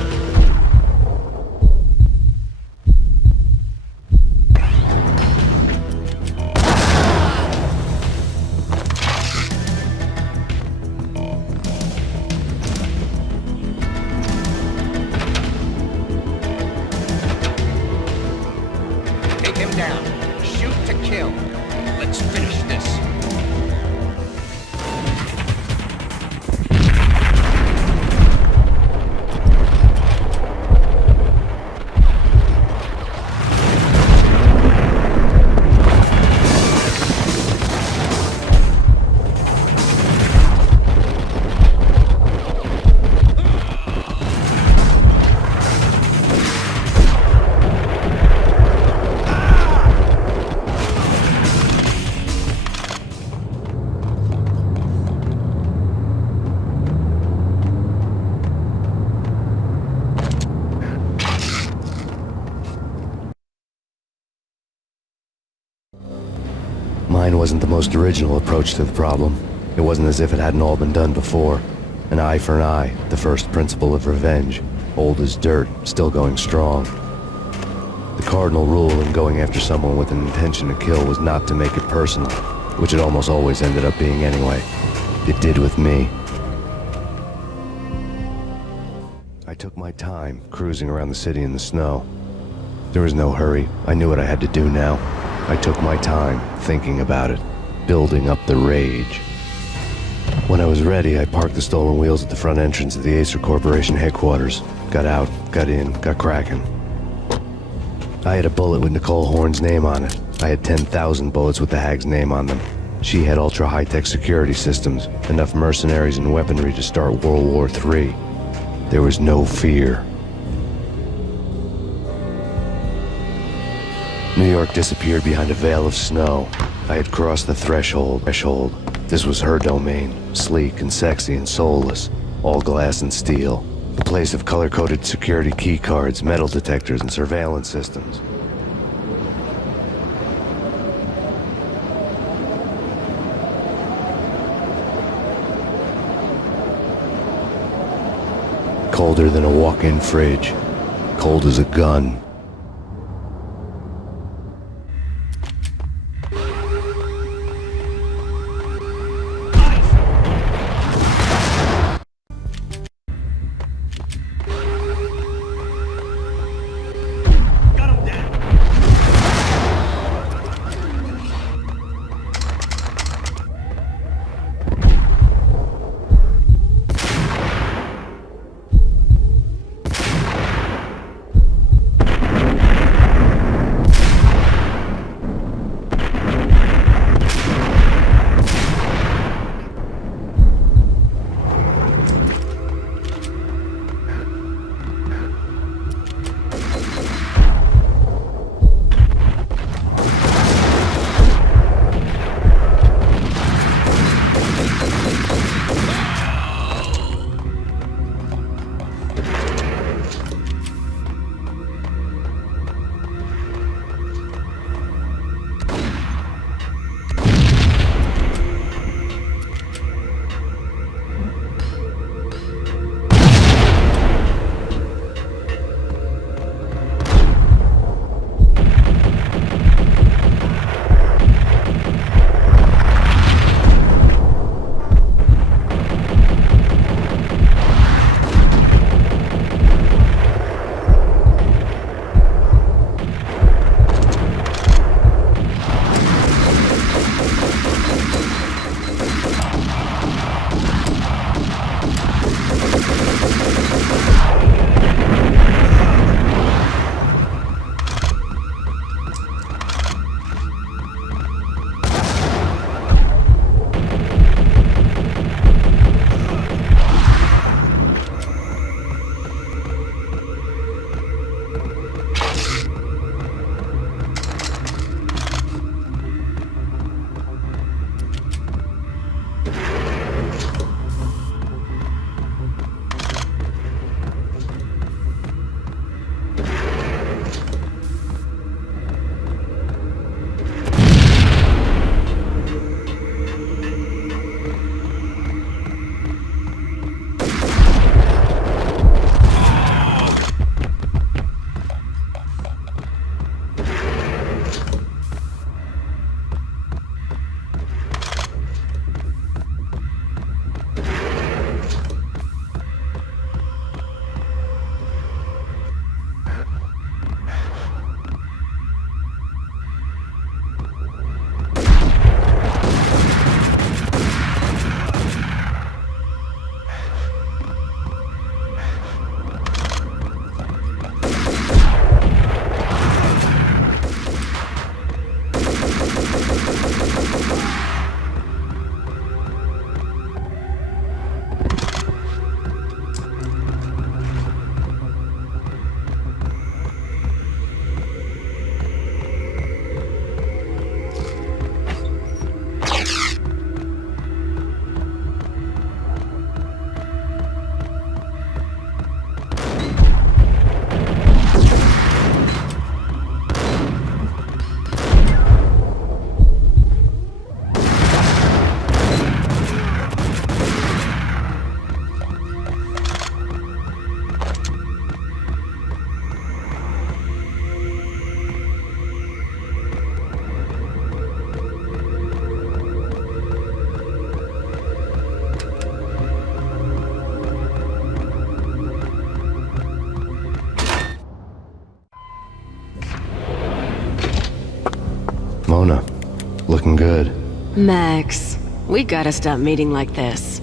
Mine wasn't the most original approach to the problem. It wasn't as if it hadn't all been done before. An eye for an eye, the first principle of revenge. Old as dirt, still going strong. The cardinal rule in going after someone with an intention to kill was not to make it personal, which it almost always ended up being anyway. It did with me. I took my time, cruising around the city in the snow. There was no hurry. I knew what I had to do now. I took my time, thinking about it, building up the rage. When I was ready, I parked the stolen wheels at the front entrance of the Acer Corporation headquarters. Got out, got in, got cracking. I had a bullet with Nicole Horn's name on it. I had 10,000 bullets with the hag's name on them. She had ultra-high-tech security systems, enough mercenaries and weaponry to start World War III. There was no fear. New York disappeared behind a veil of snow. I had crossed the threshold. This was her domain, sleek and sexy and soulless, all glass and steel. A place of color-coded security keycards, metal detectors, and surveillance systems. Colder than a walk-in fridge. Cold as a gun. good. Max, we gotta stop meeting like this.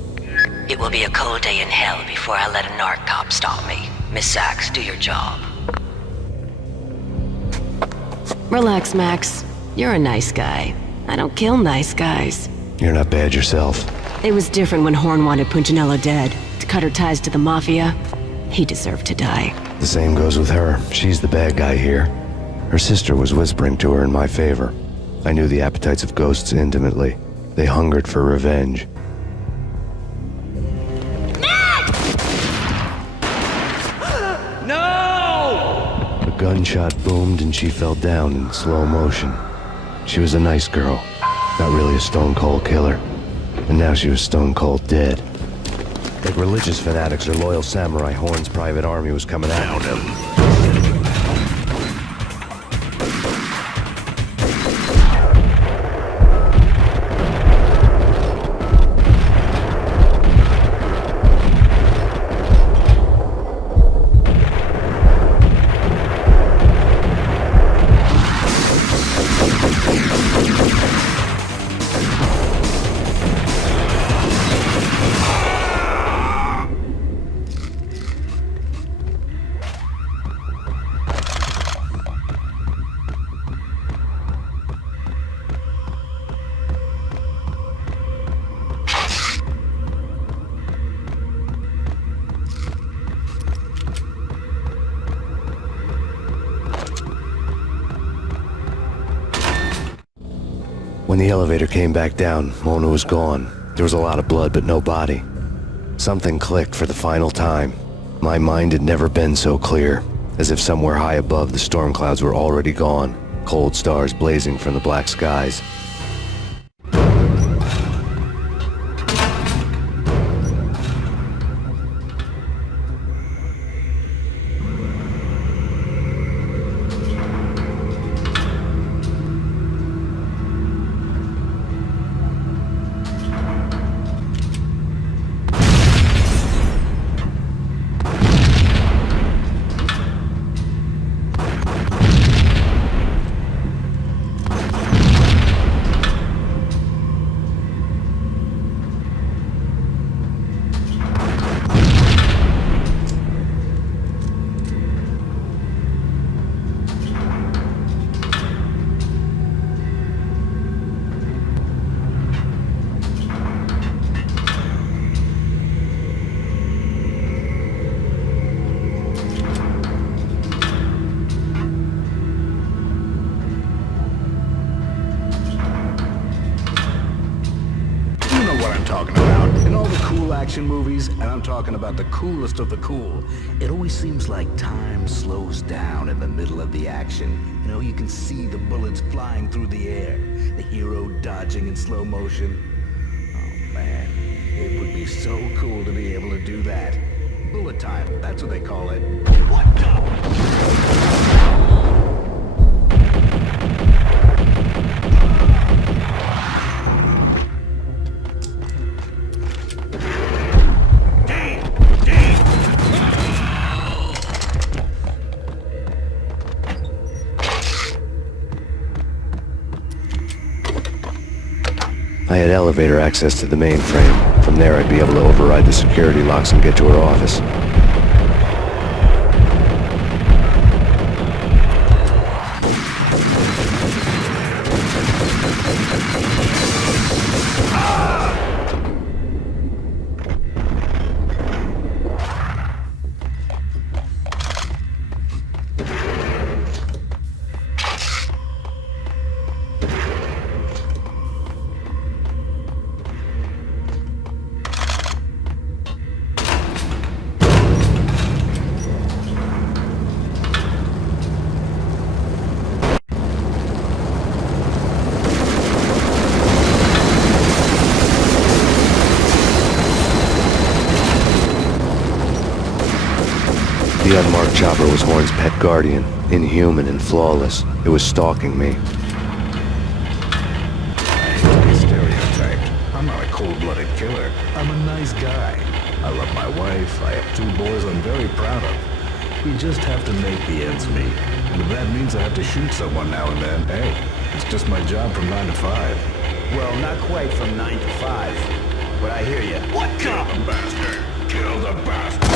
It will be a cold day in hell before I let a narc cop stop me. Miss Sachs, do your job. Relax, Max. You're a nice guy. I don't kill nice guys. You're not bad yourself. It was different when Horn wanted Punchinello dead. To cut her ties to the Mafia. He deserved to die. The same goes with her. She's the bad guy here. Her sister was whispering to her in my favor. I knew the appetites of ghosts intimately. They hungered for revenge. No! A gunshot boomed and she fell down in slow motion. She was a nice girl, not really a stone-cold killer. And now she was stone-cold dead. Like religious fanatics or loyal samurai, Horn's private army was coming after him. When the elevator came back down, Mona was gone. There was a lot of blood, but no body. Something clicked for the final time. My mind had never been so clear, as if somewhere high above the storm clouds were already gone, cold stars blazing from the black skies. Movies, and I'm talking about the coolest of the cool. It always seems like time slows down in the middle of the action. You know, you can see the bullets flying through the air, the hero dodging in slow motion. Oh man, it would be so cool to be able to do that. Bullet time, that's what they call it. What the? I had elevator access to the mainframe. From there, I'd be able to override the security locks and get to her office. The unmarked chopper was Horn's pet guardian, inhuman and flawless. It was stalking me. I hate to be stereotyped. I'm not a cold-blooded killer. I'm a nice guy. I love my wife. I have 2 boys I'm very proud of. We just have to make the ends meet. And if that means I have to shoot someone now and then, hey, it's just my job from 9 to 5. Well, not quite from 9 to 5. But I hear you. What Kill the bastard! Kill the bastard!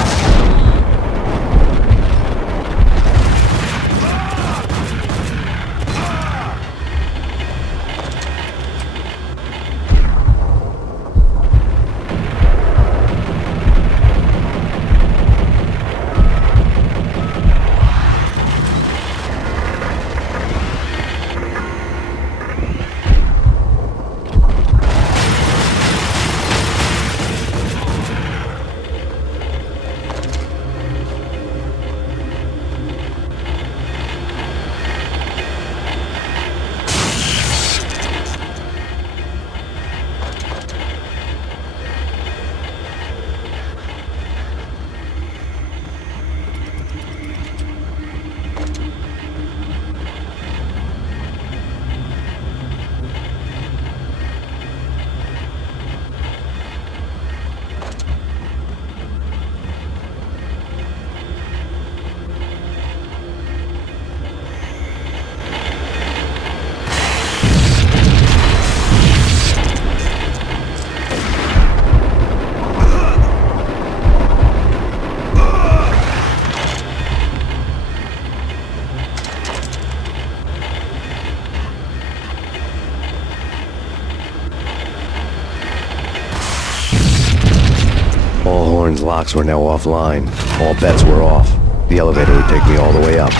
Horn's locks were now offline. All bets were off. The elevator would take me all the way up.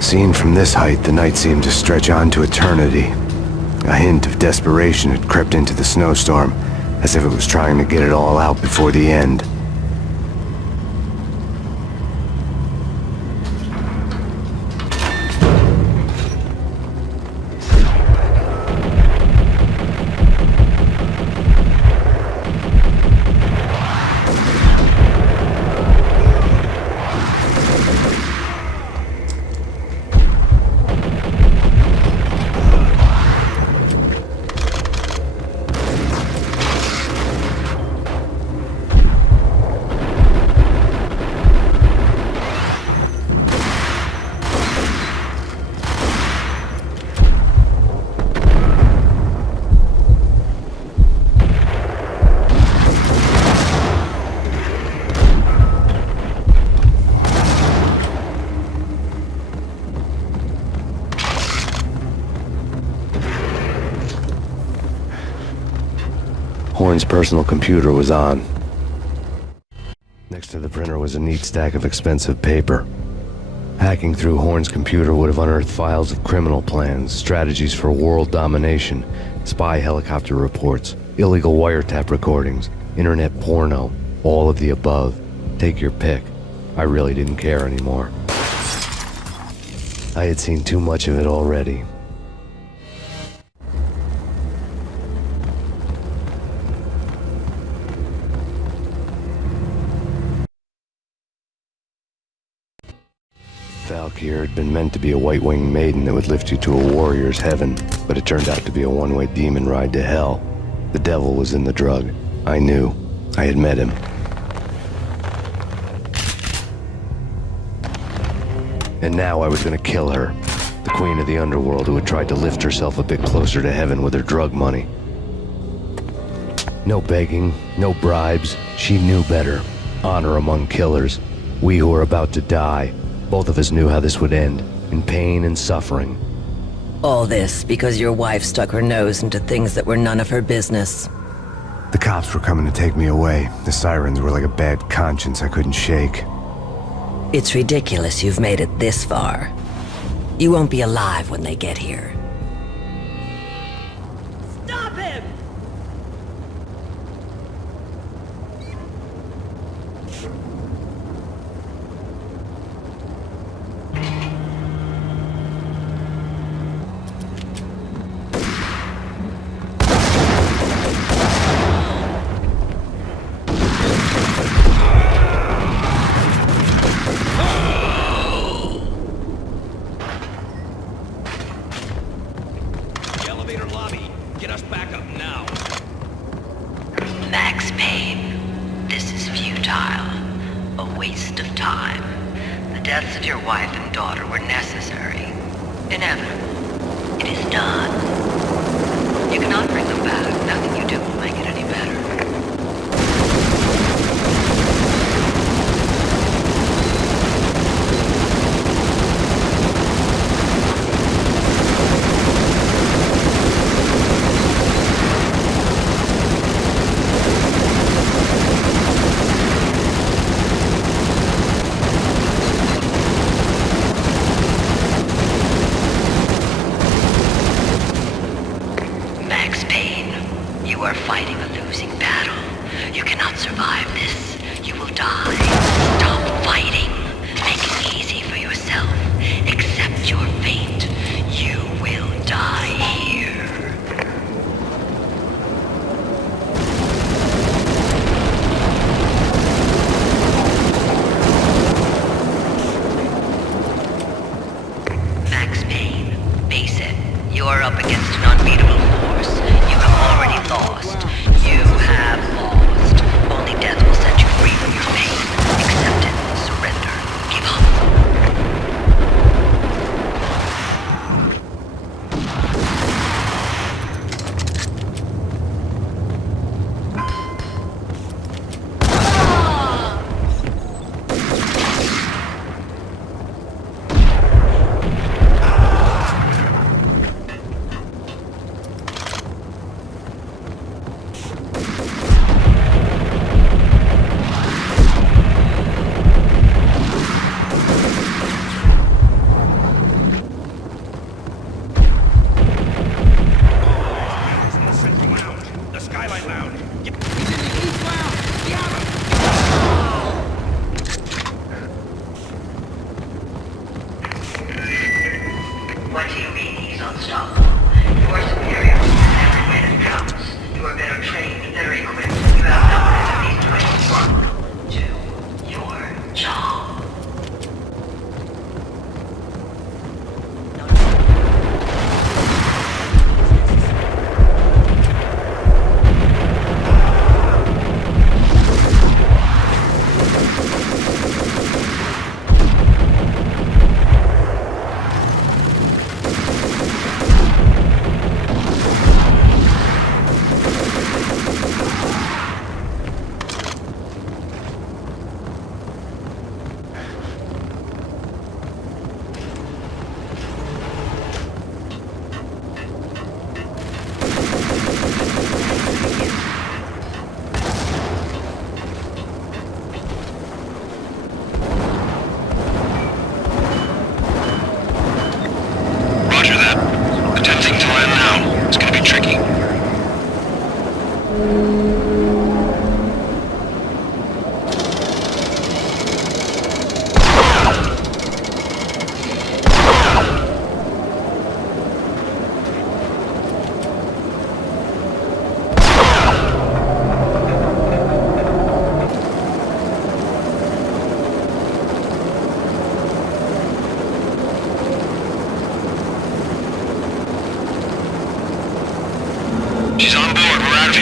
Seen from this height, the night seemed to stretch on to eternity. A hint of desperation had crept into the snowstorm, as if it was trying to get it all out before the end. Horn's personal computer was on. Next to the printer was a neat stack of expensive paper. Hacking through Horn's computer would have unearthed files of criminal plans, strategies for world domination, spy helicopter reports, illegal wiretap recordings, internet porno, all of the above. Take your pick. I really didn't care anymore. I had seen too much of it already. Valkyr had been meant to be a white-winged maiden that would lift you to a warrior's heaven, but it turned out to be a one-way demon ride to hell. The devil was in the drug. I knew. I had met him. And now I was gonna kill her. The queen of the underworld who had tried to lift herself a bit closer to heaven with her drug money. No begging, no bribes. She knew better. Honor among killers. We who were about to die. Both of us knew how this would end, in pain and suffering. All this because your wife stuck her nose into things that were none of her business. The cops were coming to take me away. The sirens were like a bad conscience I couldn't shake. It's ridiculous you've made it this far. You won't be alive when they get here. Stop him! deaths of your wife and daughter were necessary, inevitable. It is done. You cannot bring them back. Nothing you do will make it any better.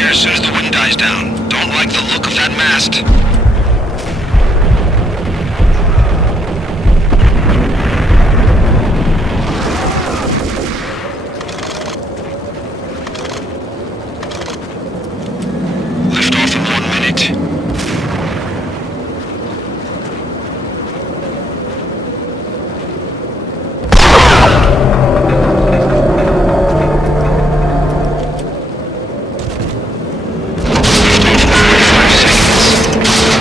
As soon as the wind dies down. Don't like the look of that mast. Lift off in 1 minute. Seconds.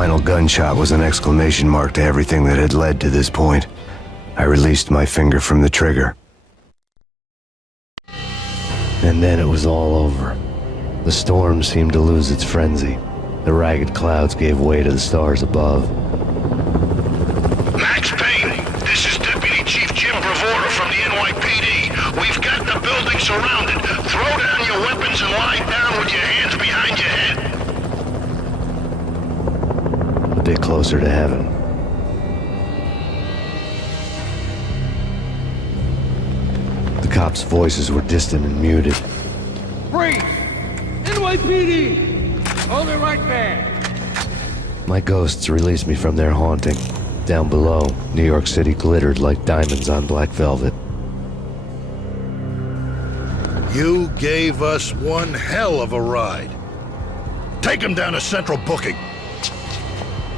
final gunshot was an exclamation mark to everything that had led to this point. I released my finger from the trigger. And then it was all over. The storm seemed to lose its frenzy. The ragged clouds gave way to the stars above. Max Payne, this is Deputy Chief Jim Bravura from the NYPD. We've got the building surrounded. Throw down your weapons and lie down with your hands behind your head. A bit closer to heaven. The cops' voices were distant and muted. Freeze! NYPD! Hold it right there! My ghosts released me from their haunting. Down below, New York City glittered like diamonds on black velvet. You gave us one hell of a ride. Take him down to Central Booking.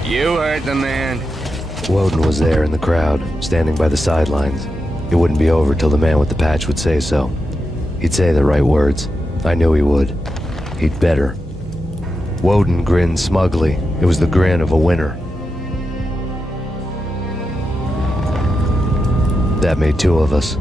You heard the man. Woden was there in the crowd, standing by the sidelines. It wouldn't be over till the man with the patch would say so. He'd say the right words. I knew he would. He'd better. Woden grinned smugly. It was the grin of a winner. That made two of us.